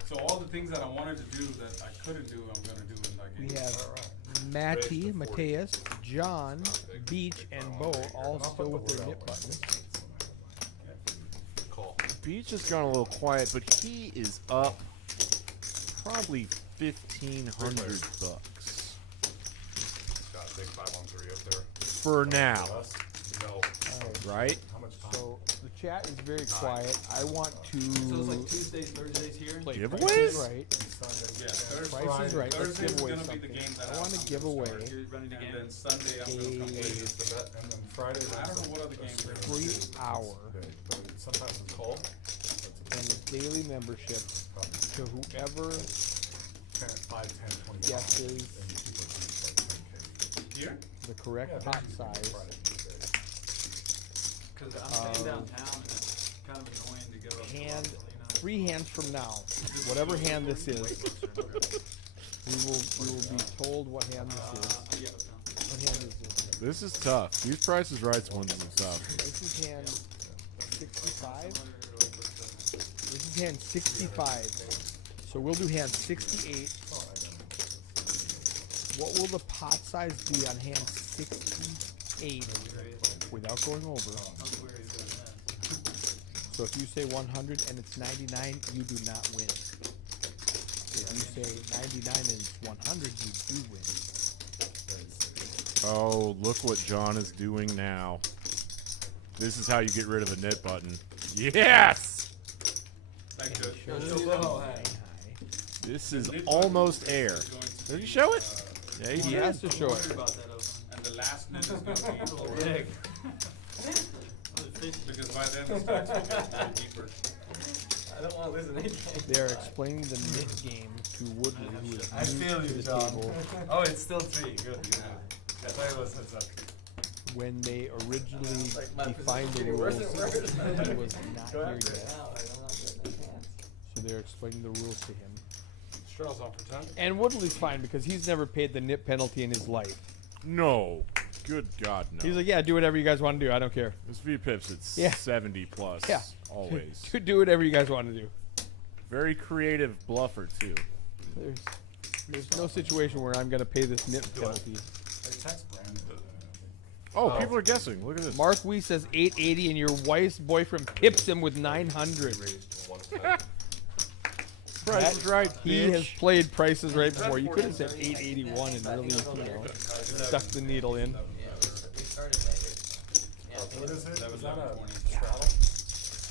So So all the things that I wanted to do that I couldn't do, I'm gonna do in that We game. have Matty, Mateus, John, Beach, and Bo all still with their nip buttons. Call. Beach has gone a little quiet, but he is up probably $1,500 Got a big 5-on-3 up there. for now, No. right? How much time? So the chat is very quiet. I want to So it's like Tuesdays, Thursdays here? play Giveaways? Price is Right. Yeah, Price is Right. Let's Thursday's give away gonna be the something. game that I want to I'm give gonna away start. You're running the And game? then Sunday I'm gonna come a play. Is the bet, and then Friday. I don't know what other games there are. 3 hour Big, but sometimes it's Call. and a daily membership to whoever 10, 5, 10, 20. guesses And you keep it like 10K. Here? the correct Yeah, pot Benji's size. Friday, Tuesday. Cause I'm staying downtown and it's kind of annoying to go up to Hand, Los Colinas. 3 hands from now, whatever hand this is, we will be told what hand this is. Yeah. What hand is this? This is tough. These Price is Right ones are tough. This is hand 65. This is hand 65. So we'll do hand 68. What will the pot size be on hand 68 without going over? So if you say 100 and it's 99, you do not win. If you say 99 and it's 100, you do win. Oh, look what John is doing now. This is how you get rid of a nit button. Yes! Thank you. This is almost air. Did he show it? Yeah, he He did. has to show Worried it. about that, Owen. And the last nip is gonna be Rick. because by then it starts to get deeper. I don't wanna lose an 8K. They are explaining the nit game to Woodley, who is I new feel to you, the John. table. Oh, it's still 3. Good, good. I thought it was heads up. When they originally Like, my defined the position's rules, getting worse and worse. he was not Go here after it yet. now, like, I'm not getting a chance. So they're explaining the rules to him. Strauss on for 10. And Woodley's fine because he's never paid the nip penalty in his life. No. Good God, no. He's like, yeah, do whatever you guys want to do. I don't care. This V-Pips, it's Yeah. 70 plus. Yeah. Always. Do whatever you guys want to do. Very creative bluffer, too. There's no situation where I'm going to pay this nip penalty. They text Brandon. Oh, people are guessing. Look at this. Mark Wee says 880 and your wife's boyfriend pips him with 900. Price is Right, He bitch. has played Prices Right before. You could have said 881 and really, stuck the needle in. Yeah, we started that here. Yeah, What is it? Is that a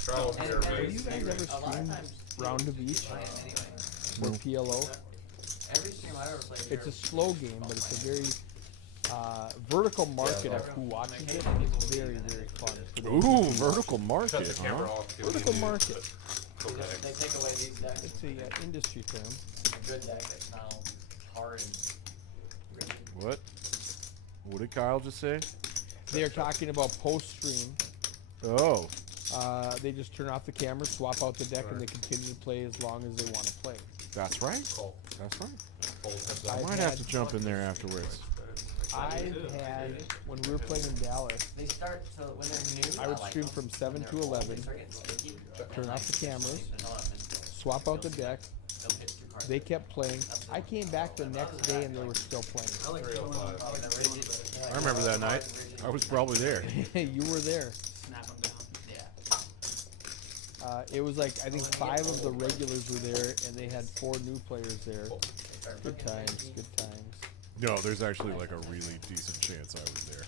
Straddle And here, it Have varies. you guys ever A lot of streamed times, Round of Each play it anyway. or PLO? Every stream I've ever played here. It's a slow game, but it's a very vertical market of who watches it. It's very, very fun. for those Ooh, who- vertical Shut market, the camera huh? off. give me Vertical the- market. Okay. They take away these decks. It's a industry term. A good deck that's now hard and really. What? What did Kyle just say? They are talking about post-stream. Oh. They just turn off the camera, swap out the deck, and they continue to play as long as they want to play. That's right. Call. That's right. Fold heads I up. might have to jump in there afterwards. I've had, when we were playing in Dallas, They start, so when they're new, I would like stream them. from 7 When to they're old, 11, they start getting sticky, turn and off the cameras, they'll swap out the deck. hit 2 cards. They kept playing. I came back the next day and they were still playing. 305. I remember that night. I was probably there. You were there. Snap them down. Yeah. It was like, I think 5 of the regulars were there and they had 4 new players there. Good times, good times. No, there's actually like a really decent chance I was there.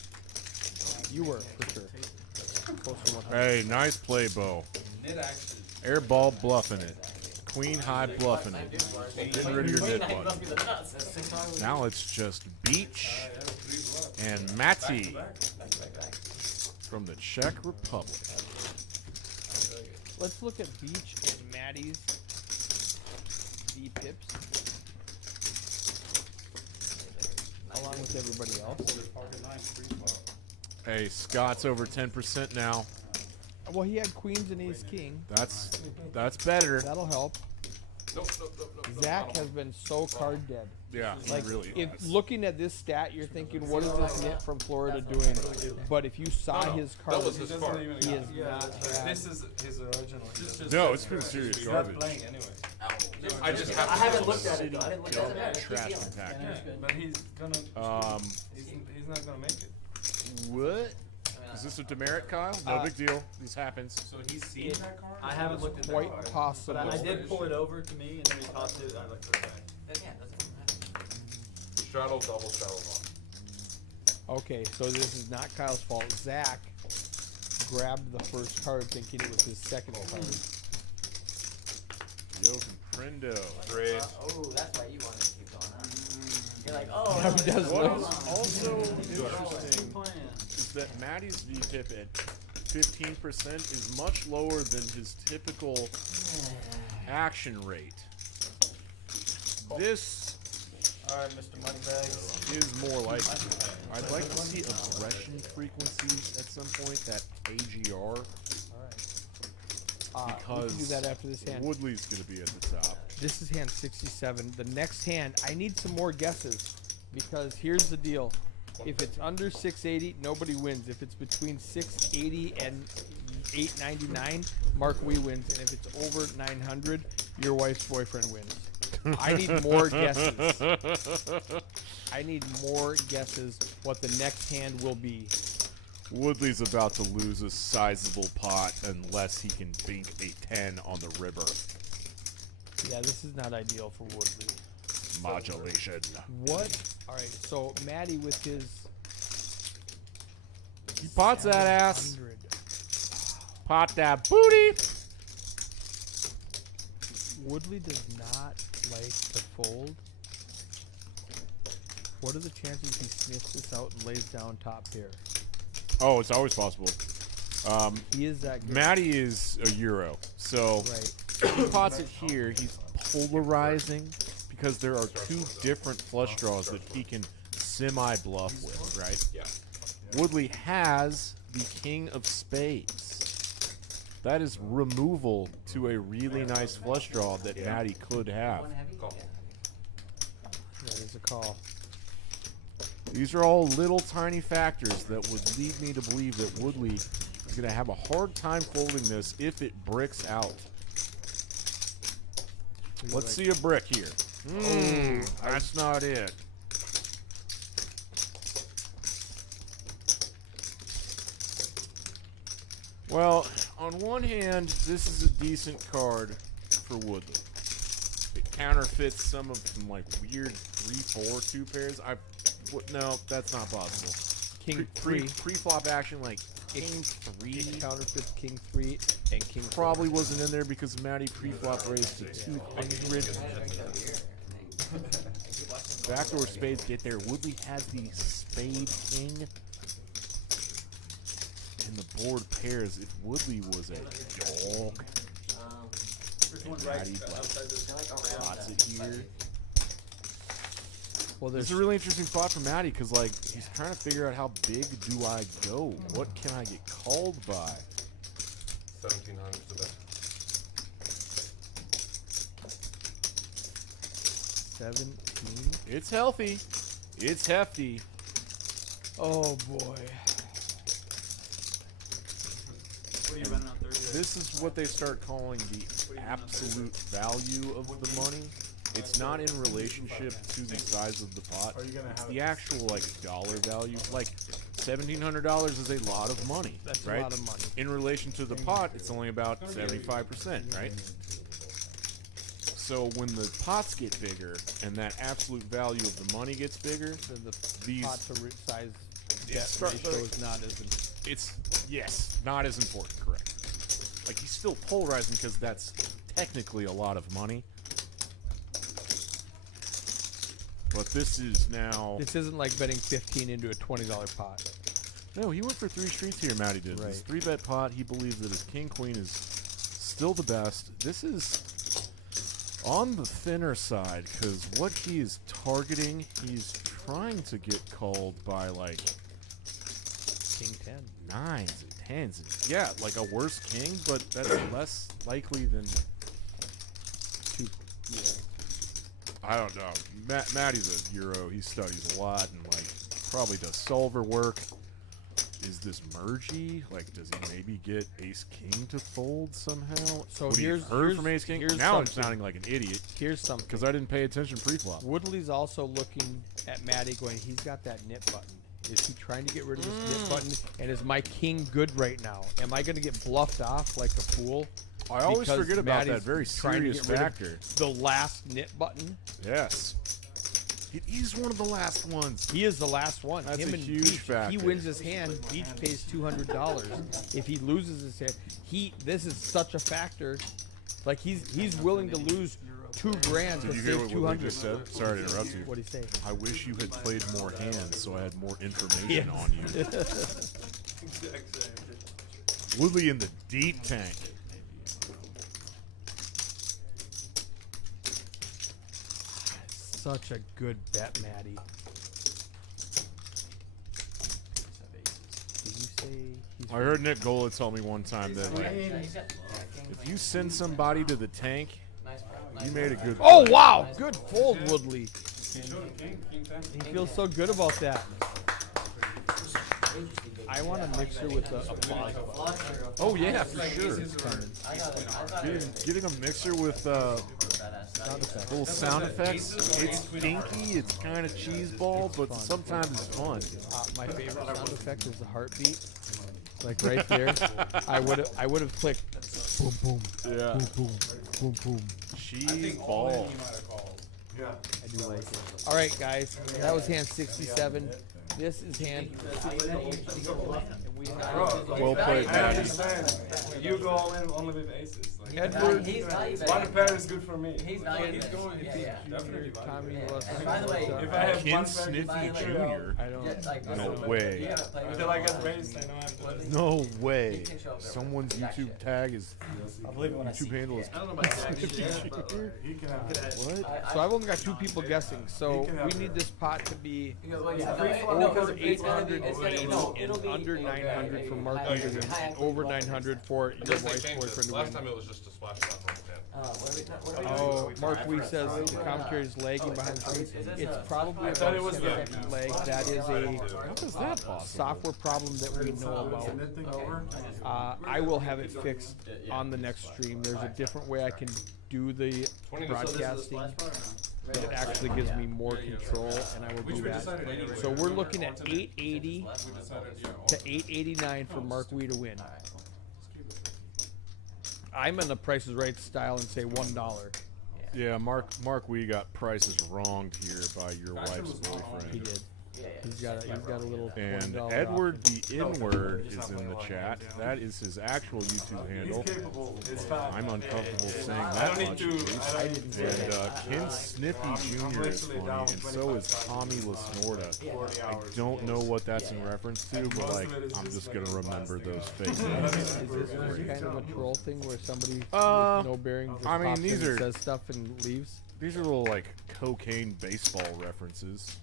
You were, for sure. Close to 100. Hey, nice play, Bo. Nit action. Air ball bluffing it. Queen high bluffing it. Getting rid of your nit button. Now it's just Beach and Matty from the Czech Republic. Let's look at Beach and Maddie's V-Pips. Along with everybody else. Hey, Scott's over 10% now. Well, he had Queens and Ace King. That's better. That'll help. Nope, nope, nope, nope, nope. Zach has been so card dead. Yeah, Like, really. if looking at this stat, you're thinking, what is this nit from Florida doing? But if you saw his card, That was his card. he is not bad. This is his original. No, it's been serious He's not garbage. playing anyway. I just I have to haven't go looked with at it though. I didn't look at it. It's Trash keep compactor. But he's gonna. He's not gonna make it. What? Is this a demerit, Kyle? No big deal. This happens. So he's seen that card? I haven't looked at that Quite card. possible. But I did pull it over to me, and then we tossed it. I looked at it. Then yeah, it doesn't matter. straddle, double, straddle, long. Okay, so this is not Kyle's fault. Zach grabbed the first card thinking it was his second card. Yo, Comprendo. Great. Oh, that's why you wanted to keep going, huh? You're like, oh, Now he does What those. is also interesting Plan. is that Maddie's VPIP at 15% is much lower than his typical action rate. This Alright, Mr. Moneybags. is more like I'd like to see aggression frequencies at some point, that AGR, Alright. We because can do that after this hand. Woodley's going to be at the top. This is hand 67. The next hand, I need some more guesses because here's the deal. If it's under 680, nobody wins. If it's between 680 and 899, Mark Wee wins. And if it's over 900, your wife's boyfriend wins. I need more guesses. I need more guesses what the next hand will be. Woodley's about to lose a sizable pot unless he can bink a 10 on the river. Yeah, this is not ideal for Woodley. Modulation. What? All right, so Maddie with his. He pots that ass. 700. Pot that booty. Woodley does not like to fold. What are the chances he sniffs this out and lays down top pair? Oh, it's always possible. He is that good. Maddie is a Euro, so Right. he pots it here. He's polarizing because there are two different flush draws that he can semi-bluff with, right? Yeah. Woodley has the king of spades. That is removal to a really nice flush draw that Maddie could have. One heavy? Call. Yeah. That is a call. These are all little tiny factors that would lead me to believe that Woodley is going to have a hard time folding this if it bricks out. Let's see a brick here. That's not it. Well, on one hand, this is a decent card for Woodley. It counterfeits some of some like weird 3-4 two pairs. No, that's not possible. King 3. Pre-flop action like King 3 Counterfeit King 3 and King 4. probably wasn't in there because Maddie pre-flop raised to 200. Backdoor spades get there. Woodley has the spade king. And the board pairs. If Woodley was a dog, Maddie pots it here. Well, This there's is a really interesting spot for Maddie because, like, he's trying to figure out how big do I go? What can I get called by? 1700 to bet. 17. It's healthy. It's hefty. Oh boy. What are you running on Thursday? This is what they start calling the absolute value of the money. It's not in relationship to the size of the pot. Are you gonna It's have the it? actual like dollar value. Like $1,700 is a lot of money, That's right? a lot of money. In relation to the pot, it's only about 75%, right? So when the pots get bigger and that absolute value of the money gets bigger, Then the these pot to size It debt start- ratio is not as it's not as important, correct? Like he's still polarizing because that's technically a lot of money. But this is now. This isn't like betting 15 into a $20 pot. No, he went for 3 streets here, Matty did. This Right. 3-bet pot, he believes that his king queen is still the best. This is on the thinner side because what he is targeting, he's trying to get called by like King 10. 9s and 10s. Yeah, like a worse king, but that's less likely than. I don't know. Matty's a Euro. He studies a lot and like probably does solver work. is this mergy? Like, does he maybe get Ace King to fold somehow? So What here's- heard from Ace King. here's Now I'm something. sounding like an idiot Here's something. because I didn't pay attention pre-flop. Woodley's also looking at Matty going, he's got that nip button. Is he trying to get rid of this nip button? And is my king good right now? Am I going to get bluffed off like a fool? I always because forget about that Matty's very trying to serious get rid of factor. The last nip button? Yes. It is one of the last ones. He is the last one. That's Him a and huge Beach, if he factor. wins his hand, Beach pays $200. If he loses his hand, this is such a factor. Like he's willing to lose $2,000 to Did you hear save what 200. Woodley just said? Sorry to interrupt you. What'd he say? I wish you had played more hands so I had more information on you. Woodley in the deep tank. Such a good bet, Matty. Did you say he's I heard Nick Gola tell me one time that like, if you send somebody to the tank, you made a good Oh play. wow, good fold, Woodley. King 10. He feels so good about that. I want a mixer with a plaza. Oh yeah, for sure. Getting a mixer with little sound effects. It's stinky. It's kind of cheeseball, but sometimes it's fun. My favorite sound effect is the heartbeat. Like right there. I would have clicked boom boom. Yeah. Boom boom. Boom boom. Cheese ball. Yeah. I do like it. All right, guys. That was hand 67. This is hand. Well played, Matty. You go all in only with aces. Like, Edward. one pair is good for me. He's valuable. Definitely Tommy Wilson. And by the way, If I have Ken one pair, Sniffy By the Jr. I don't. No way. until I get raised, I know I'm the No way. Someone's YouTube tag is I believe it when I see YouTube handle is I don't know about that shit, but like, He can have it. what? So I've only got 2 people guessing. So You can have we need this pot to be over over 880 and under 900 for Mark Weed to win, and over 900 for your Just wife's change boyfriend this. to Last win. time it was just a splash shot from the pen. Oh, Mark Weed says the commentary is lagging behind the scenes. It's probably about thought it was 10-second lag. That is a How is that possible? software problem that we know about. Anything over? I will have it fixed on the next stream. There's a different way I can do the 20 broadcasting that actually gives me more control, and I will do that. So we're looking at 880 to 889 for Mark Wee to win. I'm in the Price is Right style and say $1. Yeah, Mark Wee got prices wronged here by your wife's boyfriend. He did. He's got a little And $1 Edward the Inward is in the chat. That is his actual YouTube He's handle. capable. It's fine. I'm uncomfortable saying I that don't need much. to. I didn't say And that. Ken Sniffy Jr. is funny, and so is Tommy Lasnorda. I don't know what that's in reference to, but like, I'm just gonna remember those fake names. Is this kind of a troll thing where somebody Uh, with no bearing just I mean, pops in these and are- says stuff and leaves? These are little like cocaine baseball references.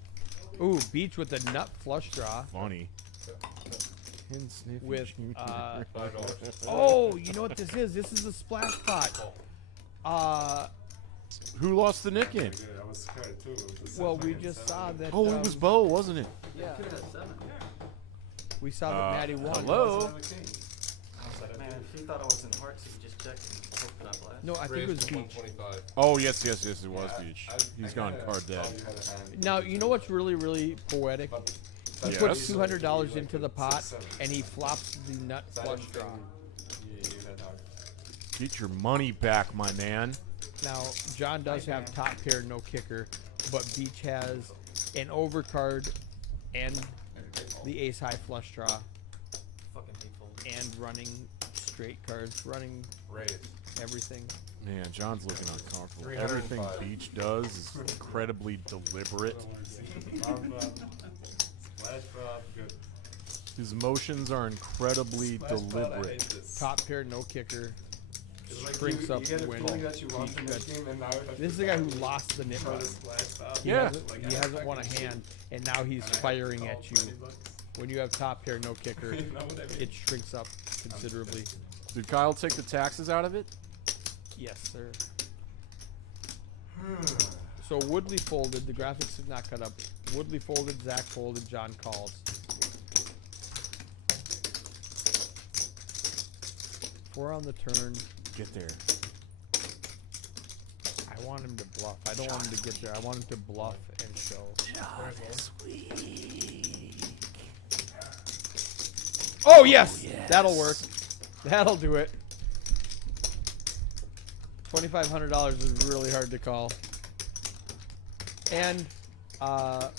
Ooh, Beach with a nut flush draw. Funny. Ken Sniffy With, Jr. Oh, you know what this is? This is a splash pot. Who lost the nick in? I was scared too. Well, we just saw that. Oh, it was Bo, wasn't it? Yeah. We saw that Maddie won. Hello. man, if he thought I was in hearts, he just checked and hoped that I blast. No, I think it was Raised to Beach. 125. Oh yes, it was Beach. He's gone card dead. Now, you know what's really, really poetic? He Yes. puts $200 into the pot, and he flops the nut flush draw. Get your money back, my man. Now, John does have top pair, no kicker, but Beach has an overcard and the ace high flush draw, Fucking hateful. and running straight cards, running everything. Man, John's looking uncomfortable. Everything Beach does is incredibly deliberate. Splash drop, good. His motions are incredibly deliberate. Top pair, no kicker. It's like Shrinks you up get a when feeling that you want Beach to bets. make game and now you have This is to the guy who lost the nip throw the button. splash top. He Yeah. hasn't won a hand, and now he's firing at you. When you have top pair, no kicker, You know what I mean? it shrinks up considerably. Did Kyle take the taxes out of it? Yes, sir. So Woodley folded. The graphics did not cut up. Woodley folded. Zach folded. John calls. 4 on the turn. Get there. I want him to bluff. I don't want him to get there. I want him to bluff and show. Oh yes! That'll work. That'll do it. $2,500 is really hard to call. And Oh,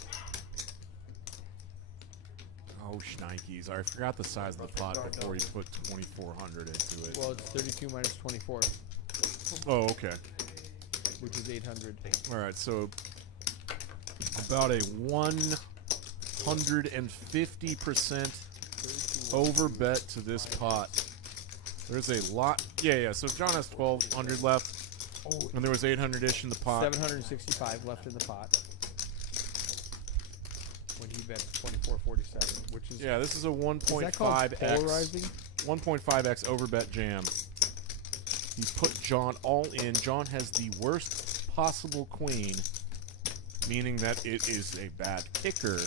shnikes. I forgot the size of the pot before you put 2,400 into it. well, it's 32 minus 24, Oh, okay. which is 800. All right, so about a 150% over bet to this pot. There's a lot. Yeah. So John has 1,200 left, and there was 800-ish in the pot. 765 left in the pot. When he bet 24.47, which is Yeah, this is a is that called 1.5x. polarizing? 1.5x overbet jam. He put John all in. John has the worst possible queen, meaning that it is a bad kicker.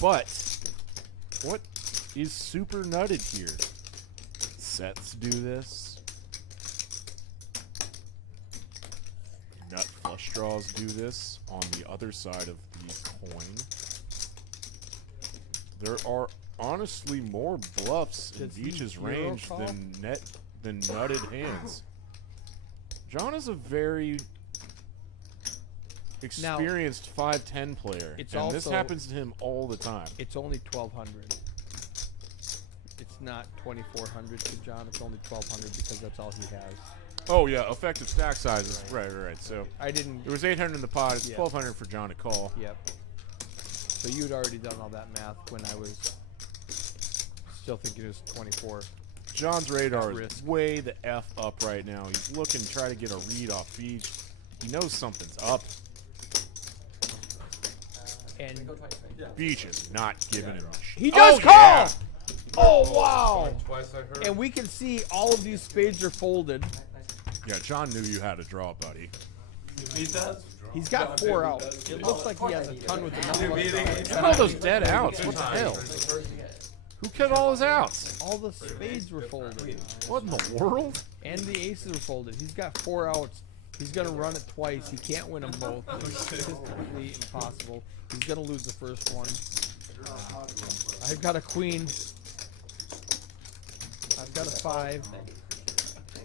But what is super nutted here? Sets do this. Nut flush draws do this on the other side of the coin. There are honestly more bluffs in Does he Beach's hero range call? than nutted hands. John is a very experienced 5-10 player, it's and this also- happens to him all the time. It's only 1,200. It's not 2,400 to John. It's only 1,200 because that's all he has. Oh yeah, effective stack sizes. Right. So I didn't. there was 800 in the pot. It's Yeah. 1,200 for John to call. Yep. So you'd already done all that math when I was still thinking it was 24. John's radar is risk. way the F up right now. He's looking to try to get a read off Beach. He knows something's up. And Beach is not giving him a he does call! yeah! Oh, wow! Twice I heard. And we can see all of these spades are folded. Yeah, John knew you had a draw, buddy. He does. He's got 4 out. It looks like he has a ton with the Look at all those dead outs. What the hell? Who killed all his outs? All the spades were folded. What in the world? And the aces were folded. He's got 4 outs. He's going to run it twice. He can't win them both. It's statistically impossible. He's going to lose the first one. I've got a queen. I've got a 5.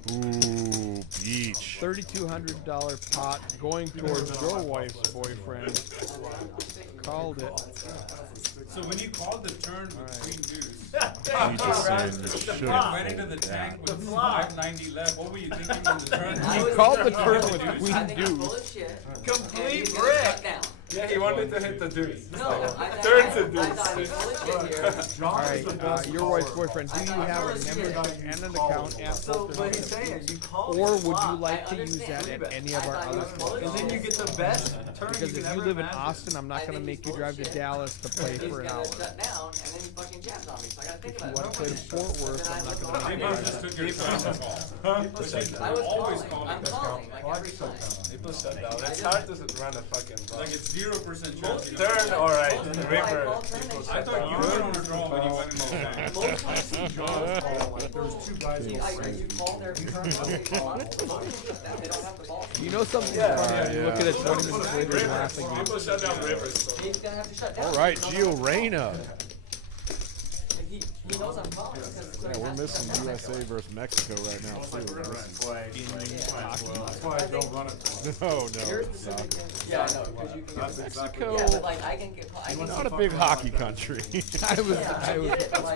Ooh, Beach. $3,200 pot going towards your wife's boyfriend. Called it. So when you called the turn with queen deuce, Beach is saying you should have went into the tank with 590 left. What were you thinking on the turn? He called the turn with queen deuce. Complete brick. Yeah, he wanted to hit the deuce. Turns a deuce. All right, your wife's boyfriend. Do you have a membership and an account at So, Fulton but he's House? saying you call Or would you like to use that at any of our other clubs? And then you get the best turn Because if you live in Austin, I'm not going to make you drive to Dallas to play for an hour. shut down, and then he fucking jams on me. So I gotta think If you about want to play to Fort Worth, I'm not going to They make you both drive just to took your time to call. I was always calling. I'm calling like every time. People shut down. It's hard to run a fucking Like it's 0% chance. you don't turn. call. Alright, Most the people I river. call turn, they People shut I shut thought you down. were on a draw when you went into the tank. Most times draws call like There's 2 guys you, who I, you call their turn, they call out. Most people shut down. They don't have the ball. You know something funny? You look at it 20 minutes later and laughing. People shut down rivers. He's gonna have to shut down. All right, He knows Gio I'm calling. Reyna. He knows I'm calling because Yeah, we're missing USA versus Mexico right now. Too. We're missing- That's why I don't run it. No, Yours no. specifically. Yeah, I know, because you can. That's exactly. Yeah, but like I can get. I can Not a big hockey country. I was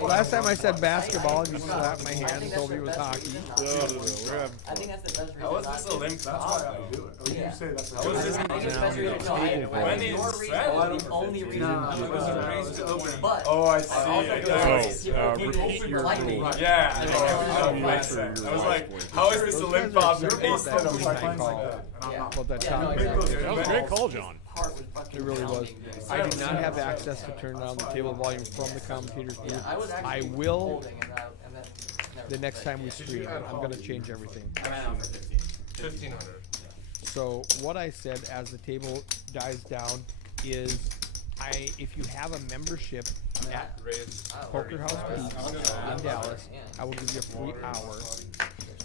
last time I said basketball and you slapped my hand and told me it was hockey. I think that's the best reason. How was not this to. Olympic? That's why I do it. Yeah. You say that's How was this? I think it's the best reason. No, I When think is your reason Fred? was the only reason. It was a race to open. But Oh, I see. I also I feel know. like people repeat your lightning. rule. Yeah, I Yeah. know. I was like, how is this Olympic Those Bob guys are ace that that I'm big like, time call. Yeah. About that Yeah, top no, back. exactly. That was a great call, John. Heart was fucking It really was. pounding. I do not have access to turn down the table volume from the commentator's booth. Yeah, I was actually I will holding and then the next time we stream. I'm going to change everything. 1,500. So what I said as the table dies down is if you have a membership at Raise. Poker House Peaks I'm in gonna- Dallas, I will give you a free hour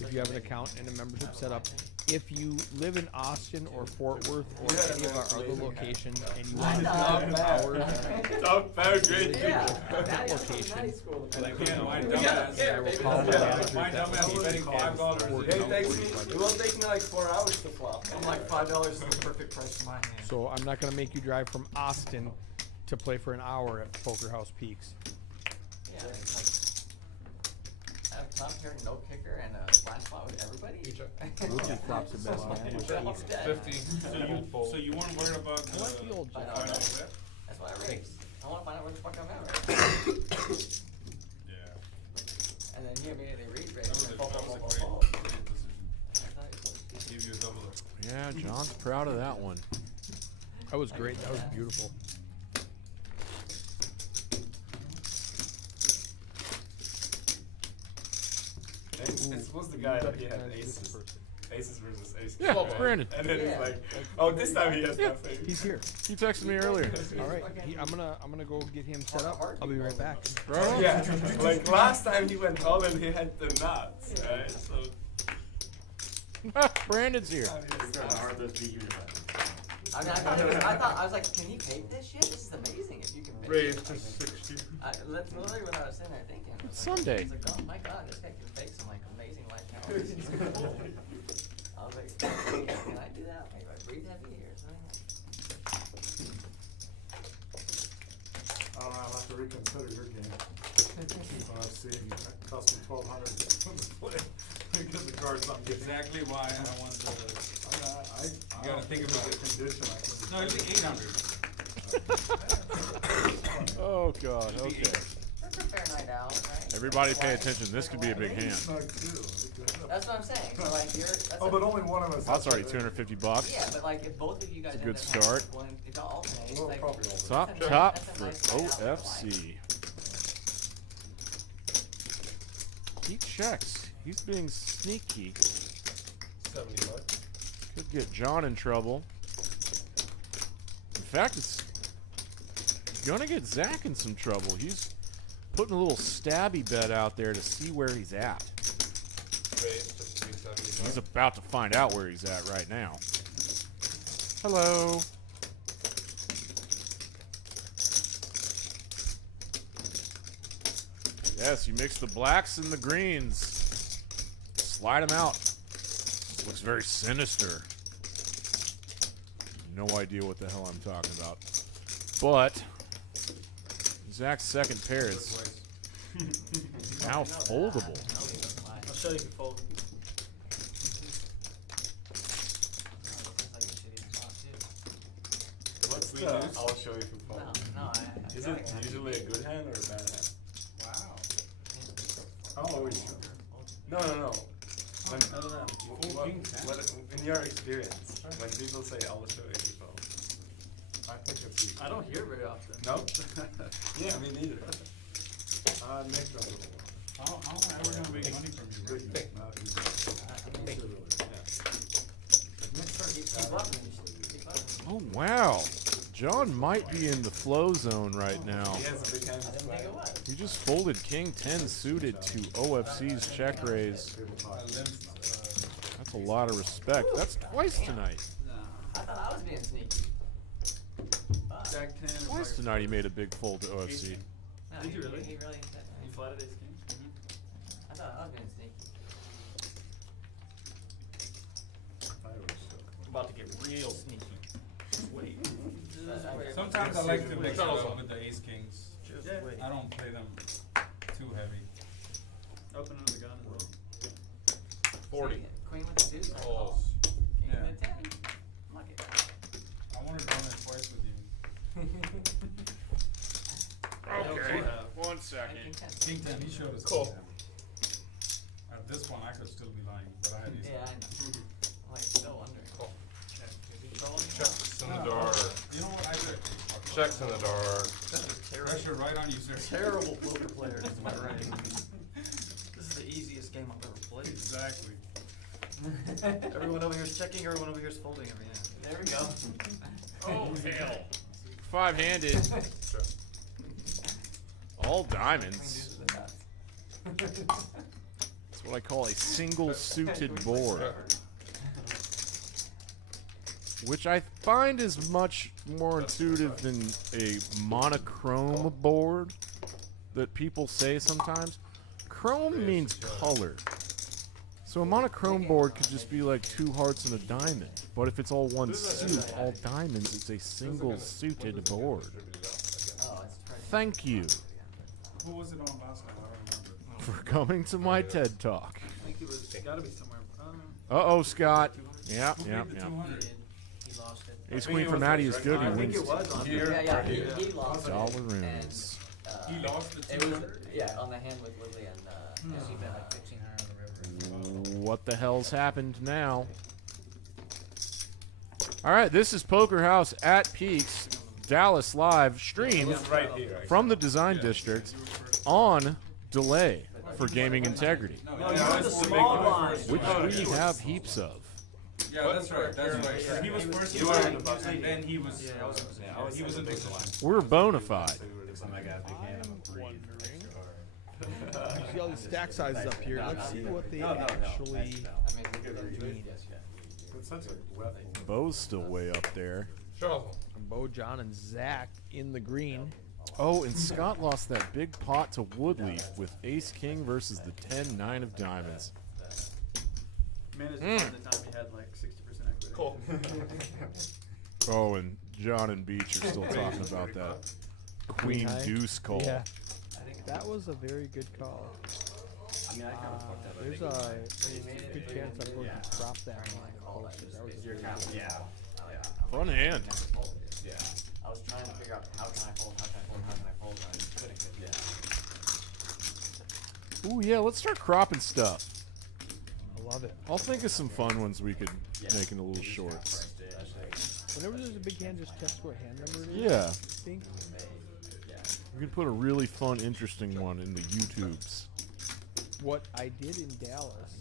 if you have an account and a membership set up. If you live in Austin or Fort Worth or any of our other locations and you want to do an hour Top power grade. that location, Again, my I dumbass. will call the manager My at that dumbass is betting $5. It will take me like 4 hours to flop. I'm like $5 is the perfect price for my hand. So I'm not gonna make you drive from Austin to play for an hour at Poker House Peaks. Yeah, it's like, I have top pair, no kicker, and a blind spot with everybody. Rookie flops the best hand. 50. So you weren't worried about the I like the old I know, Jeff. right? $5 bet? That's why I raised. I want to find out where the fuck I'm at right Yeah. And then he immediately reads That was a fold. great decision. Gave you a double up. Yeah, John's proud of that one. That was great. That was beautiful. It was the guy that he had Recognize this aces. person. Aces versus aces. Yeah, Right? Brandon. And then Yeah. he's like, oh, this time he has Yeah. nothing. He's here. He texted me earlier. All right. I'm gonna go get him set up. I'll be right back. Right on. Yeah, like last time he went all and he had the nuts, right? So Brandon's here. I mean, I was like, can he fake this shit? This is amazing if you can fake Raise it. to 60. That's literally what I was sitting there thinking. I was It's like, Sunday. I was like, oh my god, this guy can fake some like amazing life challenges. I was like, can I do that? Maybe I breathe heavy or something. I don't know, I'll have to reconsider your game. I've seen, it cost me $1,200 to play, because the card's not getting. Exactly why I wanted to. I You gotta think about the condition, I can. No, it'd be 800. Oh God. Okay. That's a fair night out, right? Everybody pay attention. This could be a big hand. Snug too. That's what I'm saying. So like that's Oh, but only one of us. That's has already to- $250. yeah, but like if both of you guys It's a good end up having start. one, if y'all alternate, We'll like, probably alternate. Top that's a top nice for night out for life. OFC. He checks. He's being sneaky. 75. Could get John in trouble. In fact, it's gonna get Zach in some trouble. He's putting a little stabby bet out there to see where he's at. Raise to 375. He's about to find out where he's at right now. Hello. Yes, you mix the blacks and the greens. Slide them out. Looks very sinister. No idea what the hell I'm talking about. But Zach's second pair is now foldable. I'll show you if you fold. what's We the? lose? I'll show you who No, falls. no, Is it usually a good hand or a bad hand? Wow. I'll always show. No. When, Full king ten. what, in your experience, when people say I'll show you who falls. I think it's easy. I don't hear it very often. No? Yeah, me neither. Nick does it a lot. How am I ever gonna make money from you? Good Nick, not easy. Nick's really good. Oh wow. John might be in the flow zone right now. He has a big hand. I didn't think it was. He just folded King 10 suited to OFC's check raise. That's a lot of respect. That's twice tonight. I thought I was being sneaky. Fuck. Jack 10. is Twice like- tonight he made a big fold to OFC. No, Did you really? He really said that. You flatted ace king? I thought I was being sneaky. I always show. About to get real sneaky. Wait. Sometimes I like to mix it up with the ace kings. Just Yeah. wait. I don't play them too heavy. Open another gun as well. 40. See, Queen with the deuce. I Oh. call. King Yeah. with the 10. Look at that. I wanted to run it twice with you. Okay. One King second. 10. King 10, he showed us. Cool. King 10. At this one, I could still be lying, but I had these. Yeah, I know. I'm like still wondering. Cool. Is he trolling? Checks in the dark. You know what I did? Checks in the dark. Pressure right on you, sir. Terrible poker player is my writing. This is the easiest game I've ever played. Exactly. Everyone over here is checking, everyone over here is folding every hand. There we go. Oh hell. Five-handed. all diamonds. That's what I call a single suited board, which I find is much more intuitive than a monochrome board that people say sometimes. Chrome means color. So a monochrome board could just be like 2 hearts and a diamond. But if it's all one suit, all diamonds, it's a single suited board. Thank you Who was it on last night? I don't remember. for coming to my TED Talk. I think it was gotta be somewhere. Uh-oh, Scott. Yeah. He lost it. Ace Queen from Maddie is good. He I think wins it was on Yeah, yeah, he lost it. $1. He lost the It was 200? yeah on the hand with Lily and he bet like 1,500 on the river. What the hell's happened now? All right, this is Poker House at Peaks, Dallas live stream Right here. from the Design District on delay for gaming integrity, No, you're the small blind. which we have heaps of. Yeah, that's right. That's right. He was first to and then he was. He was in the line. We're bona fide. You see all these stack sizes up here. Let's see what they actually I mean, mean. It's such a wet one. Bo's still way up there. Bo, John, and Zach in the green. Oh, and Scott lost that big pot to Woodleaf with Ace King versus the 10-9 of diamonds. Man, is the time he had like 60% equity. Cool. Oh, and John and Beach are still talking about that Queen high? Deuce call. Yeah. That was a very good call. There's a good chance I'm going to drop that line closer. That was a very good call. Fun hand. I was trying to figure out how can I fold, and I just couldn't. Ooh, yeah, let's start cropping stuff. I love it. I'll think of some fun ones we could make into little shorts. Whenever there's a big hand, just text what hand number it is. Yeah. I think. We could put a really fun, interesting one in the YouTubes. What I did in Dallas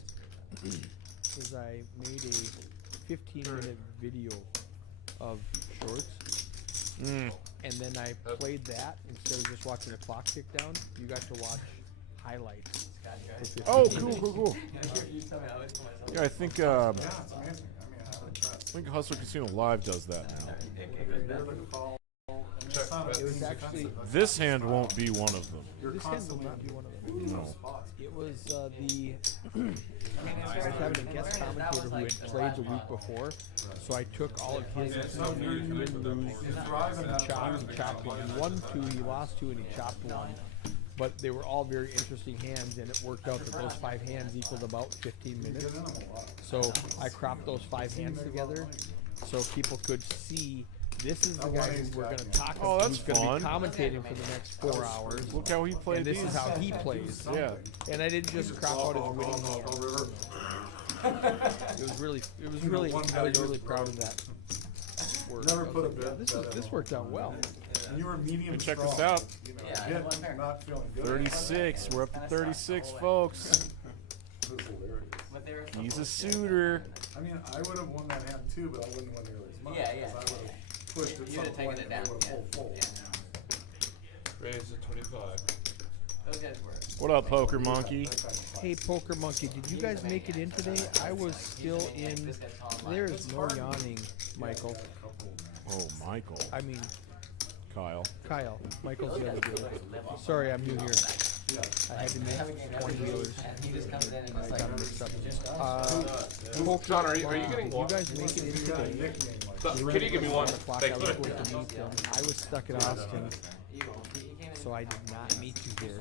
is I made a 15-minute video of shorts, and then I played that instead of just watching the clock tick down. You got to watch highlights. for 15 Oh, minutes. cool. You tell me, I always tell myself. Yeah, I think Yeah, it's amazing. I mean, I haven't tried. I think Hustler Casino Live does that now. You're the call. And it's not a- It was actually This hand won't be one of them. You're this hand will constantly not be one of them. in No. those spots. It was the I was having a guest commentator who had played the week before, so I took all of his win, lose, and chopped one. He won 2, he lost 2, and he chopped 1. But they were all very interesting hands, and it worked out that those 5 hands equaled about 15 minutes. So I cropped those 5 hands together so people could see this is the guy who we're going to talk Oh, about, that's who's going to fun. be commentating for the next 4 hours. Look how he played And this these. is how he plays. Yeah. And I didn't just crop out his winning hand. It was really, I was really proud of that work. Never I was put a like, bit yeah, this better this on. worked out well. And you were medium Check strong. this out. You know, Yeah, hit, it wasn't fair. not feeling good. 36. We're up to 36, folks. It was hilarious. But they were He's a suitor. I mean, I would have won that hand too, but I wouldn't win nearly as much. Yeah, yeah. 'cause I would have pushed at You'd some have taken point it and down. they would have Yeah. pulled full. Yeah. Raise to 25. Those guys were. What up, Poker Monkey? Hey, Poker Monkey, did you guys make it in today? I was still in. There is no yawning, Michael. Oh, Michael. I mean, Kyle. Kyle. Michael's the other dude. Sorry, I'm new here. I had to make 20 dealers. And he just comes in and I it's got like, mixed up. Poker John, are you Monkey, getting did you one? guys make it in today? Can you give me one? O'clock, Thank I was you. going to meet them. I was stuck in Austin, he came in. so I did not meet you here.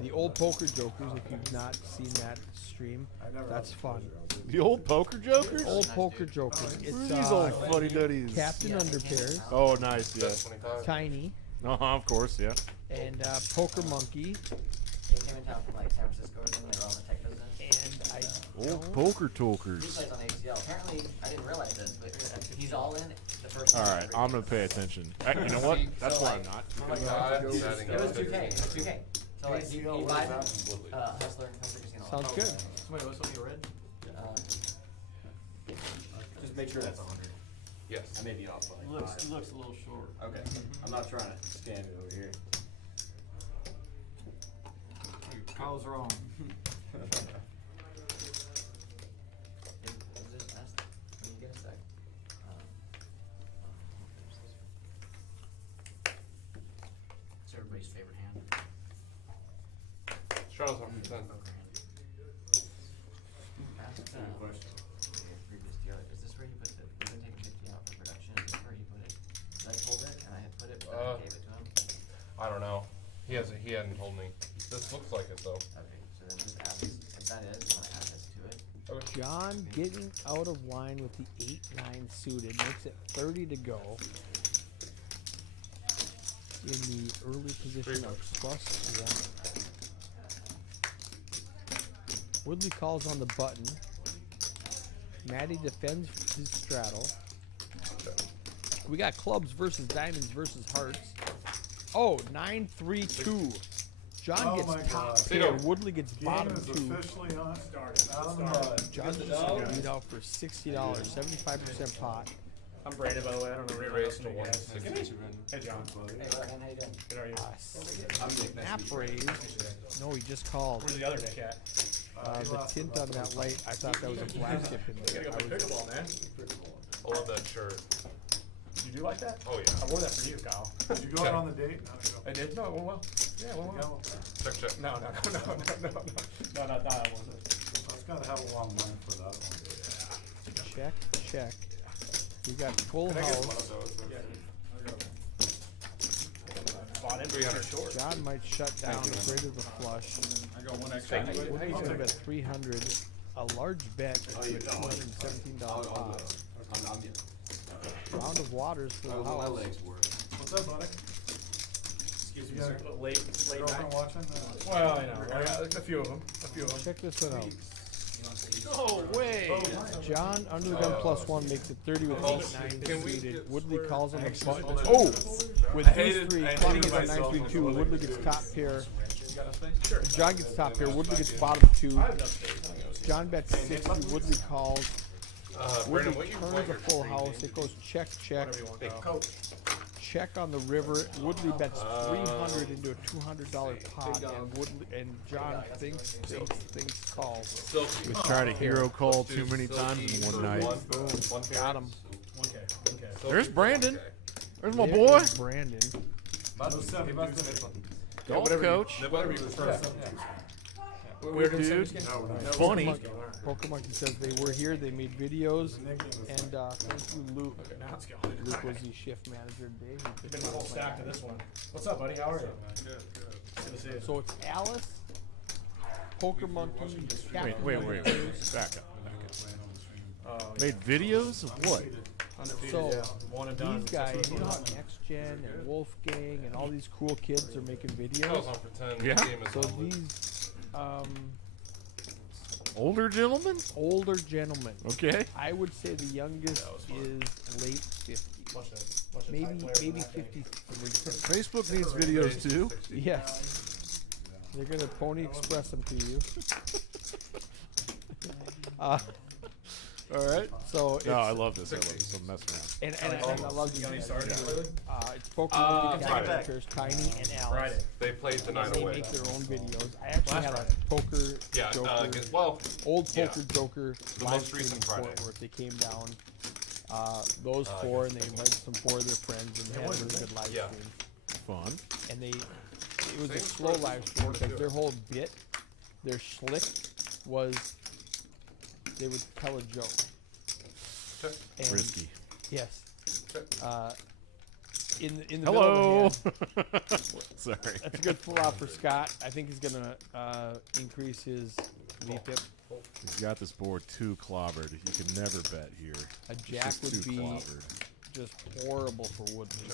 The old Poker Jokers, if you've not seen that stream, that's fun. The old Poker Jokers? Old Poker Jokers. It's These old fuddy duddies. Captain Underpairs, Oh, nice, yeah. 25. Tiny, Of course, yeah. and Poker Monkey. He came in town from like San Francisco or something. They were all in the tech business. And I Old don't- Poker He Tokers. plays on ACL. Apparently, I didn't realize this, but he's all in the first. All right, I'm going to pay attention. You know what? That's where I'm not. Oh my God. It was 2K. It was 2K. So like, he ACL, what buys does that mean? Hustler and Hustler Casino. Sounds good. Somebody whistle you red? Just make sure that's 100. Yes. I may be off by like 5. Looks a little short. Okay. I'm not trying to scam it over here. Kyle's wrong. When you get a sec. It's everybody's favorite hand. Charles on for 10. Previous deal. Is this where you put the? We've been taking 50 out for production. Is this where you put it? Did I hold it and I had put it, but then I gave it to him? I don't know. He hadn't told me. This looks like it though. Okay, so then just add this. If that is, you wanna add this to it. Okay. John getting out of line with the 8-9 suited makes it 30 to go. In the early position of +1. Woodley calls on the button. Maddie defends his straddle. We got clubs versus diamonds versus hearts. Oh, 9-3-2. John Oh my gets top God. pair. Woodley gets Game bottom is 2. officially on. Out of the mud. John just lead out for $60, 75% pot. I'm Brandon, by the way. I don't know where Re-raised to 160. Hey, John. Hey, Ryan, how you doing? Good, how are you? Snap raise. No, he just called. Where's the other Nick at? The tint on that light, I thought that was a black tip in Gotta there. go play pickleball, man. I love that shirt. You do like that? Oh yeah. I wore that for you, Kyle. Did you go out on the date? How'd it go? I did? No, it went well. Yeah, it went well. Check, check. No, not that one. I've got to have a long line for that one. Check, check. We got full house. Bought in 300 short. John might shut down afraid of the flush. I got one extra. He's gonna bet 300. A large bet to a $217 pot. Round of waters for the house. What's up, buddy? Excuse me, Yeah. sir. Late Girlfriend night. watching? Well, I know. I got a few of them. Check this one out. No way. John under the gun +1 makes it 30 with 8-9 Can we suited. get Woodley calls on the button. hold it. Oh! With I these hated- three, I John hated gets on myself 9-3-2. when Woodley they gets do top pair. You got a space? Sure. John gets top pair. Woodley gets bottom 2. I have enough space. John bets 60. Woodley calls. Brandon, Woodley what you turns want a your full screen house. name? It goes check, check. Whatever you want, Hey, Kyle. coach. Check on the river. Woodley bets 300 into a $200 pot, and Woodley and John thinks calls. Silky. We tried a hero call Let's do too many times in silky one for night. One Got him. Okay. There's Brandon. Okay. There's my There boy. is Brandon. Golf coach. Whatever you prefer. We're doing Dude. same Funny. Poker Monkey says they were here. They made videos, and thank you, Luke. Now it's going. Luke was the shift manager today. He Been picked my whole up my stack to guy. this one. What's up, buddy? How are you? Good to see you. So it's Alice, Poker Monkey, Captain Wait. Monkeys. Back up. Oh, Made videos of what? undefeated, So yeah. One and done. these guys, you know how Next Gen and Wolfgang and all these cool kids are making Charles videos. on for 10. Yeah. Game is So on loop. these Older gentlemen? older gentlemen, Okay. I would say the youngest is late 50s, Watch this. Watch this. maybe High player maybe than I think. 53. Facebook needs videos too. Yes. They're gonna Pony Express them to you. All right. So it's, No, I love this. I love this. I'm messing around. and I love these Got any guys. started lately? It's Pokemon Friday. characters, Tiny and Alice. Friday. They played the night They away. make their own videos. I actually Last had a Friday. poker Yeah, Joker, well, old yeah. poker Joker The live most stream in recent Fort Friday. Worth. They came down, those four, and they invited some four of their friends, and they had a really good live Yeah. stream. Fun. And it was a Same slow person live stream wanted to because do their it. whole bit, their schlick was they would tell a joke. Check. And Risky. Yes. Check. In the Hello. middle of the hand, Sorry. that's a good pull out for Scott. I think he's gonna increase his VPIP. He's got this board too clobbered. You can never bet here. A It's jack just would too be clobbered. just horrible for Woodley.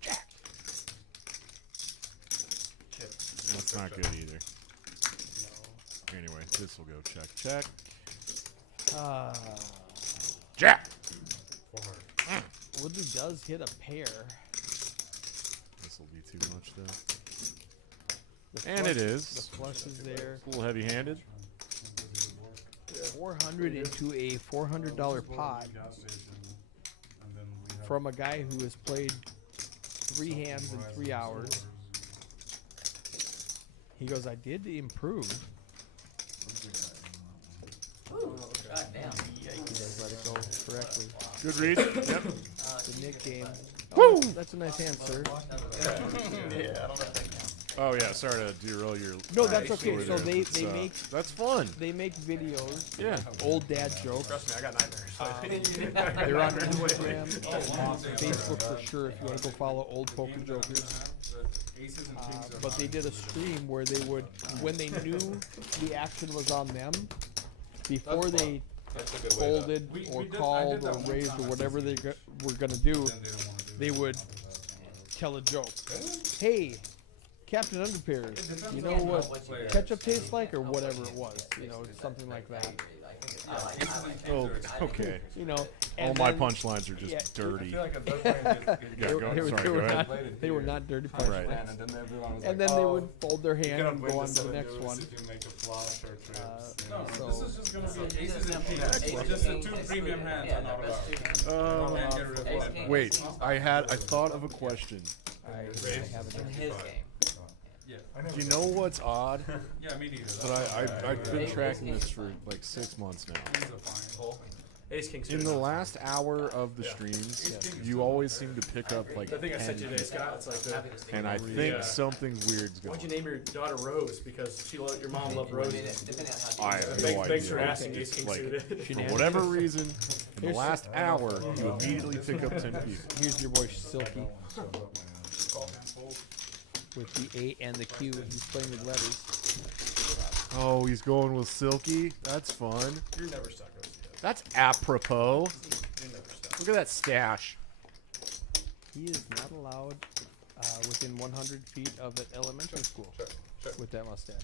Jack. That's not good either. Anyway, this will go check, check. Jack. Woodley does hit a pair. This will be too much though. The And flush- it is. The flush is there. It's a little heavy-handed. 400 into a $400 pot from a guy who has played 3 hands in 3 hours. He goes, I did improve. God damn. He does let it go correctly. Good read. Yep. The Nick game. Woo! That's a nice hand, sir. Yeah, I don't know if that counts. Oh yeah, sorry to derail your. No, that's okay. story So there. they It's, make That's fun. they make videos. Yeah. Old dad jokes. Trust me, I got nightmares. They're on Instagram, Facebook for sure. If you want to go follow Old Poker Jokers. But they did a stream where they would, when they knew the action was on them, before they That's a good way to. folded We or did- I called did that or one raised time or at whatever they CCC. were gonna do, Then they don't wanna do they it. would tell a joke. Hey, Captain Underpair, you know what ketchup tastes like, or whatever it was. You know, something like that. Oh, okay. You know, All and my then- punchlines are just yeah. dirty. I feel like at that point, Yeah, They go, were, they were, sorry, they go were ahead. not, they were not dirty Right. punchlines. And then everyone was And like, then they oh, would fold their you hand gotta and wait go on to to the the next news one. if you make a flush or trips. No, So- this is just gonna be aces and kings. Ace It's and just the king, two ace premium queen. hands Yeah, are not the best allowed. two hands. Uh, Can't get rid of Ace one. king. wait, I thought of a question. I have it. In his game. Yeah. Do you know what's odd? Yeah, me neither. But I've been tracking this for like 6 months now. These are fine. Ace King In the last hour of the streams, you always seem to pick up like I think I sent you 10 today, Scott. It's like the, and I think something weird's going why'd you on. name your daughter Rose? Because your mom loved roses. Depending on how I you have do it. no Thanks for idea. asking, Ace King Like, suited. For whatever reason, in the Here's- last hour, you immediately pick up 10 people. Here's your boy Silky with the A and the Q. He's playing with letters. Oh, he's going with Silky. That's fun. You're never stuck, Rosie. That's apropos. You're never stuck. Look at that stash. He is not allowed within 100 feet of an elementary school with that mustache.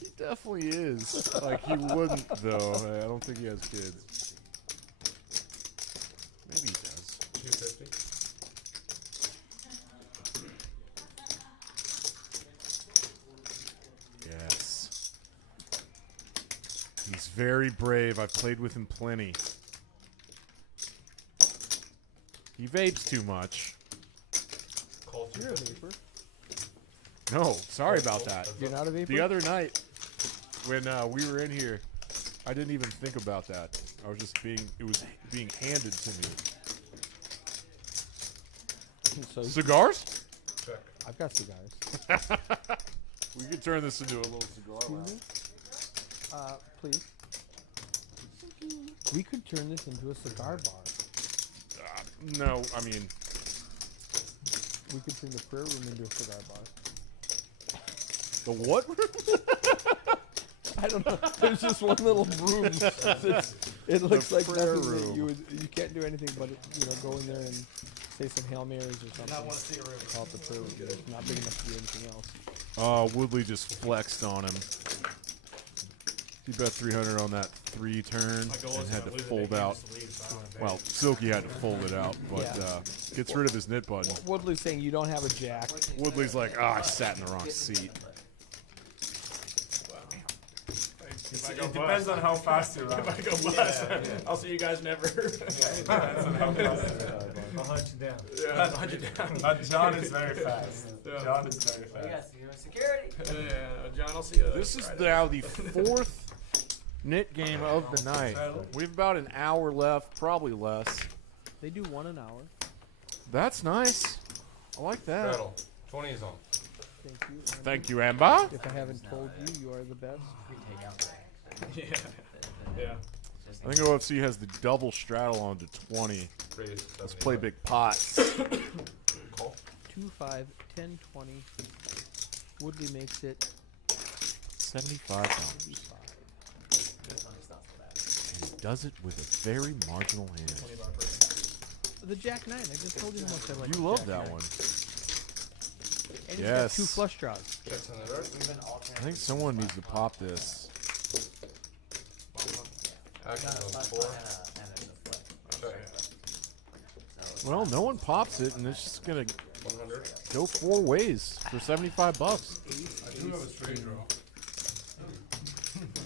He definitely is. Like, he wouldn't, though. I don't think he has kids. Maybe he does. 250. Yes. He's very brave. I've played with him plenty. He vapes too much. You're a vapor. No, sorry about that. You're not a vapor? The other night, when we were in here, I didn't even think about that. I was just it was being handed to me. So Cigars? Check. I've got cigars. We could turn this into a little cigar lounge. Please. We could turn this into a cigar bar. No, I mean, We could turn the prayer room into a cigar bar. the what? I don't know. There's just one little room. It looks like prayer nothing that room. you can't do anything but go in there and say some Hail Marys or something. Not want to see a room. Call it the prayer room. It's not big enough to do anything else. Woodley just flexed on him. He bet 300 on that 3 turn and had to fold out. Well, Silky had to fold it out, but Yeah. gets rid of his knit button. Woodley's saying you don't have a jack. Woodley's like, I sat in the wrong seat. It depends on how fast you run. If I go bust, I'll see you guys never. Depends on how fast you run. I'll hunt you down. Yeah, 100 down. But John is very fast. Yeah. John is very You got fast. security. Yeah, John, I'll see you. This is now the 4th knit game of the night. We have about an hour left, probably less. They do 1 an hour. That's nice. I like that. Battle. 20 is on. Thank you. Thank you, Amber. If I haven't told you, you are the best. Yeah. Yeah. I think OFC has the double straddle on to 20. Raise. Let's play big pots. 2, 5, 10, 20. Woodley makes it $75. And he does it with a very marginal hand. the Jack 9. I just told you how much I like You the love Jack that 9. one. And he's got Yes. 2 flush draws. I think someone needs to pop this. Action on 4. Well, no one pops it, and it's just gonna 100. go 4 ways for $75. I do have a straight draw.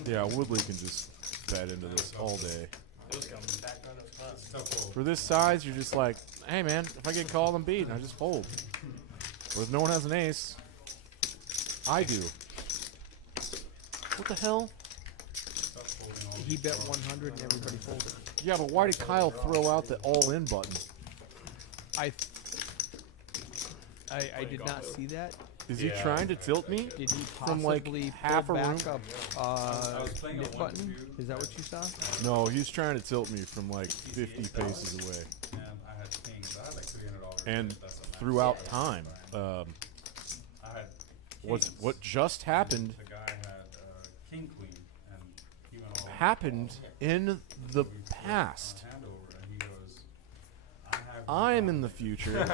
Yeah, Woodley can just bet into this all day. It was coming back on those classes. Tough fold. For this size, you're just like, hey man, if I get called, I'm beaten. I just fold. Or if no one has an ace, I do. What the hell? He bet 100 and everybody folded. Yeah, but why did Kyle throw out the all-in button? I did not see that. Is he trying to tilt me? Did he From, like, possibly half pull a back room? a playing nip on one button? view. Is that what you saw? No, he's trying to tilt me from like 50 paces away. And I had kings. I had like $300. And That's a max. throughout time, I had what kings. just happened The guy had king queen, and he went all happened in the past. hand over, and he goes, I have. I am in the future.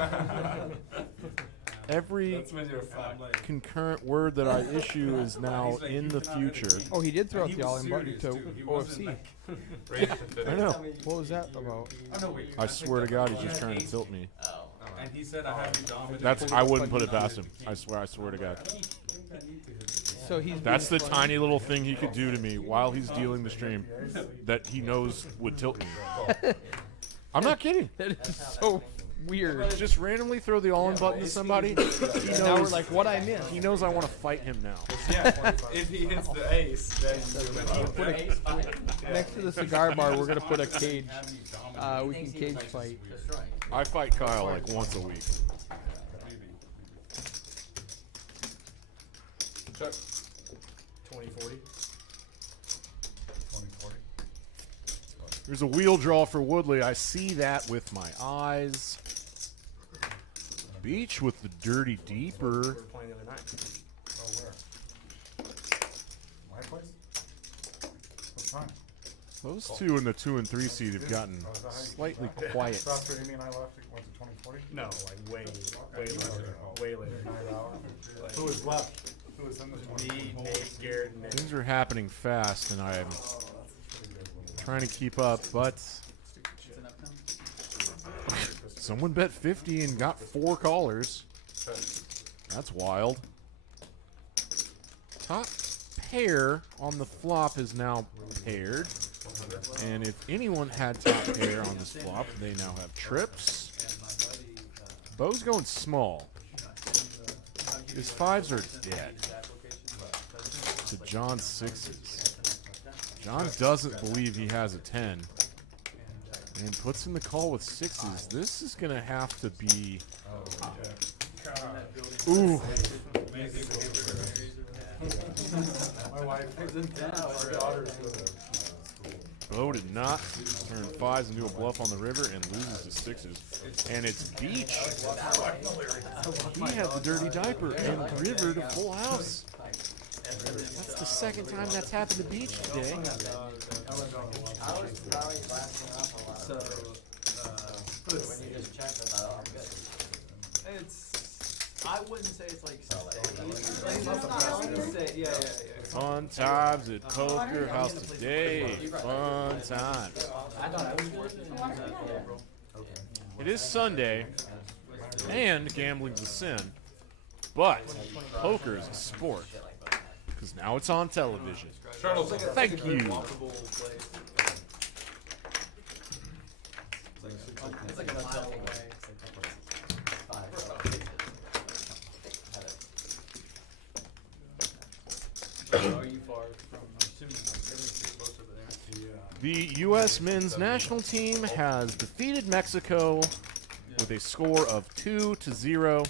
Every That's when you're And fine. I'm like, concurrent word that I issue is now he's like, in "You the cannot hit future. a king." Oh, he did throw And out he the was all-in button serious, to too. He wasn't OFC. like- Ready to finish. I know. What was that about? Oh, no, wait, I think swear to that- God, he he's just had trying to ace tilt king. me. Oh. And he said, I have you dominant. That's I wouldn't put it past him. I swear to God. I don't think I need to hit the king. So he's That's the being tiny little thing he could do to me while he's dealing the stream that he knows would tilt me. I'm not kidding. That is so weird. Just randomly throw the all-in button to somebody. He Now we're knows. like, what I missed. He knows I want to fight him now. Yeah, if he hits the ace, then Put a, next to the cigar bar, we're gonna put a cage. Have me dominate. We can cage fight. I fight Kyle like once a week. Maybe. Check. 2040. 2040. There's a wheel draw for Woodley. I see that with my eyes. Beach with the dirty We deeper. were playing the other night. Oh, where? My place? What time? Those two in the 2 and 3 seed have gotten slightly quiet. So after Amy and I left, it went to 2040? No, like way later. Way later. 9 hours. Who was left? Who was in the 2040? Me, Nate, Garrett, and Nick. Things are happening fast, and I'm trying to keep up, but someone bet 50 and got 4 callers. That's wild. Top pair on the flop is now paired. And if anyone had top pair on this flop, they now have trips. Bo's going small. His 5s are dead. To John's 6s. John doesn't believe he has a 10. And puts in the call with 6s. This is going to have to be... Ooh. My wife was in town. Our daughter's with Bo did not turn 5s into a bluff on the river and loses to 6s. And it's Beach. He had the dirty diaper and river to full house. That's the second time that's happened to Beach today. I was probably blasting off a lot. When you just checked, I thought, oh, I'm good. I wouldn't say it's like Fun times at Poker House today. Fun times. I thought it was worth it to use that full, bro. It is Sunday, and gambling's a sin, but poker is a sport, because now it's on television. Charles, Thank you. It's like a mile away. Are you far from, I'm assuming, everything's close over there? The U.S. men's national team has defeated Mexico with a score of 2-0.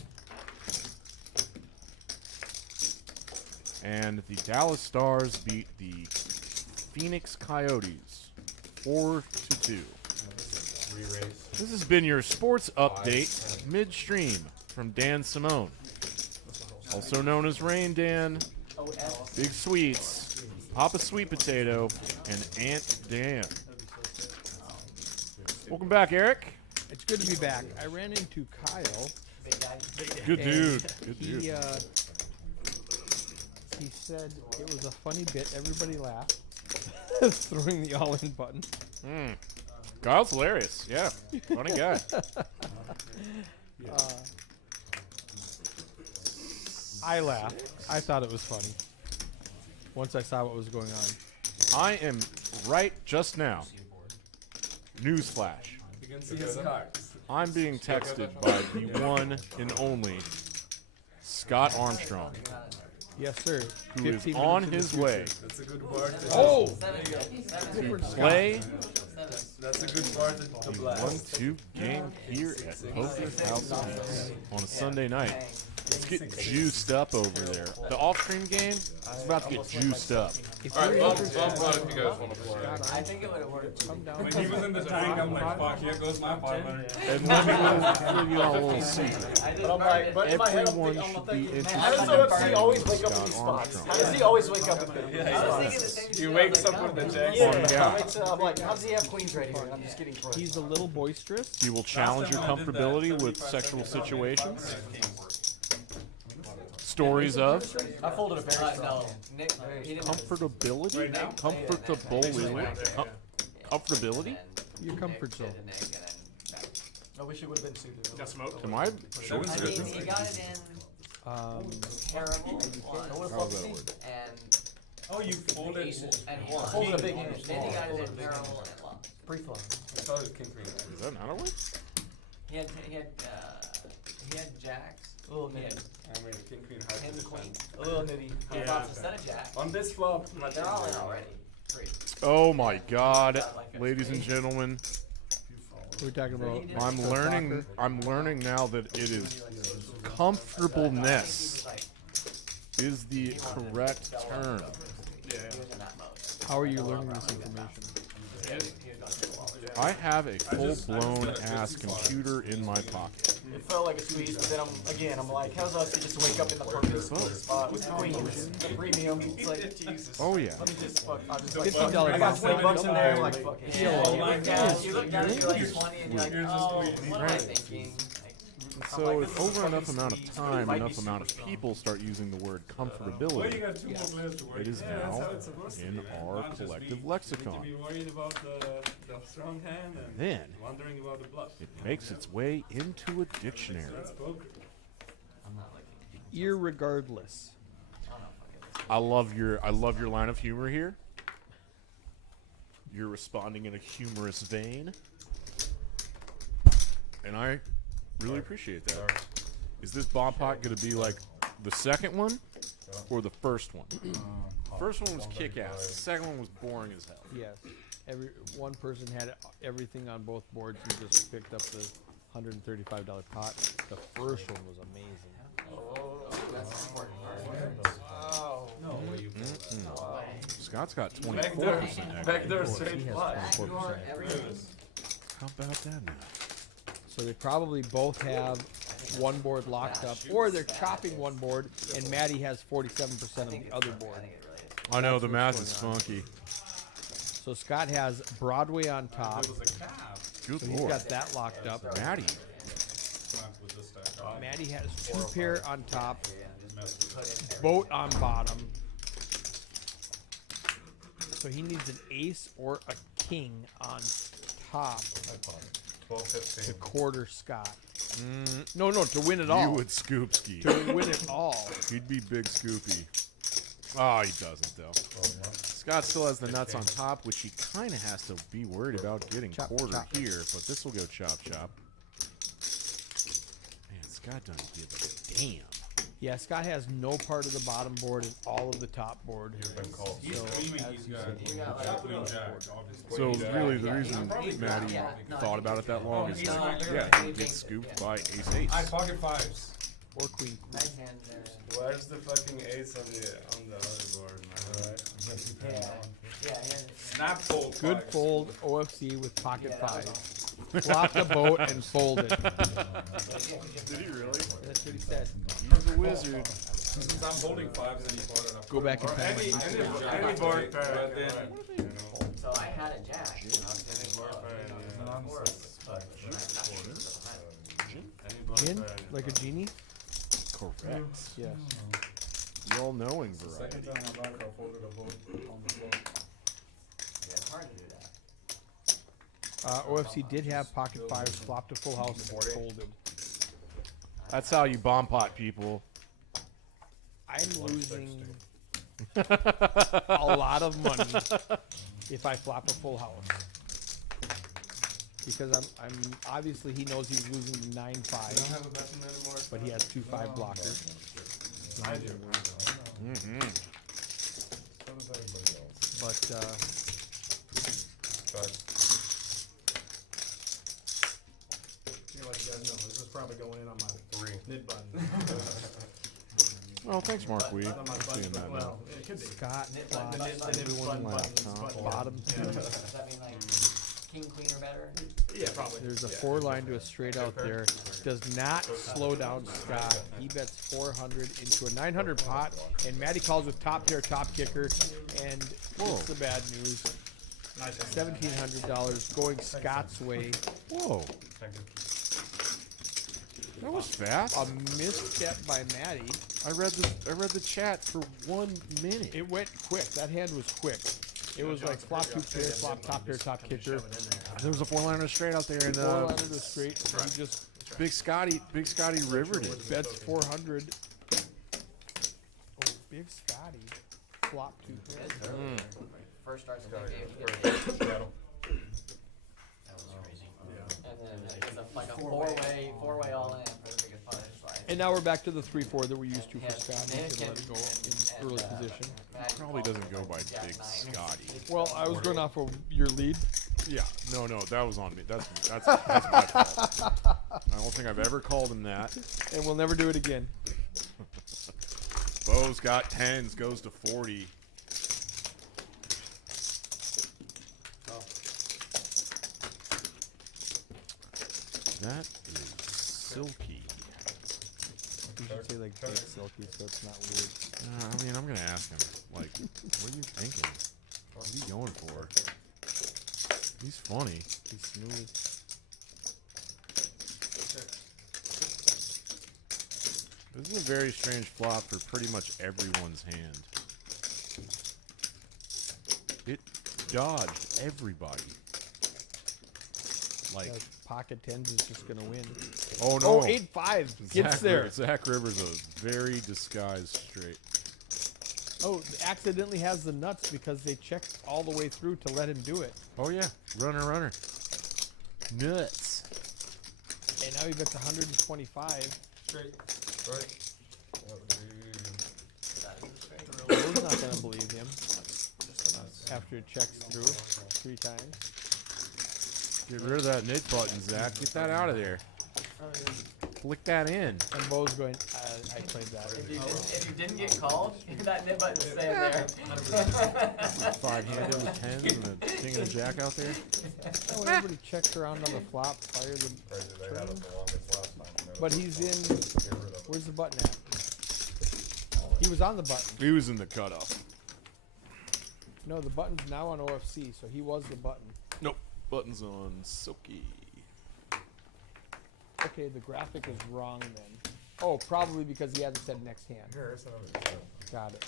And the Dallas Stars beat the Phoenix Coyotes 4-2. This has been your sports update midstream from Dan Simone, also known as Rain Dan, Big Sweets, Papa Sweet Potato, and Aunt Dan. Welcome back, Eric. It's good to be back. I ran into Kyle. Good and dude. Good He, dude. he said it was a funny bit. Everybody laughed. Throwing the all-in button. Kyle's hilarious. Yeah, funny guy. I laughed. I thought it was funny. Once I saw what was going on. I am right just now. Newsflash. you can see his cards. I'm being texted by the one and only Scott Armstrong, Yes, sir. who is 15 on minutes his in the way That's a good bar. Oh! to play That's a good bar to a blast. 1-2 game here at Poker House Peaks on a Sunday night. It's getting juiced up over there. The off-stream game is about to get juiced up. If All right, you're bump interested, if you guys want to play. I think it would have worked. come down. When he was in the tank, I'm like, fuck, here goes my 500. And let me give you all a little secret. I just But I'm like, but in my head, I'm Everyone thinking, I'm should be thinking, man, interested how does in OFC always wake up in these Scott spots? Armstrong. How does he always wake up in these I was thinking the spots? same He shit. wakes I was up like, with the oh, jack. Yeah. I'm like, how does he have queens right here? And I'm just getting crushed. He's a little boisterous. He will challenge your comfortability with sexual situations. Stories of I folded a very strong No, hand. Nick, he didn't. comfortability, comfortability. Your comfort zone. I wish it would have been suited. Got smoked? Am I showing I this? mean, he got it in terrible once, and Oh, you folded. and he Folded a big hand. Then he got it in terrible and lost. Pre-flop. I thought it was king queen. Is that not a word? He had jacks. A little He had nitty. I mean, king queen hard to ten defend. queens. A little nitty. He flops a set of jacks. On this flop, my They're all in already. Three. Oh my God, ladies and gentlemen, We're talking about. I'm learning now that it is comfortableness is the correct term. How are you learning this information? I have a full-blown ass computer in my pocket. It felt like a squeeze, but then I'm like, how's us to just wake up in the perfect spot with queens, premium? It's like, Jesus. Oh yeah. Let me just fuck. I'll just $50 I got $20 in there. Like, fuck it. Yeah, you look down, you look down, you're like 20, and you're like, oh, what am I Right. thinking? So if over enough amount of time, enough amount of people start using the word Well, you comfortability, got two more players to work. it is Yeah, that's now how it's supposed to in be. our Not just collective we lexicon. need to be worried about the strong hand and Then wondering about the bluff. it makes its way into a dictionary. That's poker. I'm not looking. Irregardless. I love your line of humor here. You're responding in a humorous vein, and I really appreciate that. Is this bomb pot going to be like the second one or the first one? First one was kick-ass. The second one was boring as hell. Yes. One person had everything on both boards and just picked up the $135 pot. The first one was amazing. That's an important part. Scott's got Backdoor, 24% backdoor equity. straight has flush. Backdoor everything. How about that now? So they probably both have one board locked up, or they're chopping one board, and Maddie has 47% of the other board. I know, the math is funky. So Scott has Broadway on top. It was a cap. Good So he's lord. got that locked up. Maddie. With this stack. Maddie has two pair on top, boat on bottom. So he needs an ace or a king on top to quarter Scott. No, to win it all. You would scoop ski. To win it all. He'd be big Scoopy. Oh, he doesn't though. Scott still has the nuts on top, which he kind of has to be worried about getting Chop, quarter chop. here, but this will go chop chop. Man, Scott doesn't give a damn. Yeah, Scott has no part of the bottom board and all of the top board. He's So, screaming he's got queen jack, obviously. So really, the reason Maddie thought about it that long is, yeah, he gets scooped by ace ace. I pocket fives. or queen. Nice hand there. Where's the fucking ace on the other board, man? Right? Yeah, Snap fold. Good fives. fold OFC with pocket five. Flopped the boat and folded. Did he really? That's what he said. He's a wizard. Since I'm holding fives and he folded up. Go back in Or time. any board pair, but then So I had a jack. And I was gonna Gin? Like a genie? Correct. Yes. The all-knowing variety. Second time I'm back, I folded a vote on the floor. Yeah, it's hard to do that. OFC did have pocket fives, flopped a full house, and folded. That's how you bomb pot people. I'm losing a lot of money if I flop a full house. Because I'm obviously he knows he's losing the 9-5, Don't have a button anymore. but he has 2-5 blockers. I do. Mm-hmm. So does everybody else. But But You know, like you guys know, this is probably going in on my 3. mid button. Oh, thanks, Mark Weed. Not my button, Seeing but that now. well, it could be. Scott, Nip Fox, button, The nib everyone button left. is button. Bottom two. Does that mean like king, queen or better? Yeah, probably. There's a 4 line to a straight out there. Does not slow down Scott. He bets 400 into a 900 pot, and Matty calls with top pair, top kicker, and it's the bad news. Nice. $1,700 going Scott's way. Whoa, Thank you. that was fast. A misstep by Matty. I read the chat for 1 minute. It went quick. That hand was quick. It was like flop 2 pair, flop top pair, top kicker. There was a 4-liner straight out there, and 4 liner to straight. He just Big Scotty rivered it. bets 400. Oh, Big Scotty. Flop 2 pair. First starts the Gotta big game. go He first. gets Seattle. That was crazy. And then it's like a four-way all in for the biggest pot. It's like, And now we're back to the 3-4 that we used to for Yeah, Scott. and He's gonna let it go in early position. Probably doesn't go by Big Scotty. Well, I was going off of your lead. Yeah, no, that was on me. That's my fault. I don't think I've ever called him that. And we'll never do it again. Bo's got 10s, goes to 40. That is silky. You should say like big silky so it's not weird. I mean, I'm gonna ask him. Like, what are you thinking? What are you going for? He's funny. He's smooth. This is a very strange flop for pretty much everyone's hand. It dodged everybody. Like, Pocket 10s is just going to win. oh no. Oh, 8-5. Gets there. Zach Rivers a very disguised straight. Oh, accidentally has the nuts because they checked all the way through to let him do it. Oh yeah, runner. Nuts. And now he bets 125. Straight. Right. That would be Will's not going to believe him after it checks through 3 times. Get rid of that knit button, Zach. Get that out of there. Click that in. And Bo's going, I played that. If you didn't get called, that nib button's staying there. 5-handed with 10s and a king and a jack out there. Oh, everybody checks around on the flop prior to crazy. They had it the longest last time. and they But were he's in. get rid of it. Where's the button at? He was on the button. He was in the cutoff. No, the button's now on OFC, so he was the button. Nope. Buttons on silky. Okay, the graphic is wrong then. Oh, probably because he hasn't said next hand. Here, it's another two. Got it.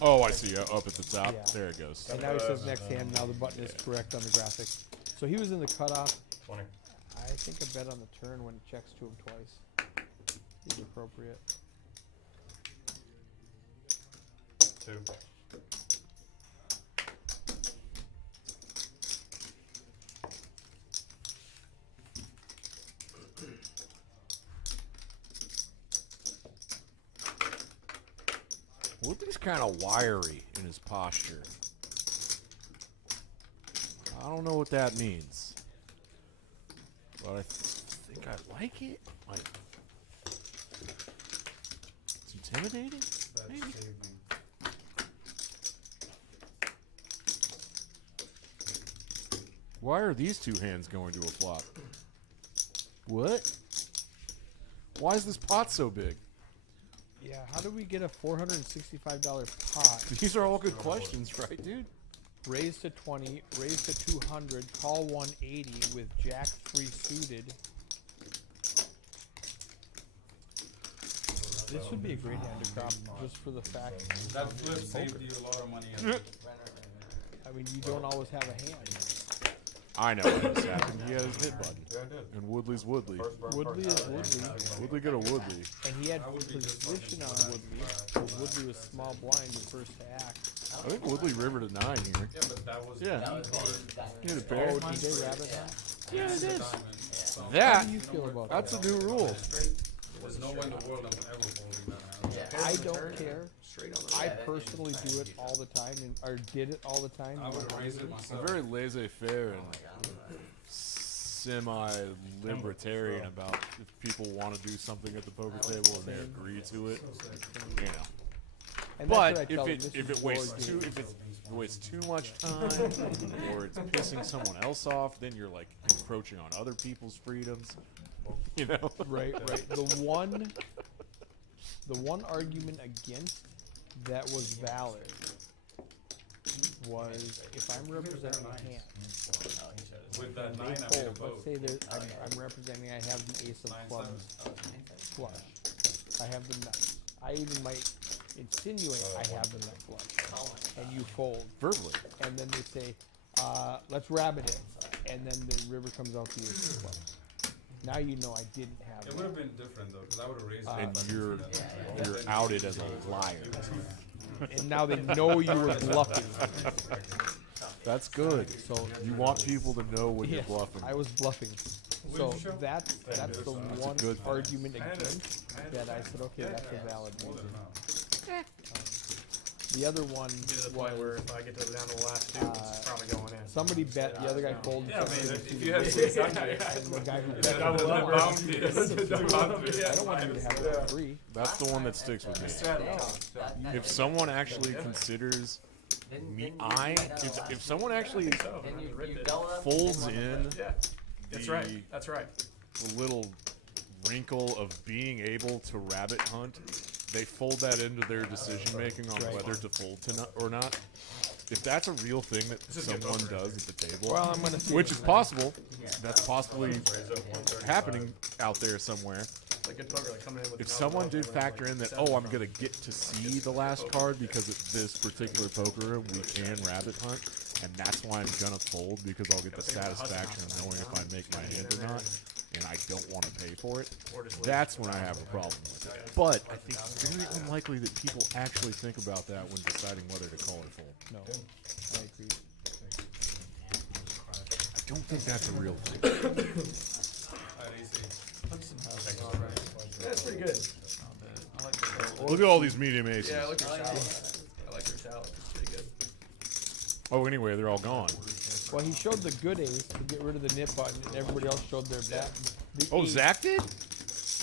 Oh, I see. Up at the top. Yeah. There it goes. And now he says next hand. Now the button is correct on the graphic. So he was in the cutoff. 20. I think a bet on the turn when it checks to him twice is appropriate. 2. Whoopi's kind of wiry in his posture. I don't know what that means, but I think I like it. Like, it's intimidating. Maybe. Why are these two hands going to a flop? What? Why is this pot so big? Yeah, how do we get a $465 pot? These are all good questions, right, dude? Raise to 20, raise to 200, call 180 with Jack 3 suited. This would be a great hand to crop just for the fact. That flip saved you a lot of money. I mean, you don't always have a hand. I know what just happened. He had his hit button. Yeah, I did. And Woodley's Woodley. First burn, Woodley first is out. Woodley. Woodley got a Woodley. And he had position on Woodley, because Woodley was small blind the first act. I think Woodley rivered a 9 here. Yeah, but that was Yeah. That was the He had a Oh, pair. DJ Rabbit? Yeah, it is. How That, do you feel about that's that? a new rule. There's no way in the world I'm ever folding that. Yeah. I don't care. Straight on I Yeah, that personally is- do it all the time, or did it all the time. I would have raised it myself. I'm very laissez-faire Oh and my god. semi-libertarian about if people want to do something at the poker table and they agree to it, you know. And that's what I But tell them, if this it is wastes your too game. if it wastes too much time or it's pissing someone else off, then you're like encroaching on other people's freedoms. You know? Right. The one argument against that was valid was if I'm representing a hand, With that they 9, I made a fold. vote. Let's say that I'm representing. I have the ace of clubs flush. I have the nuts. I even might insinuate I have the nut flush, and you fold. Verbally. And then they say, let's rabbit it, and then the river comes out the ace of clubs. Now you know I didn't have It it. would have been different though, because I would have raised it. And but- you're outed as a liar. And now they know you were bluffing. That's good. So You want people to know when you're yes, bluffing. I was bluffing. So that's the one good thing. argument against that I said, okay, that's a valid reason. The other one To the point where was if I get to down to the last two, it's probably going in. somebody bet the other guy folded. Yeah, I something mean, to if the you have river, 600, and the guy who Yeah, bet double the up, river, bounty. I don't want you to have Yeah. it free. That's the one that sticks with me. If someone actually considers me, if someone actually Then you double up. folds in Yeah, that's right. That's right. the little wrinkle of being able to rabbit hunt, they fold that into their decision making on whether to fold or not. If that's a real thing that someone does at the table, Well, I'm gonna see which it. is possible, that's possibly happening out there somewhere. Like good poker, like coming in with. If someone did factor in that, oh, I'm gonna get to see the last card because at this particular poker room we can rabbit hunt, and that's why I'm gonna fold because I'll get the satisfaction of knowing if I make my hand or not, and I don't want to pay for it. That's when I have a problem with it. But I think it's very unlikely that people actually think about that when deciding whether to call or fold. No, I agree. I don't think that's a real thing. That's pretty good. Look at all these medium aces. Yeah, I like your salad. I like your salad. It's pretty good. Oh, anyway, they're all gone. Well, he showed the good ace to get rid of the nip button, and everybody else showed their bet. The Oh, ace- Zach did? I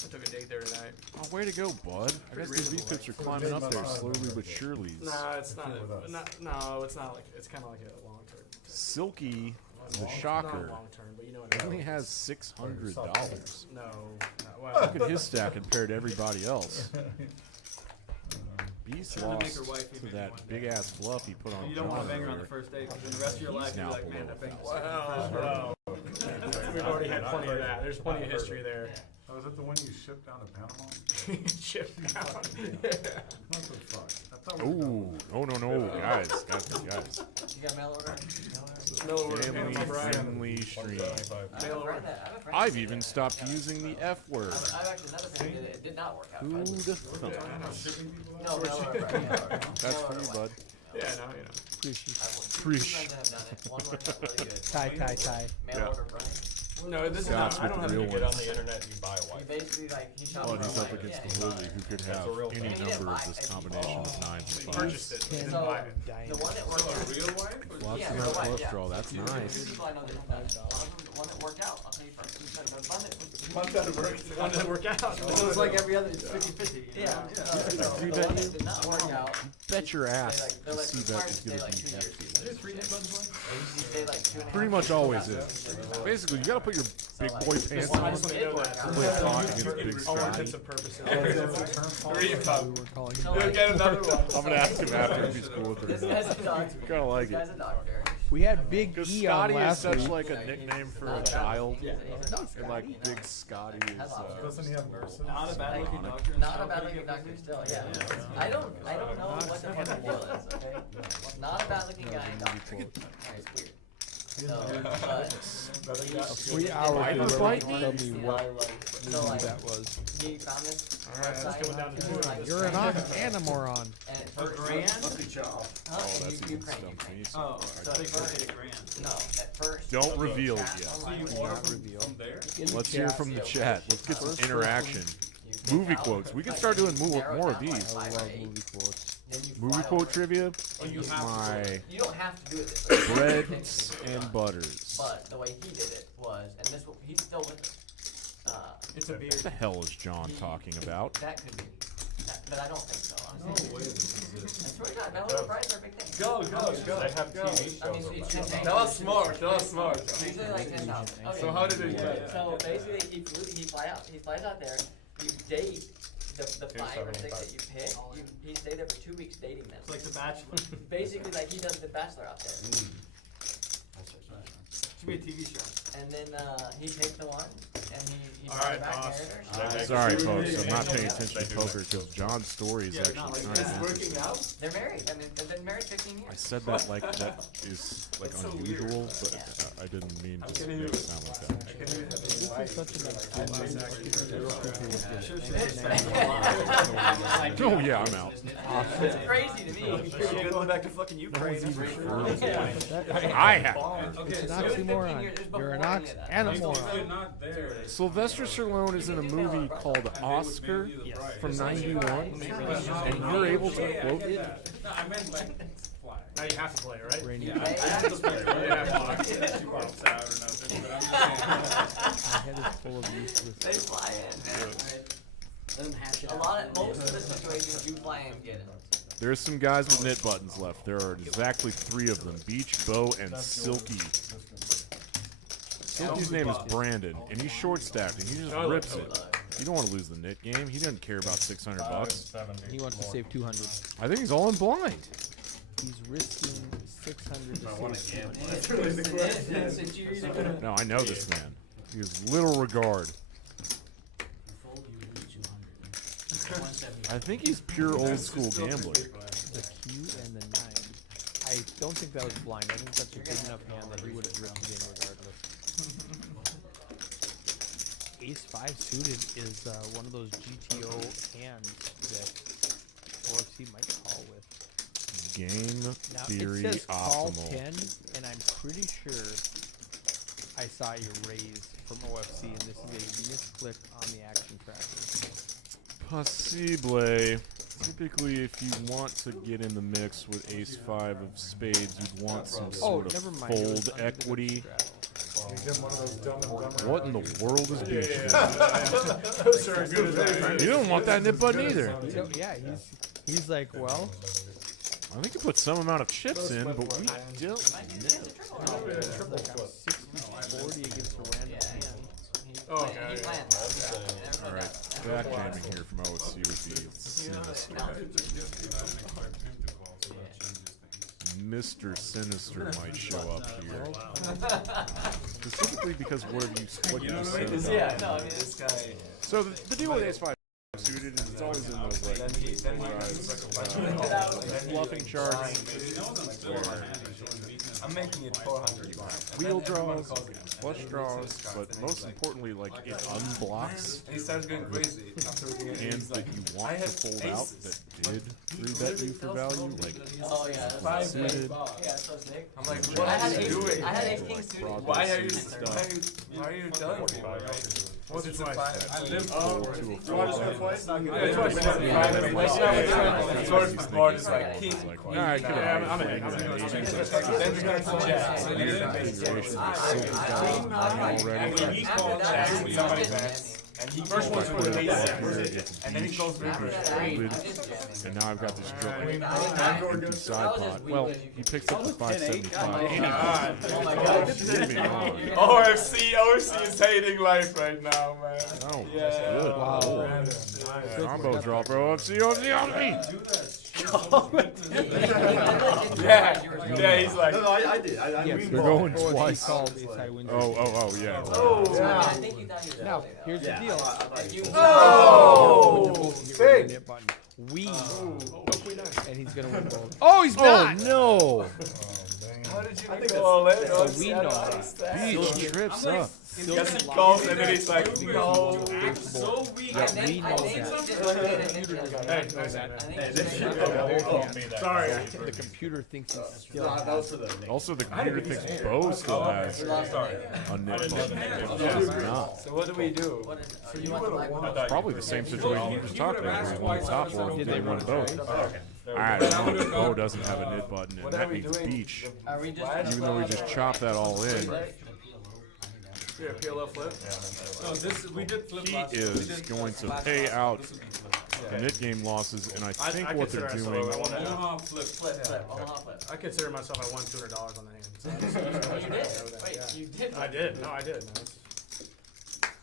took a date there tonight. Oh, way to go, bud. I guess the V-pips are climbing up there slowly but surely. No, it's not. No, it's not like. It's kind of like a long term. Silky, the Not shocker, long term, but you know what I only mean. has $600. No. Well, Look at his stack compared to everybody else. Beast Trying to make lost her wife to even that one big ass bluff he put on You don't want John to bang her on the earlier. first date, because then the rest of your He's life you're now like, man, below that banged well, we've already had plenty of that. There's plenty of history there. Oh, is that the one you shipped down to Panama? Chip down. What the fuck? I thought we Ooh, no, guys. You got mail order? Family friendly stream. I've even stopped using the F word. I've actually another thing that it did not work out. Who'd have thunk? No, mail order. That's for you, bud. Yeah, no, you know. Appreciate Preach. Two friends that have done it. One worked out really good. Tie. Mail Yeah. order Brian. No, this is That's not. I don't with have the to real get on ones. the internet and you buy a He wife. basically like he shot Well, for he's a up wife. against Yeah, the Lily, who could have any And he number didn't of buy this it. combination of 9 and 5. Purchased it. Didn't So buy it. the one that worked out. Real wife? Lots Yeah, of real that wife, yeah. cholesterol. That's Two nice. people I know that have done it. The one that worked out, I'll tell you first. The one that One that work out. it was like every other 50-50. Yeah. The one that did not work out. Bet your ass They're to like see required that to is stay going to like be 2 years. hefty. They usually stay like 2.5 Pretty much years. always is. Basically, you got to put your big boy pants I on. just want to know that. Play talk against Big All Scotty. intents and purposes. we were calling So, him. like, Get another one. I'm going to ask him after if he's cool with This it. guy's a doctor. Kind of like This guy's it. a doctor. We had Big Because E on Scotty is last such week. like a nickname for a child. He's a doctor. And like Big Scotty is. Doesn't he have nurses? Not a bad looking doctor. Not a bad looking doctor still, yeah. I don't know what the fuck the deal is, okay? Not a bad looking guy, doctor. Alright, it's weird. So, but 3 hours Fighter to fight? tell me what so movie like that was. he found this Alright, let's go down to website, You're an animoron. and at A first, grand? huh? Oh, that's even Ukraine. stumped me. Oh, so I think we'll say a grand. No, at first. Don't reveal it chat yet. So online you with order Not reveal. from there? In the Let's hear chat. from the chat. Let's get some interaction. Ukraine. movie quotes. We could start doing more of these. I love movie quotes. Movie quote trivia. You My You don't have to do it this way. breads and butters. But the way he did it was, and this he's still with us. It's a beard. What the hell is John talking about? That could be. But I don't think so. No way this is it. I swear to God, Bell and Brides are a big thing. Go. They have Go. TV I mean, shows. it's 10,000. Tell us more. Usually like 10,000. Okay. So how did it get? So basically, he flies out there. You date the 5 or 6 that you pick. He stayed there for 2 weeks dating them. It's like The Bachelor. Basically, like he does The Bachelor out there. Should be a TV show. And then he takes the one, and he All right, back boss. married her. Sorry, folks. I'm not paying attention to poker because John's story is actually kind of interesting. They're married. I mean, they've been married 15 years. I said that like that is like unusual, but I didn't mean to make it sound like that. Oh yeah, I'm out. It's crazy to me. You're going back to fucking Ukraine. I have. Okay, It's an so oxymoron. You're an ox and a if moron. you're not there, Sylvester Stallone is in a movie called Oscar from '91, and you're able to quote it. no, I meant like fly. Now you have to play, right? Rainy. Yeah, I have to play. Yeah, fly. Pops out or nothing, but I'm just My head is full of useless. They fly in, man. Most of the situations you fly in get it. There's some guys with knit buttons left. There are exactly 3 of them: Beach, Bo, and Silky. Silky's name is Brandon, and he's short-stacked, and he just rips it. You don't want to lose the knit game. He doesn't care about $600. He wants to save 200. I think he's all in blind. He's risking 600 to save 200. That's really the question. No, I know this man. He has little regard. I think he's pure old school gambler. The Q and the 9. I don't think that was blind. I think that's a big enough hand that he would have ripped it in regardless. Ace 5 suited is one of those GTO hands that OFC might call with. Game Now theory it says call optimal. 10, and I'm pretty sure I saw you raise from OFC, and this is a misclick on the action tracker. Possible. Typically, if you want to get in the mix with Ace 5 of spades, you'd want some sort never of mind. It was fold under the equity. straddle. Give him one of those Dumb and Dumber. What in the world is Beach doing? Those are as good as any. You don't want that nip button either. You know, yeah, he's like, well, I think you put some amount of chips in, but we don't. like I'm 60-40 against a random hand. Oh, He plans. Alright, backgamming here from OSC would be sinister. Mr. Sinister might show up here. Specifically because what you just said about Yeah, no, I mean, this guy. So the deal with Ace 5 suited is it's always in those like bluffing charts, I'm making it 400. wheel draws, flush draws, but most importantly, like it unblocks He starts going crazy. hands that you want to fold out that did 3-bet you for value, like Oh yeah. Five suited. Yeah, so sick. I'm like, I what had are you ace, doing? I had ace king suited. Why are you Stuff. why are you telling me? What's It's your a price? five. I live To a You want to fold. twice? It's worth the board is like king. Like, alright, come on. I'm in. Then you're going to jack. So you're gonna make Configuration of silky down already. he called jack with somebody bets. And he first one Put was it an up ace. here, it's And then he beach, goes river. folded, and now I've got this empty side pot. Well, he picks up the 575 anyway. Oh my gosh. Moving on. OFC is hating life right now, man. Oh, Yeah. good. Wow. Oh. Combo draw for OFC on me. Yeah, he's like, I did. Yes, They're going OFC twice. called Ace High wins. Oh, yeah. I think you thought you were Now, here's the deal. oh, Big. Knit button. We and he's gonna win both. Oh, he's not. no. how did you go all in? So we know. Beach trips up. Yes, he calls and then he's like, no. I'm so weak. Yeah, we know that. Sorry. The computer thinks he's still. Also, the computer thinks Bo still has a nit button. He does not. So what do we do? What is, you want the black one? It's probably the same situation you just talked about. Where he's on the top board, Did they they run run both. Alright, Bo doesn't have a nit button, and that means Beach. Are we just Even though we just chopped that all in, Yeah, PLO flip. No, this we did flip he last we is did going to last pay round. out This will be flip. the nit game losses, and I think what they're consider doing. myself- Omaha flip. flip? Omaha flip. I consider myself I won $200 on the hand. So Oh, you did? Wait, you did? I did. No, I did. Man.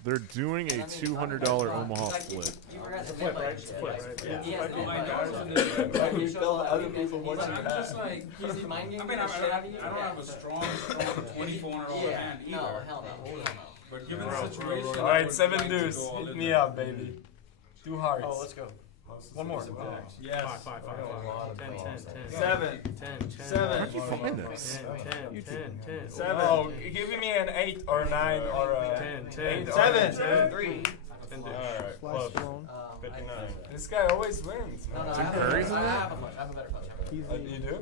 They're doing a $200 Omaha flip. You were at the Flip, flip, right? It's a flip, right? Yeah. He has the Oh my nit God, button. it's a nit button. You fill other people He's what like, you I'm have. just like, He's he mind I gaming mean, the shit out of you? I don't have a strong $2,400 hand either. No, hell no. But given the situation, All right, 7 deuce. Hit me up, baby. 2 hearts. Oh, let's go. One more. Yes. Fine. 10, 7. 7. How'd you find this? 10. Oh, give me an 8 or 9 or a 10. 7. 3. Alright, Slice close. thrown. 59. This guy always wins, No, man. I have Curry's in I there? have a punch. I have a better punch. He's You do?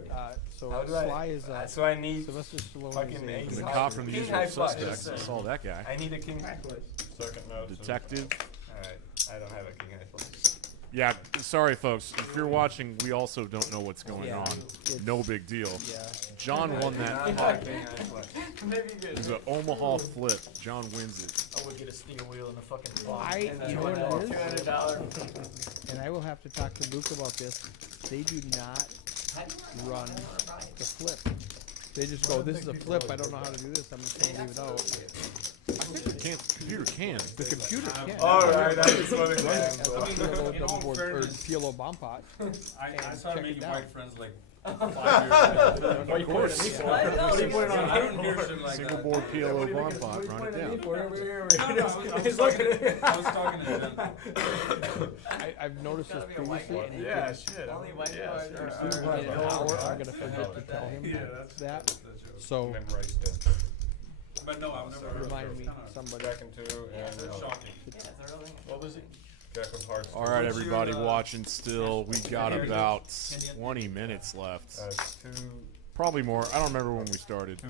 so How do Sly is so I need Sylvester Stallone fucking is ace The high. cop from the King Usual high flush. Suspects. I saw that guy. I need a king high flush. Second note. Detective. Alright, I don't have a king high flush. Yeah, sorry, folks. If you're watching, we also don't know what's going on. No big deal. John won that pot. It was an Omaha flip. John wins it. I would get a steel wheel and a fucking you know what it is? $200. And I will have to talk to Luke about this. They do not run the flip. They just go, this is a flip. I don't know how to do this. I'm just going to leave it out. Computer can. The computer can. Alright, that is what it is. PLO in all double board or fairness- PLO bomb pot. I And started check it making down. white friends like 5 years ago. Of course. I don't hear shit like Single that. board PLO bomb pot. Run it down. I was talking to Jen. I've noticed this Gotta be a white previously. one. And you Yeah, can- shit. Only white Yeah, boys sure. are- as soon as we get an hour, I'm gonna forget to tell him that. So Memorized it. But no, I've never heard remind of me, it. somebody. Jack and 2 It's and shocking. Yeah, thoroughly. what was it? Jack of hearts. All right, everybody watching still. We got about 20 minutes left. 2. Probably more. I don't remember when we started.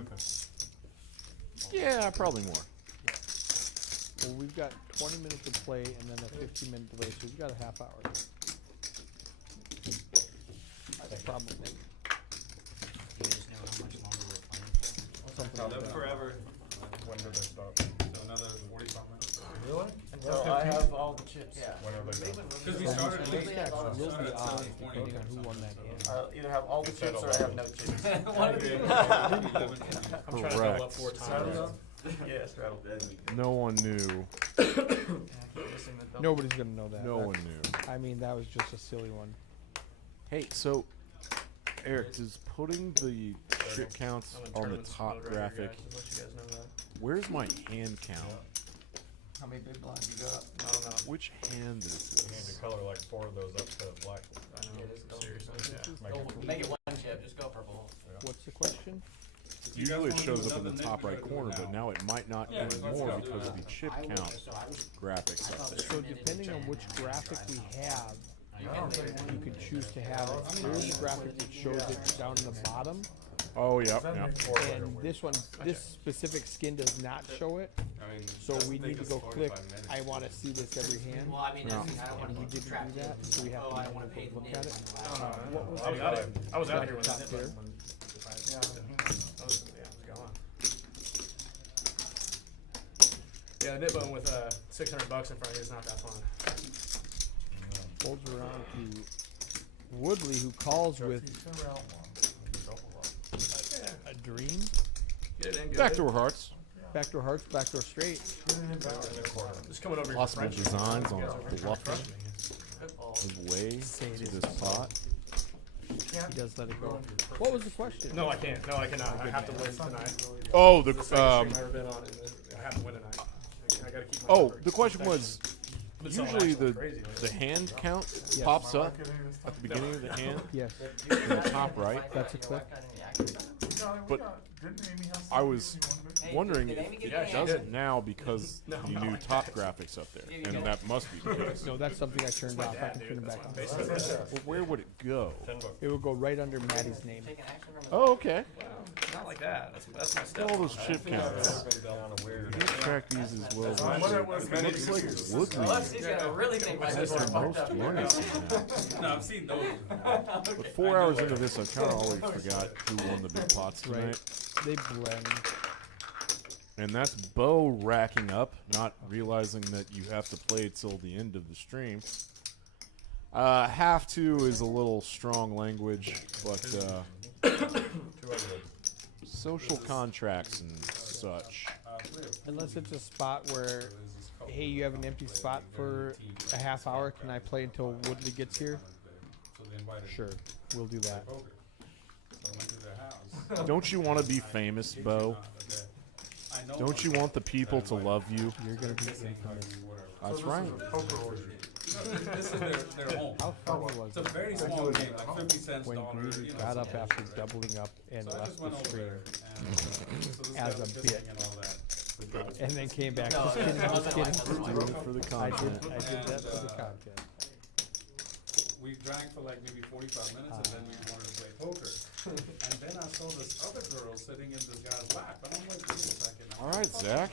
Yeah, probably more. Well, we've got 20 minutes to play and then a 15-minute delay, so we've got a half hour. That's probably. Live forever. When did they stop? So another 45 minutes. Really? Until I have all the chips. Yeah. When are they done? Because we started late. Will Started be at odds 7:20. depending on who won that hand. I'll either have all the chips or I have no chips. One of you. I'm trying to double up Correct. 4 times. Yeah, straddle. No one knew. Nobody's gonna know that. No one That's- knew. I mean, that was just a silly one. Hey, so Eric, does putting the chip counts on the top graphic? Where's my hand count? How many big blinds you got? I don't know. Which hand is You need this? to color like 4 of those up to black. I know. Seriously. Yeah. Make it one chip. Just go purple. What's the question? Usually it shows up in the top right corner, but now it might not Yeah, let's anymore go. because of the chip count graphics up there. So depending on which graphic we have, you can choose to have it. There's a graphic that shows it down in the bottom, Oh, yeah, yeah. and this one, this specific skin does not show it. So we need to go click, I want to see this every hand. Well, I mean, No. I don't want And we to didn't do that, so we have to I manually want to pay go the look at it. I was out here when Top that tier. Yeah, the nip button with $600 in front of you is not that fun. Folds around to Woodley, who calls with a dream. Get it in good. Backdoor hearts. Backdoor hearts, backdoor straight. Just coming over here for Possible French. designs on bluffing his way to this pot. He does let it go. What was the question? No, I can't. No, I cannot. I have to win tonight. Oh, the It's the second stream I've ever been on, and I have to win tonight. I gotta keep my oh, number. the question was But it's all usually actually the crazy, like- the hand count Yes. pops up at the beginning of the hand Yes, in the top right. that's a click. But didn't Amy have I was Hey, wondering did if Amy it get the doesn't answer? now because the new top graphics up there, and that must be the case. No, that's something I turned off. I can turn it back on. Well, where would it go? It will go right under Maddie's name. Taking action from Oh, okay. Not like that. That's my Look step. at all those chip counts. Let's track these as well as I should. It looks like Woodley Unless he's gonna really think my has sister the fucked most up. money somehow. No, I've seen those. But 4 hours into this, I kind of always forgot who won the big pots tonight. Right. They blend. And that's Bo racking up, not realizing that you have to play till the end of the stream. Have to is a little strong language, but social contracts and such. Unless it's a spot where, hey, you have an empty spot for a half hour. Can I play until Woodley gets here? Sure, we'll do that. Don't you want to be famous, Bo? Don't you want the people to love you? You're gonna be infamous. That's right. This is their home. How funny was It's a it very small game, like 50 cents, when dollar. Greedy You know, got so- up after doubling up and So I left just the went over stream, there, and so this as guy was a visiting bit. and all that. and then came back? No, Just no, kidding, no, just no, kidding. no, no, Do it for the I content. did that for the content. We drank for like maybe 45 minutes, and then we wanted to play poker. And then I saw this other girl sitting in this guy's lap, and I'm like, wait a second. All right, Zach.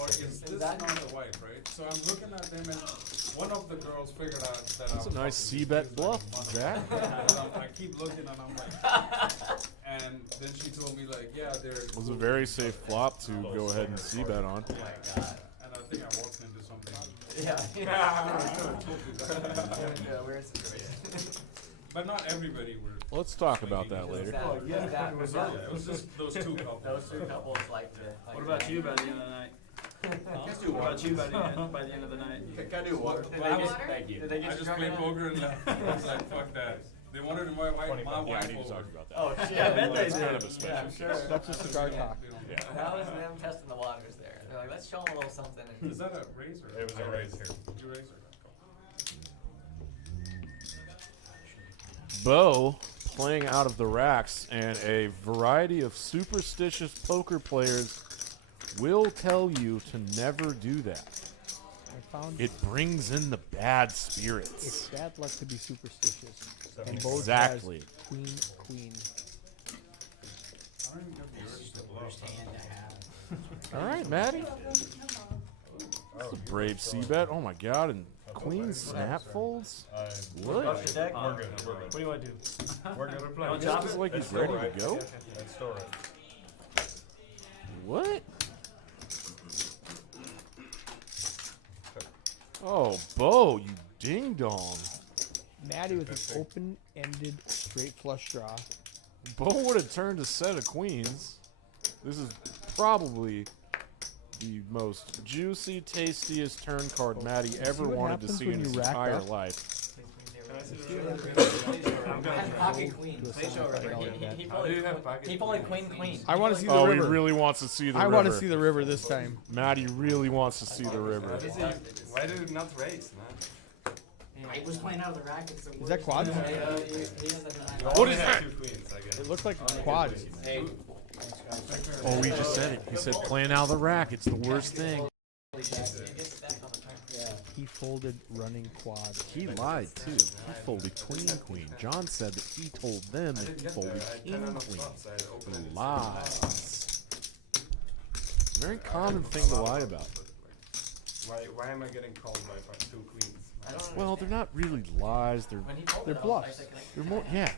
Or is this not the wife, right? So I'm looking at them, and one of the girls figured out that That's I a was nice talking to C-bet these bluff, like Zach. I keep looking, and I'm like, and then she told me like, yeah, they're. It was a very safe flop to go ahead and C-bet on. Oh my god. And I think I walked into something. Yeah. Yeah, weird situation. But not everybody were. Let's talk about that later. Yeah, it was just those two couples. Those two couples like to. What about you by the end of the night? What about you by the end of the night? Can I do what? Did I they was- get, thank you. Did they I get you just drunk played enough? poker and left. I was like, fuck that. They wanted my wife, my Yeah, I wife need to over. talk about that. Oh shit. I bet they That's did. kind of a special. Yeah, I'm sure. That's a cigar talk. Yeah. That was them testing the waters there. They're like, let's show them a little something. Is that a razor? It was a razor. You razor. Bo playing out of the racks, and a variety of superstitious poker players will tell you to never do that. I found It brings in the bad it's spirits. bad luck to be superstitious. And Bo Exactly. has queen, queen. I don't even get the urge to bluff. All right, Maddie. That's a brave C-bet. Oh my god, and queen snap folds? What? We're good. We're good. What do you want to do? We're good. We're playing. Don't chop Looks it? like he's ready to go. Let's store it. What? Oh, Bo, you ding dong. Maddie with an open-ended straight flush draw. Bo would have turned a set of queens. This is probably the most juicy, tastiest turn card Maddie ever what wanted to happens see when in his you rack entire up? life. Pocket queen. To a They show $75 River. bet. He folded queen queen. I want to see the Oh, he river. really wants to see the I river. want to see the river this time. Maddie really wants to see the river. Why did it not race, man? I was playing out of the racket. So Is that quads? What is that? Two queens, I guess. It looks like quads. Oh, he just said it. He said playing out of the rack. It's the worst thing. He folded running quad. He lied too. He folded queen queen. John said that he told them that he folded king queen. Lies. Very common thing to lie about. Why am I getting called by two queens? Well, they're not really lies. They're bluffs. They're more they're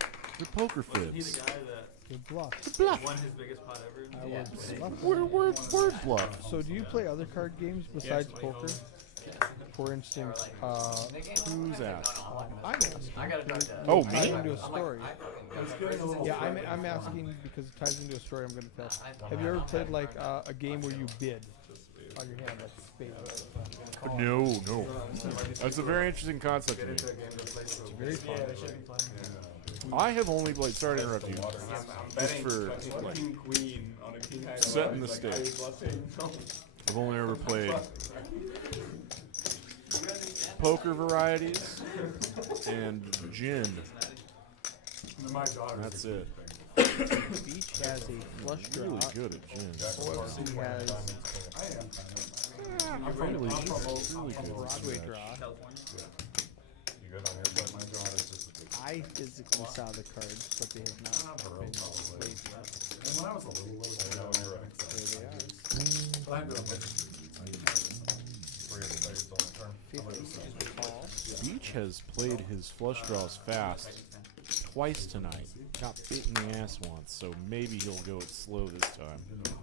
poker He's fibs. the guy that They're bluff. Bluff. won his biggest pot ever. I would bluff. Word bluff. So do you play other card games besides poker? For instance, Who's that? I'm asking. I got a drug test. Oh, Ties me? into a story. Yeah, I'm asking because it ties into a story I'm going to tell. Have you ever played like a game where you bid on your hand, like spades? No. That's a very interesting concept to me. It's very fun. I have only played. Sorry to interrupt you. I'm Just betting for like king queen on a king high. setting the stage. I've only ever played poker varieties and gin. My daughter's That's it. Beach has a flush draw. Really good at gin. He has I am kind of. I'm I'm really from good. Oak- Really I'm good. from Broadway stretch. draw. You good on your side? My daughter's just a big. I physically saw the cards, but they have not Borough, been probably. played yet. And when I was a little I little, know, you're right. There they are. but I'm gonna miss it. We're gonna play your long term. 50 is the call. Beach has played his flush draws fast twice tonight. Got bit in the ass once, so maybe he'll go it slow this time,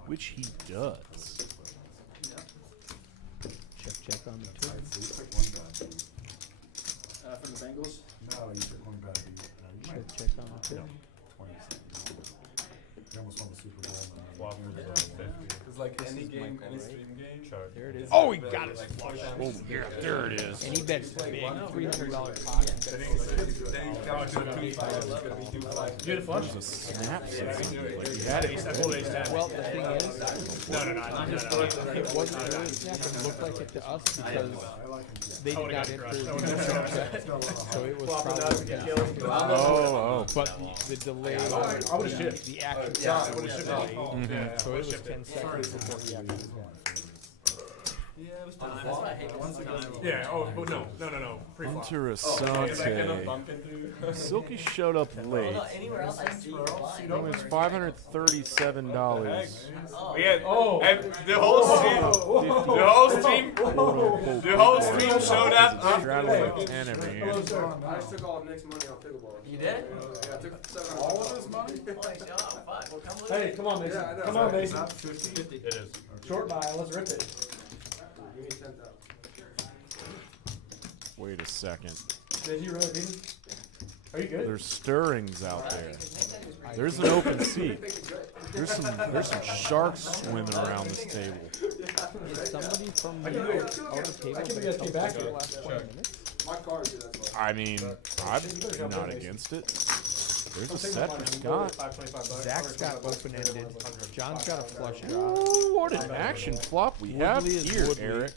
which he does. Check on the two. Alright, so you took one bad beat. From the Bengals? No, you took one bad beat. You might Check on the two. 20 something. You almost won the Super Bowl. And then Flop you is were on down. 50. It's like This any is game, Michael, any right? stream game. Chart. There it is. Oh, he got his Like flush. 4 Oh, times. yeah, there it is. And he bet big, $300 pot. Then he counts to 2-5. It's gonna be 2-5. You had a flush? There's a snap. Like he had it. I pulled ace 10. Well, the thing is, No. it wasn't really a snap, it looked like it to us because I like him. they did not enter so it was Flopping probably, out, kill. Oh, but the delay, I would've shipped. the actual Yeah, I shot would've was shipped delayed. off. Mhm. Yeah, So it was 10 Sorry seconds for before he actually won. Yeah, oh, but no. Pre-flop. Interessante. Silky showed up late. Anywhere else I see you're blind. It was $537. We had, the whole stream showed up. Straddling 10 every year. I just took all of Nick's money on pickleball. You did? Yeah, I took 700. All of his money? Holy shit, oh, fuck. Well, come with Hey, me. come on, Mason. Yeah, I know. Come on, Is Mason. that 50? It is. Short buy, let's rip it. Give me 10,000. Wait a second. Did you really beat him? Are you good? There's stirrings out there. There's an open seat. There's some sharks swimming around this table. Is somebody from the I can do it. outer table I can been get you back for the here. last 20 minutes? My card, dude, that's why. I mean, I'm not against it. There's a set for Scott. Zach's got open-ended. John's got a flush draw. Ooh, what an action flop we have Woodley is here, Woodley. Eric.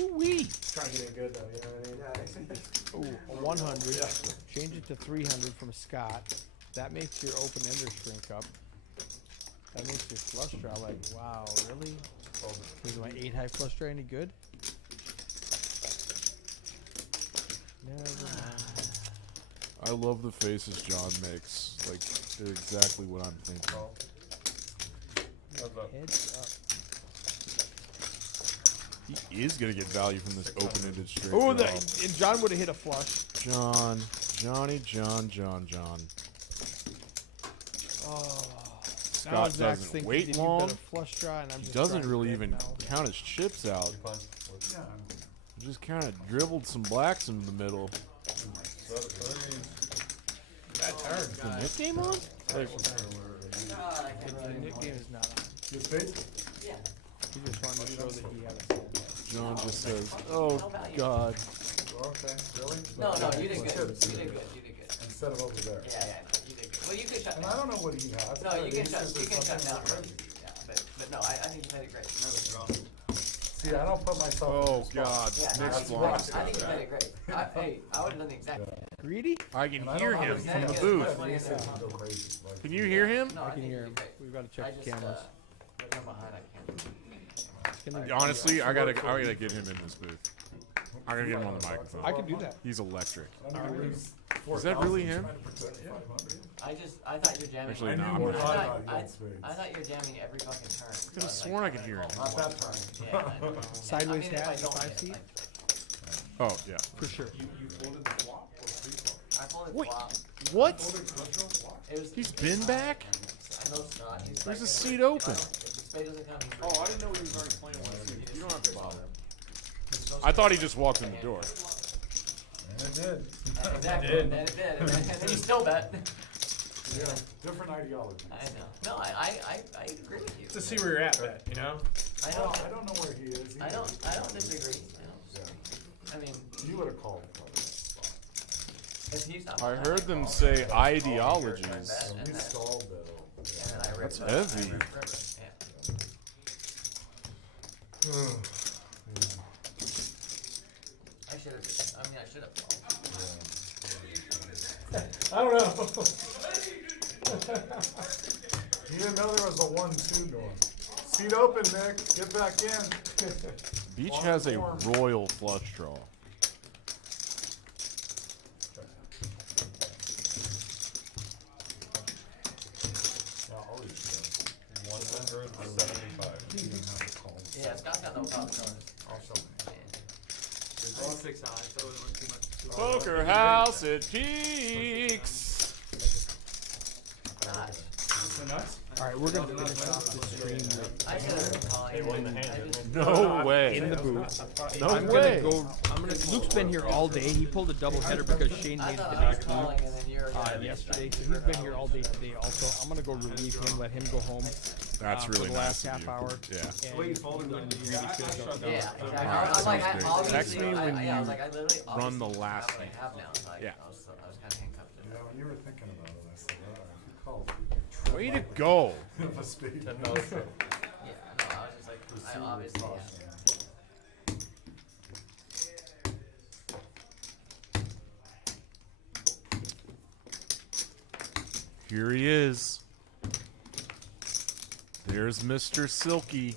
Ooh-wee. Trying to get in good though, you know what I mean? Ooh, a 100. Change it to 300 from Scott. That makes your open-ender shrink up. That makes your flush draw like, wow, really? Is my 8-high flush draw any good? Never mind. I love the faces John makes. Like, they're exactly what I'm thinking. Heads up. He is going to get value from this open-ended straight Oh, draw. and John would have hit a flush. John. Oh. Scott Now Zach's doesn't thinking, wait did you long. bet a flush draw and I'm He just doesn't trying to really bet even now. count his chips out. Yeah. Just kind of dribbled some blacks in the middle. The Nick game on? Like, The Nick game is not on. Your face? Yeah. He just wanted to show that he had a set. John just says, "Oh God." Okay, really? No, you did good. You did good. Instead of over there. Yeah, no, you did good. Well, you could shut And down. I don't know what he has. No, you can He shut says there's down something early. Yeah, but no, I think you played it great. See, I don't put myself in Oh this spot. God. Yeah, no, Nick's That's I blind. think you played it great. Hey, I would have done the exact same. Greedy? I can And I hear don't know him how from to the do booth. it. He says you go crazy, like- Can you hear him? No, I I can think hear you him. did great. We've got to I check the just, cameras. when I'm behind, I can't. It's gonna be- Honestly, I gotta get him in this booth. I gotta get him on the microphone. I can do that. He's electric. I'm gonna lose Is that really 4,000 him? trying to protect 500. I thought you were jamming. Actually, I no, knew I'm more not. about I United States. thought you were jamming every fucking turn. I could have sworn I could hear him. Not that time. Yeah, I know. Sideways I mean, if hat, I don't 5 hit, feet? like, Oh yeah. For sure. You folded the flop or pre-flop? I folded Wait. flop. What? Folded flush draw flop? It was. He's been back? No, it's not. He's There's a like- seat open. If the spade doesn't come, he's Oh, I didn't know he was already playing one. You don't have to bother. I thought he just walked in the door. And it did. Exactly. And it did. And then you still bet. Yeah, different ideologies. I know. No, I agree with you. To see where you're at, bet, you know? I Well, don't. I don't know where he is. I don't disagree. I mean, You would have called him. if he's not. I behind, heard I them call. say So ideologies. We stalled though. And then I ripped That's it. heavy. I ripped it, yeah. I should have. I mean, I should have. I don't know. He didn't know there was a 1-2 going. Seat open, Nick. Get back in. Beach has a royal flush draw. Yeah, Scott's got no problem showing There's only 6 eyes, so it wouldn't look too much. Poker House at Peaks. Gosh. All right, we're gonna finish off this stream with I should have been calling. No way. in the booth. No I'm way. gonna go. Luke's been here all day. He pulled a double header because Shane I made thought the I was next calling and then you're yesterday. So he's been here all day today. Also, I'm gonna go relieve him, let him go home. That's for really the last nice of half you. hour. Yeah. And Wait, folding when the- you really should have done Yeah, that. exactly. Alright, I'm like, sounds great. obviously, Text me when I was you like, I literally run the obviously last have what thing. I have now, so Yeah. I was kind of handcuffed to Yeah, it. when you were thinking about it, I said, if you call, Way to go. Of a speed. Yeah, no, I was just like, I obviously, yeah. Here he is. There's Mr. Silky.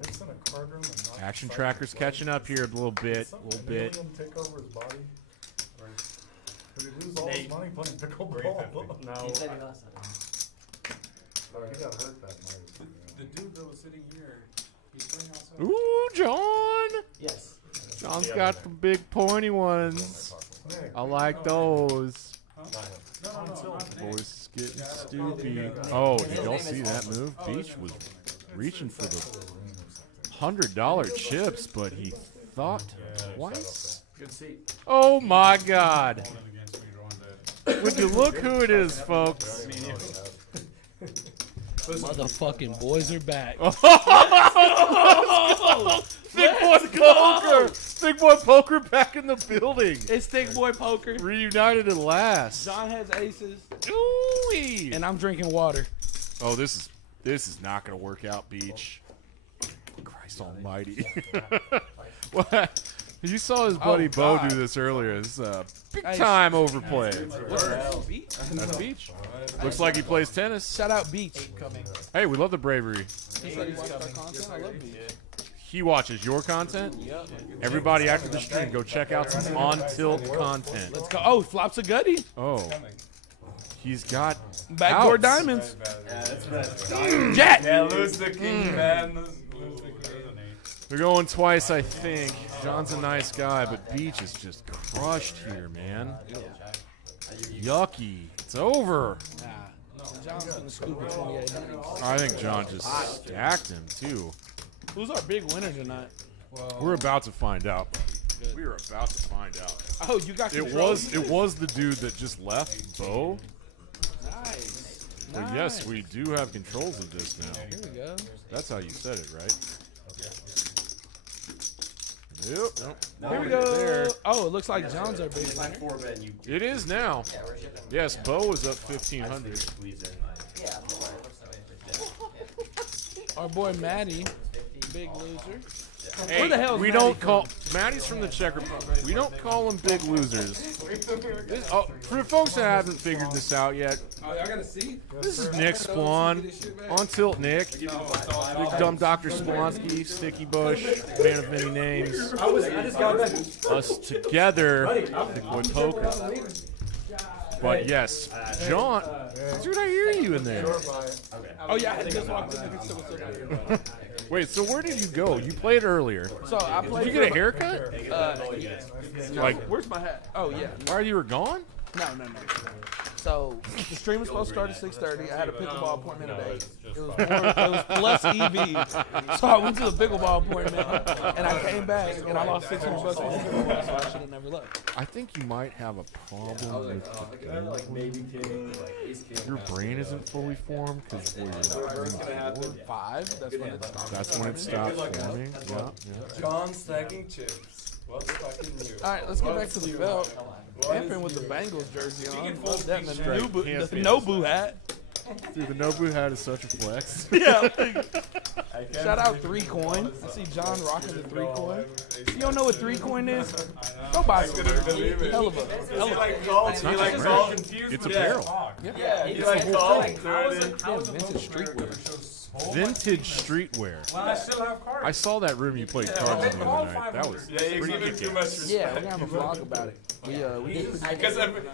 Nick's in a card room and not Action fighting Tracker's his catching life. up here a little bit. Did something- little did an bit. alien take over his body? Or did he lose all his money playing pickleball? No. He said he lost it. Oh, he got hurt that night. The dude that was sitting here, he's playing outside. Ooh, John. Yes. John's got the big pointy ones. Nick, I like those. No, not Nick. Boys getting stupid. Oh, did y'all see that move? Beach was reaching for the $100 chips, but he thought twice. Good seat. Oh my God! Falling against me, drawing that. Would you look who it is, folks? Motherfucking boys are back. Big boy poker! Big boy poker back in the building. It's Thick Boy Poker. Reunited at last. John has aces, Ooh-wee. and I'm drinking water. Oh, this is not gonna work out, Beach. Christ Almighty! What? You saw his buddy Bo God. do this earlier. This is a big Hey, time overplay. What's that? Beach? That's Beach. Looks like he plays tennis. Shout out Beach. Hey, we love the bravery. He said he watched our content. I love Beach. He watches your content. Yep. Everybody after the stream, go check out some on tilt content. Let's go. Oh, flops a gutty. Oh, he's got Backdoor outs. diamonds. Yeah, that's right. Jack. Yeah, lose the king, man. Lose the king. They're going twice, I think. John's a nice guy, but Beach is just crushed here, man. Yucky. It's over. John's gonna scoop a 28. I think John just stacked him, too. Who's our big winner tonight? We're about to find out. We are about to find out. Oh, you got It control? was the dude that just left, Bo. Nice. But yes, we do have controls of this now. Here we go. That's how you said it, right? Yep. Here we go. There. Oh, it looks like John's our big winner. 4-bet you It is now. Yeah, we're shipping. Yes, Bo is up 1,500. squeeze in. Yeah, don't worry, it looks that way. Our boy Maddie, big loser. Hey, Where the hell is we Maddie don't from? call Maddie's from the Czech Republic. We don't call them big losers. Oh, for the folks that haven't figured this out yet, Oh, y'all gotta see? this is Nick Splon on Tilt Nick, Big Dumb Dr. Splonsky, Sticky Bush, man of many names. I just got back. Us together, Big Boy Poker. But yes, John, dude, I hear you in there. Oh yeah, I had just walked in. So what's up? Wait, so where did you go? You played earlier. So I played. Did you get a haircut? Like, Where's my hat? Oh yeah. while you were gone? No. So the stream was supposed to start at 6:30. I had a pickleball appointment at 8. It was plus EV. So I went to the pickleball appointment and I came back and I lost $600 for pickleball. So I should have never left. I think you might have a problem with the game. Like maybe king, like ace king. Your brain isn't fully formed because you're 5. That's when it stopped. that's when it stops forming. Yeah. John stacking chips. What's fucking new? All right, let's get back to the belt. What Camping is with the new? Bangles jersey on. can Love that. And fold the these Nobu, Camping. the Nobu hat. Dude, the Nobu hat is such a flex. Yeah. Shout out 3 Coin. I see John rocking the 3 Coin. You don't know what 3 Coin is? Go buy some. Hell of a. It's not just merch. It's apparel. Yeah, He's like gold. Vintage streetwear. Vintage streetwear. Well, I still have cards. I saw that room you played cards in the other night. That was Yeah, you pretty give him too kick-ass. much respect. Yeah, we're gonna have a vlog about it. We did pretty Because his I friend,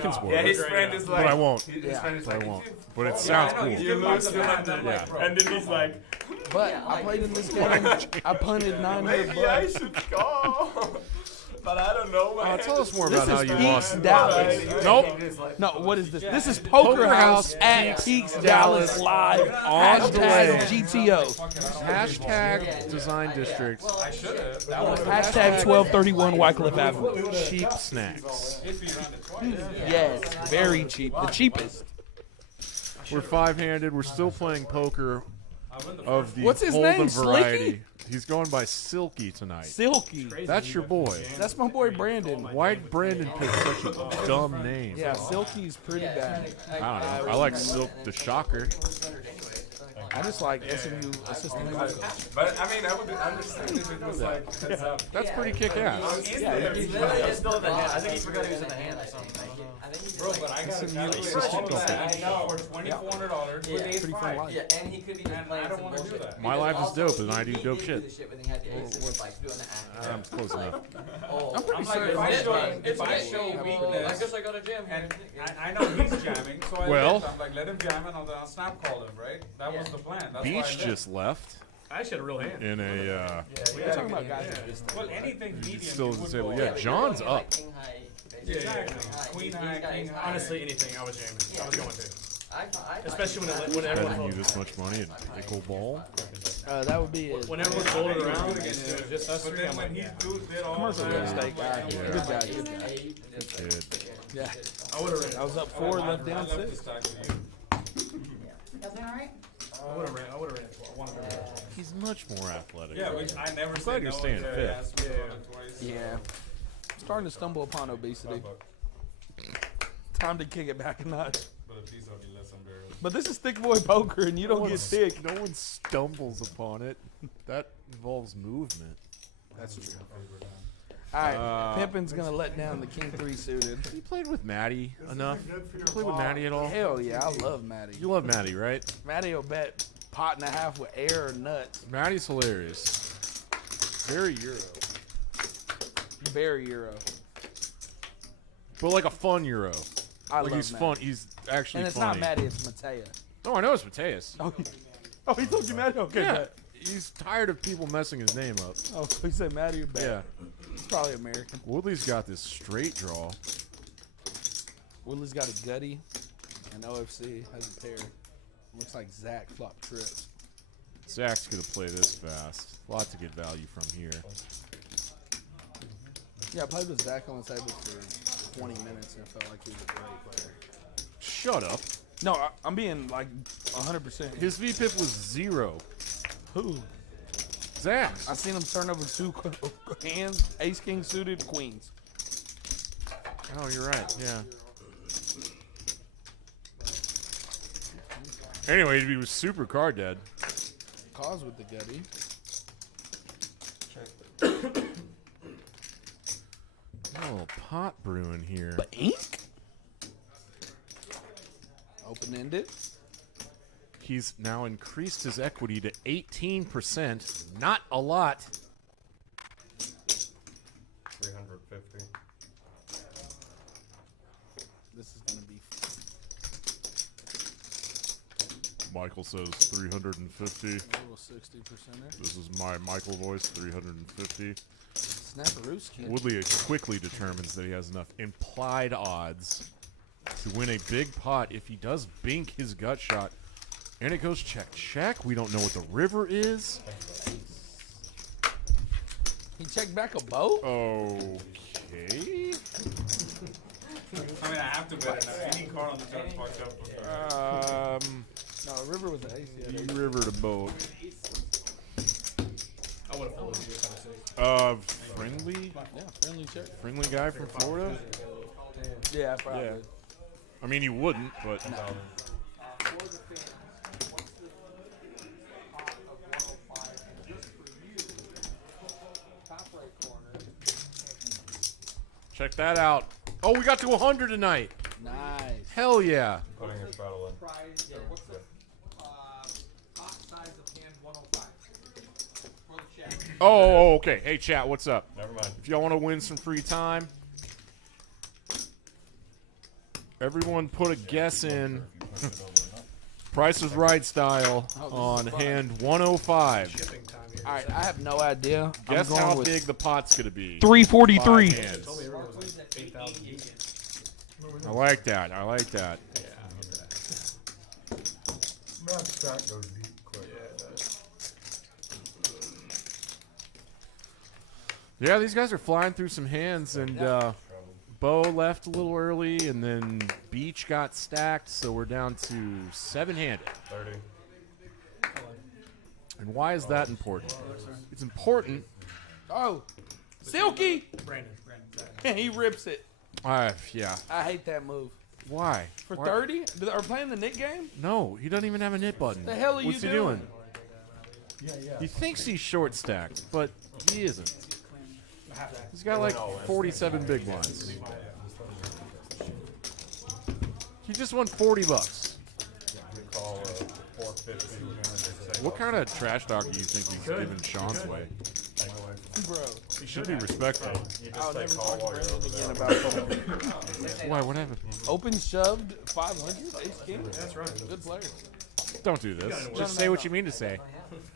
can spoil yeah, it. his friend is like, But I won't. His Yeah. friend is But I like, won't. But it sounds cool. you lose, you have to, Yeah. and then he's like, But I played in this game. I punted $900. maybe I should go. But I don't know, man. Tell us more This about how is you Peaks lost. Dallas. Nope. No, what is this? This is Poker House at Peaks Dallas live On hashtag delay. GTO. Hashtag design districts. I should have. That was Hashtag 1231 Wycliffe Avenue. Cheap snacks. if you run it twice. Yes, very cheap. The cheapest. We're 5-handed. We're still playing poker of the What's his Hold'em name? variety. He's going by Silky tonight. Silky. That's your boy. That's my boy Brandon. Why'd Brandon pick such a dumb name? Yeah, Silky's pretty bad. I don't know. I like Silk the Shocker. I just like SMU assistant coach. But I mean, I would understand if it was like, heads up. That's pretty kick-ass. Yeah, He's literally just still in the hand. I think he forgot he was in the hand or something. Bro, but I got a calculator for $2,400 with 8 Pretty fun five. life. Yeah, and he could be just And playing I don't some want to do bullshit. that. My life is dope, and I do dope shit. I'm I'm close enough. I'm pretty I'm like, sure. if I it's show, fine. if I show weakness, guess I got a jam and I know he's jamming, so I Well- left. I'm like, let him jam and I'll snap call him, right? That was the plan. That's why I Beach left. just left I actually had a real hand. in a. We're talking about guys that just. Well, anything medium. Still you doesn't would say. go Yeah, all John's up. Yeah, exactly. Queen high, king high. Honestly, anything I was jamming. I was going to. I Especially when everyone Spending you folded. this much money at pickleball. That would be it. When everyone folded around, Yeah. it was just us But three. then I'm when like, he yeah. did all Commercial real estate guy. Yeah. Good guy. Good guy. Kid. Yeah. I would have ran. I was up 4, left I down left the 6. stack with you. Everything all right? I would have ran. I would have ran. One of them. He's much more athletic. Yeah, which I never glad said you're no staying until fit. he asked me about it twice. Yeah. Starting to stumble upon obesity. Time to kick it back a notch. But a piece of me less unbearable. But this is thick boy poker, and you don't get thick. No one stumbles upon it. That involves movement. That's true. All right, Pimpin's gonna let down the King 3 suited. You played with Maddie enough? You played with Maddie at all? Hell yeah, I love Maddie. You love Maddie, right? Maddie will bet pot and a half with air or nuts. Maddie's hilarious. Very Euro. Very Euro. But like a fun Euro. I Like love he's Maddie. fun. He's actually And it's funny. not Maddie, it's Matea. No, I know it's Mateus. Oh, he told you Maddie? Okay, Yeah. bet. He's tired of people messing his name up. Oh, so he said Maddie or bet. Yeah. He's probably American. Woodley's got this straight draw. Woodley's got a gutty, and OFC has a pair. Looks like Zach flop trip. Zach's gonna play this fast. A lot to get value from here. Yeah, I played with Zach on the table for 20 minutes and I felt like he was a great player. Shut up. No, I'm being like 100%. His VPIP was 0. Who? Zach's. I seen him turn over 2 hands, ace king suited, queens. Oh, you're right. Yeah. Anyway, he was super card dead. Cause with the gutty. A little pot brewing here. But ink? Open ended. He's now increased his equity to 18%. Not a lot. 350. This is gonna be. Michael says 350. A little 60%er. This is my Michael voice, 350. Snapperooski. Woodley quickly determines that he has enough implied odds to win a big pot if he does bink his gut shot. And it goes check, check. We don't know what the river is. He checked back a boat? Okay. I mean, I have to bet it now. Any card on the chart fucked up. No, river was an ace. Yeah, The river to boat. I would have folded you if I was safe. Friendly? yeah, friendly check. Friendly guy from Florida? Yeah, probably. Yeah. I mean, you wouldn't, but. For the fans, what's the pot of 105? And just for you, top right corner. Check that out. Oh, we got to 100 tonight. Nice. Hell yeah. Putting his throttle in. Prize, what's the pot size of hand 105? For the chat. Oh, okay. Hey, chat, what's up? Never mind. If y'all want to win some free time, everyone put a guess in. Price is Right style on hand 105. Shipping time here. All right, I have no idea. Guess I'm going how with big the pot's going to be. 343. 5 hands. Told me everyone was like 8,000. I like that. I like that. That stack goes deep quick. Yeah, these guys are flying through some hands, and Bo left a little early, and then Beach got stacked, so we're down to 7-handed. 30. And why is that important? It's important. Oh, Silky. Brandon. He rips it. Yeah. I hate that move. Why? For Why- 30? Are we playing the Nick game? No, he doesn't even have a knit button. The hell are What's you he doing? Yeah. He thinks he's short stacked, but he isn't. He's got like 47 big blinds. He just won $40. We call 450. What kind of trash talk do you think he's giving Sean's way? Bro. He should be respectful. You I'll just never call talk while to you're over Brandon there. again about Why? What happened? open shoved 500 ace king. That's right. Good player. Don't do this. Just say what you mean to say.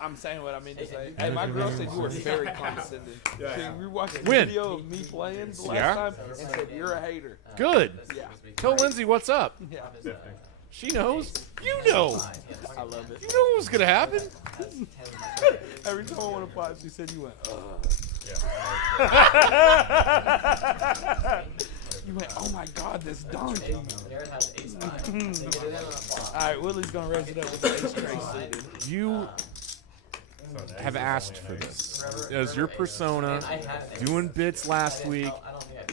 I'm saying what I mean to say. Hey, my girl said you were very condescending. She rewatched the When? video of me playing the last Yeah? time and said you're a hater. Good. Yeah. Tell Lindsay what's up. Yeah. She knows. You know. I love it. You know what's gonna happen. Every time I want to pot, she said you went, You went, oh my God, this donkey. Jared has ace five. They get it in on a flop. All right, Willie's going to raise it up with the ace tray suited. You have asked for this. As your persona, doing bits last week,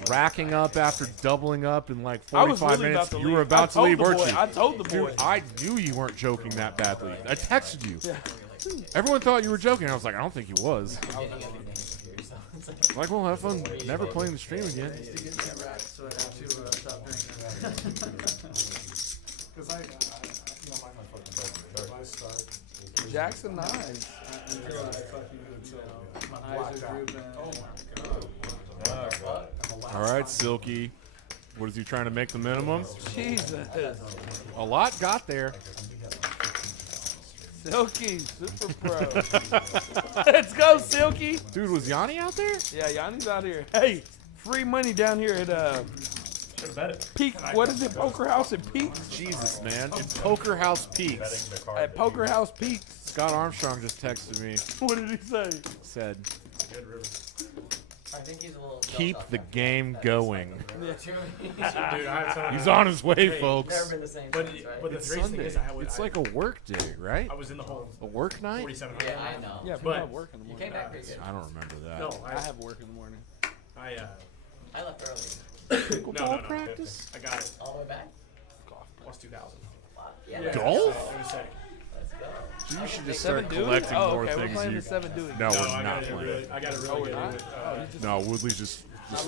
racking up after doubling up in like I was 45 really minutes. about to You leave. were about I to told leave, the weren't boy. you? I told the boy. Dude, I knew you weren't joking that badly. I texted you. Yeah. Everyone thought you were joking. I was like, I don't think he was. Like, well, have fun never playing the stream again. So I have to stop drinking. Because I like my fucking brother. If I start. Jackson Nines. I fucking good, so My eyes are drooping. Oh my God. All right, Silky. What is he trying to make the minimum? Jesus. A lot got there. Silky, super pro. Let's go, Silky. Dude, was Yanni out there? Yeah, Yanni's out here. Hey, free money down here at Peak. What is it? Poker House at Peak? Jesus, man. It's Poker House Peaks. At Poker House Peak. Scott Armstrong just texted me. What did he say? Said, I think he's a little. keep the game going. Yeah. He's on his way, Never folks. been the same But since, right? the It's crazy thing Sunday. is, It's like a work day, right? I was in the hole. A work night? 4,700. Yeah, I know. Yeah, but But I have work in the You morning. came back pretty good. I don't remember that. No, I have work in the morning. I I left early. Pickleball practice? I got it. All the way back. Plus 2,000. Yeah. Golf? It was sick. Let's go. You should just Seven start Dewey? collecting Oh, more okay, we're things. playing You... the 7 Dewey. No, No, we're I not got it playing. really. I got it Oh, really we're good. not? With, No, Woodley's just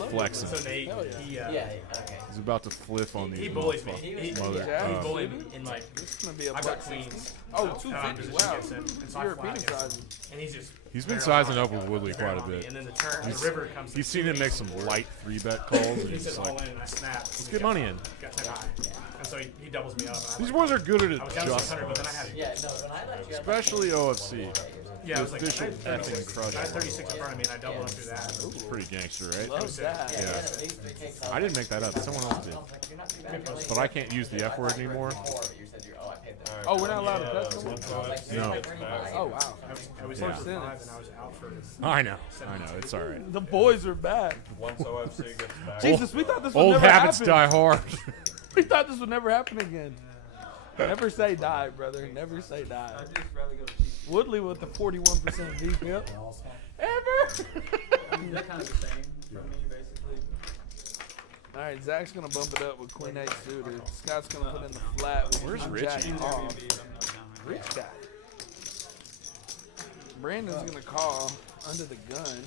flexing. so Nate, Hell yeah. he Yeah. Okay. He's about to flip on these. he bullies me. motherfuckers. He Mother. Yeah, he uh, bullied me in like. This is going to be a I've buck got queens. Oh, Position 250. Wow. against him, and so I You're fly repeating against him. sizes. And he's just. He's been barrel sizing on up with Woodley barrel quite a on me, bit. And then the turn, the river comes. He's seen him make some light 3-bet calls, and He he's said just all like, in, and I snap. let's get money in. Got 10 high. And so he doubles me up. And These boys are good at I was down to adjusting. 600, but then I had. Yeah. No. When I left you, Especially OFC. Yeah, I was like, I official had effing 36. crush. I had 36 in front of me, and I doubled up through that. It's pretty gangster, right? Love that. yeah. Yeah. At least 3 cakes. I didn't make that up. Someone else did. I was like, you're not too bad. You're But I can't use the F word anymore. You said you're. Oh, I paid that. Oh, we're not allowed to cuss no more? No. Oh, wow. I was First in sentence. and I was out for. I know. It's all right. The boys are back. Once OFC gets back. Jesus, we thought this would Old never habits happen. die hard. We thought this would never happen again. Never say die, brother. Never say die. I'd just rather go to Woodley with the 41% VPIP. Ever? I mean, they're kind of the same for me, basically. All right, Zach's gonna bump it up with Queen 8 suited. Scott's gonna put in the flat with Where's Jack Richie? off. Rich guy. Brandon's gonna call under the gun.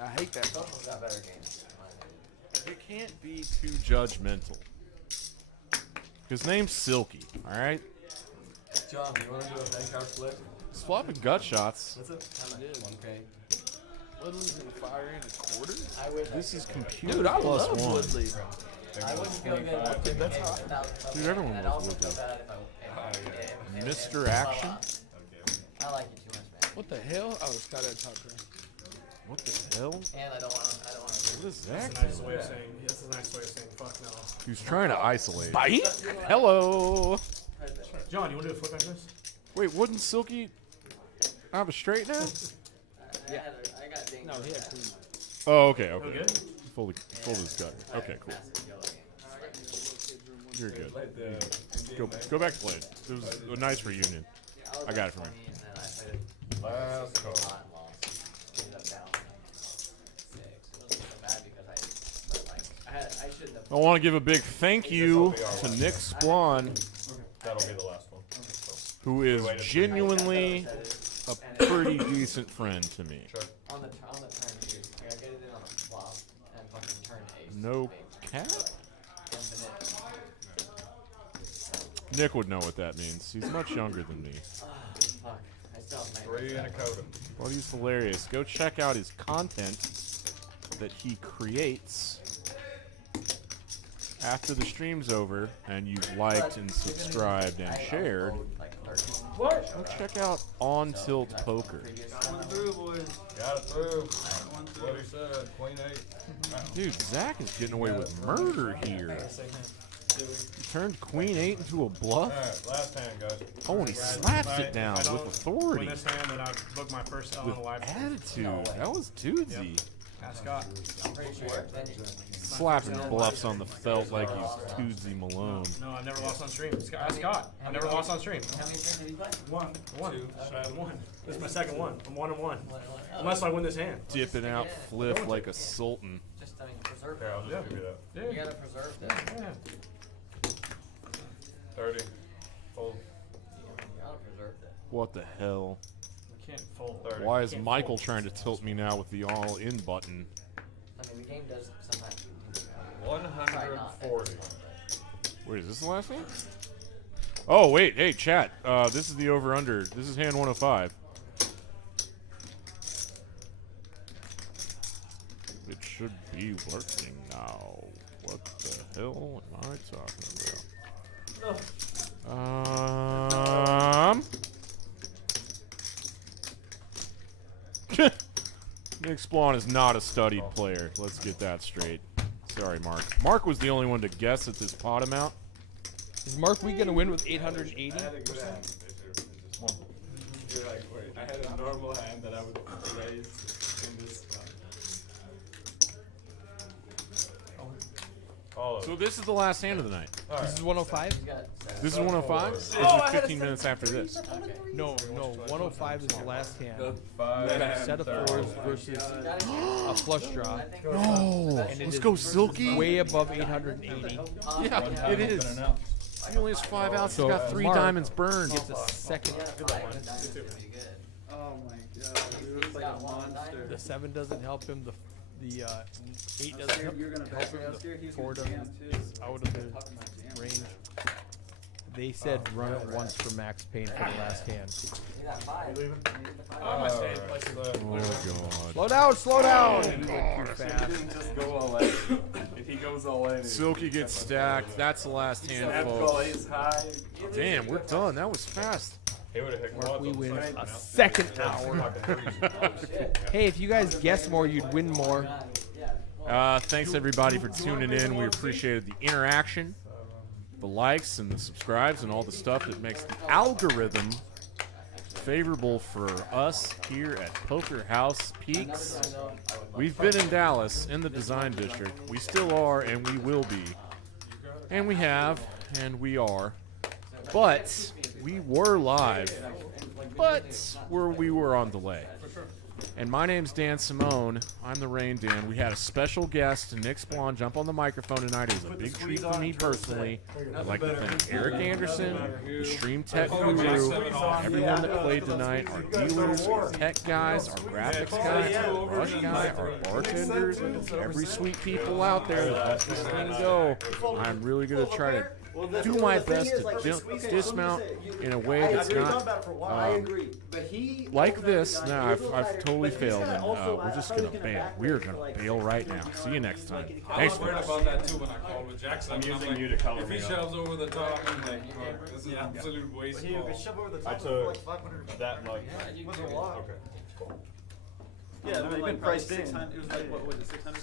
I hate that. Someone's got better games. You can't be too judgmental. His name's Silky, alright? John, you wanna do a bank card flip? He's flopping gut shots. What's it? It is. 1K. Woodley's gonna fire in a quarter. This is computer Dude, I plus love one. Woodley. I wouldn't feel good about Dude, that's hot. without Dude, everyone and loves also feel Woodley. bad if Mr. Action? I like you too much, man. What the hell? Oh, Scott had top there. What the hell? And I don't want to. What is That's that? a nice way of saying. That's a nice way of saying fuck no. He was trying to isolate. Hello! John, you wanna do a flip like this? Wait, wouldn't Silky have a straight now? Yeah. I got dinged. No, he had queen. Oh, okay, okay. good? Fold his gut. Okay, cool. You're good. Go back to play. It was a nice reunion. I got it from him. Last call. I want to give a big thank you to Nick Splawn, That'll be the last one. who is genuinely a pretty decent friend to me. On the turn two. Here, I get it in on the flop and fucking turn ace. No cap? Nick would know what that means. He's much younger than me. Fuck. I still have my 3 and a coda. Well, he's hilarious. Go check out his content that he creates after the stream's over and you've liked and subscribed and shared. What? Go check out On Tilt Poker. Got it through. What he said. Queen 8. Dude, Zach is getting away with murder here. He turned Queen 8 into a bluff. Alright, last hand, guys. Oh, and he slaps it down If I with don't authority. Win this hand, then I book my first L With in life. attitude. That was doozy. Ask Scott. I'm pretty sure. Slapping bluffs on the felt like he's Tootsy Malone. No, I've never lost on stream. Ask Scott. I've never lost on stream. How many turns did he play? One. I have one. This is my second one. I'm 1-1. Unless I win this hand. Dipping out flip like a sultan. Just, I mean, preserve Here, I'll it. just give you that. You gotta preserve that. Yeah. 30. Fold. You gotta preserve that. What the hell? We can't fold. 30. Why is Michael trying to tilt me now with the all-in button? I mean, the game does sometimes. 140. Wait, is this the last game? Oh, wait. Hey, chat. This is the over-under. This is hand 105. It should be working now. What the hell am I talking about? Nick Splawn is not a studied player. Let's get that straight. Sorry, Mark. Mark was the only one to guess at this pot amount. Is Mark Wee gonna win with 880? You're like, wait, I had a normal hand that I would raise in this spot. Follow. So this is the last hand of the night. This is 105? This is 105? This is 15 minutes after this. No, 105 is the last hand. Five. Set of fours versus a flush draw. No! And it Let's is go Silky! Way above 880. Yeah, it is. He only has 5 outs. So, He's got 3 Mark diamonds burned. Gets a second. Oh my god, you look like a monster. The 7 doesn't help him. The 8 doesn't help You're gonna him. bet me. I'm scared he's 4 gonna jam doesn't. too. Is out of the range. They said run it once for Max Payne for the last hand. Oh, God. Slow down, slow down! He didn't just go all in. If he goes all in, Silky gets stacked. That's the last hand, Snap folks. call ace high. Damn, we're done. That was fast. He would have hit Mark, quads we on the win second a now. second hour. Hey, if you guys guess more, you'd win more. Thanks, everybody, for tuning in. We appreciated the interaction, the likes, and the subscribes, and all the stuff that makes the algorithm favorable for us here at Poker House Peaks. We've been in Dallas, in the Design District. We still are, and we will be. And we have, and we are. But we were live, but we were on delay. And my name's Dan Simone. I'm the Rain Dan. We had a special guest, Nick Splon, jump on the microphone tonight. It was a big treat for me personally. I'd like to thank Eric Anderson, the Stream Tech crew, everyone that played tonight, our dealers, our tech guys, our graphics guys, our rush guy, our bartenders, every sweet people out there that helped this thing go. I'm really going to try to do my best to dismount in a way that's not like this. No, I've totally failed, and we're just gonna bail. We are gonna bail right now. See you next time. I Thanks, was worried folks. about that too when I called with Jackson. I'm using like, you to color if me he up. shoves over the top, I'm like, fuck, this is an absolute waste He ball. could shove over the I top for like took 500. that mug. Wasn't a lot. Okay. Yeah, they've been priced in. It was like, what was it, 600?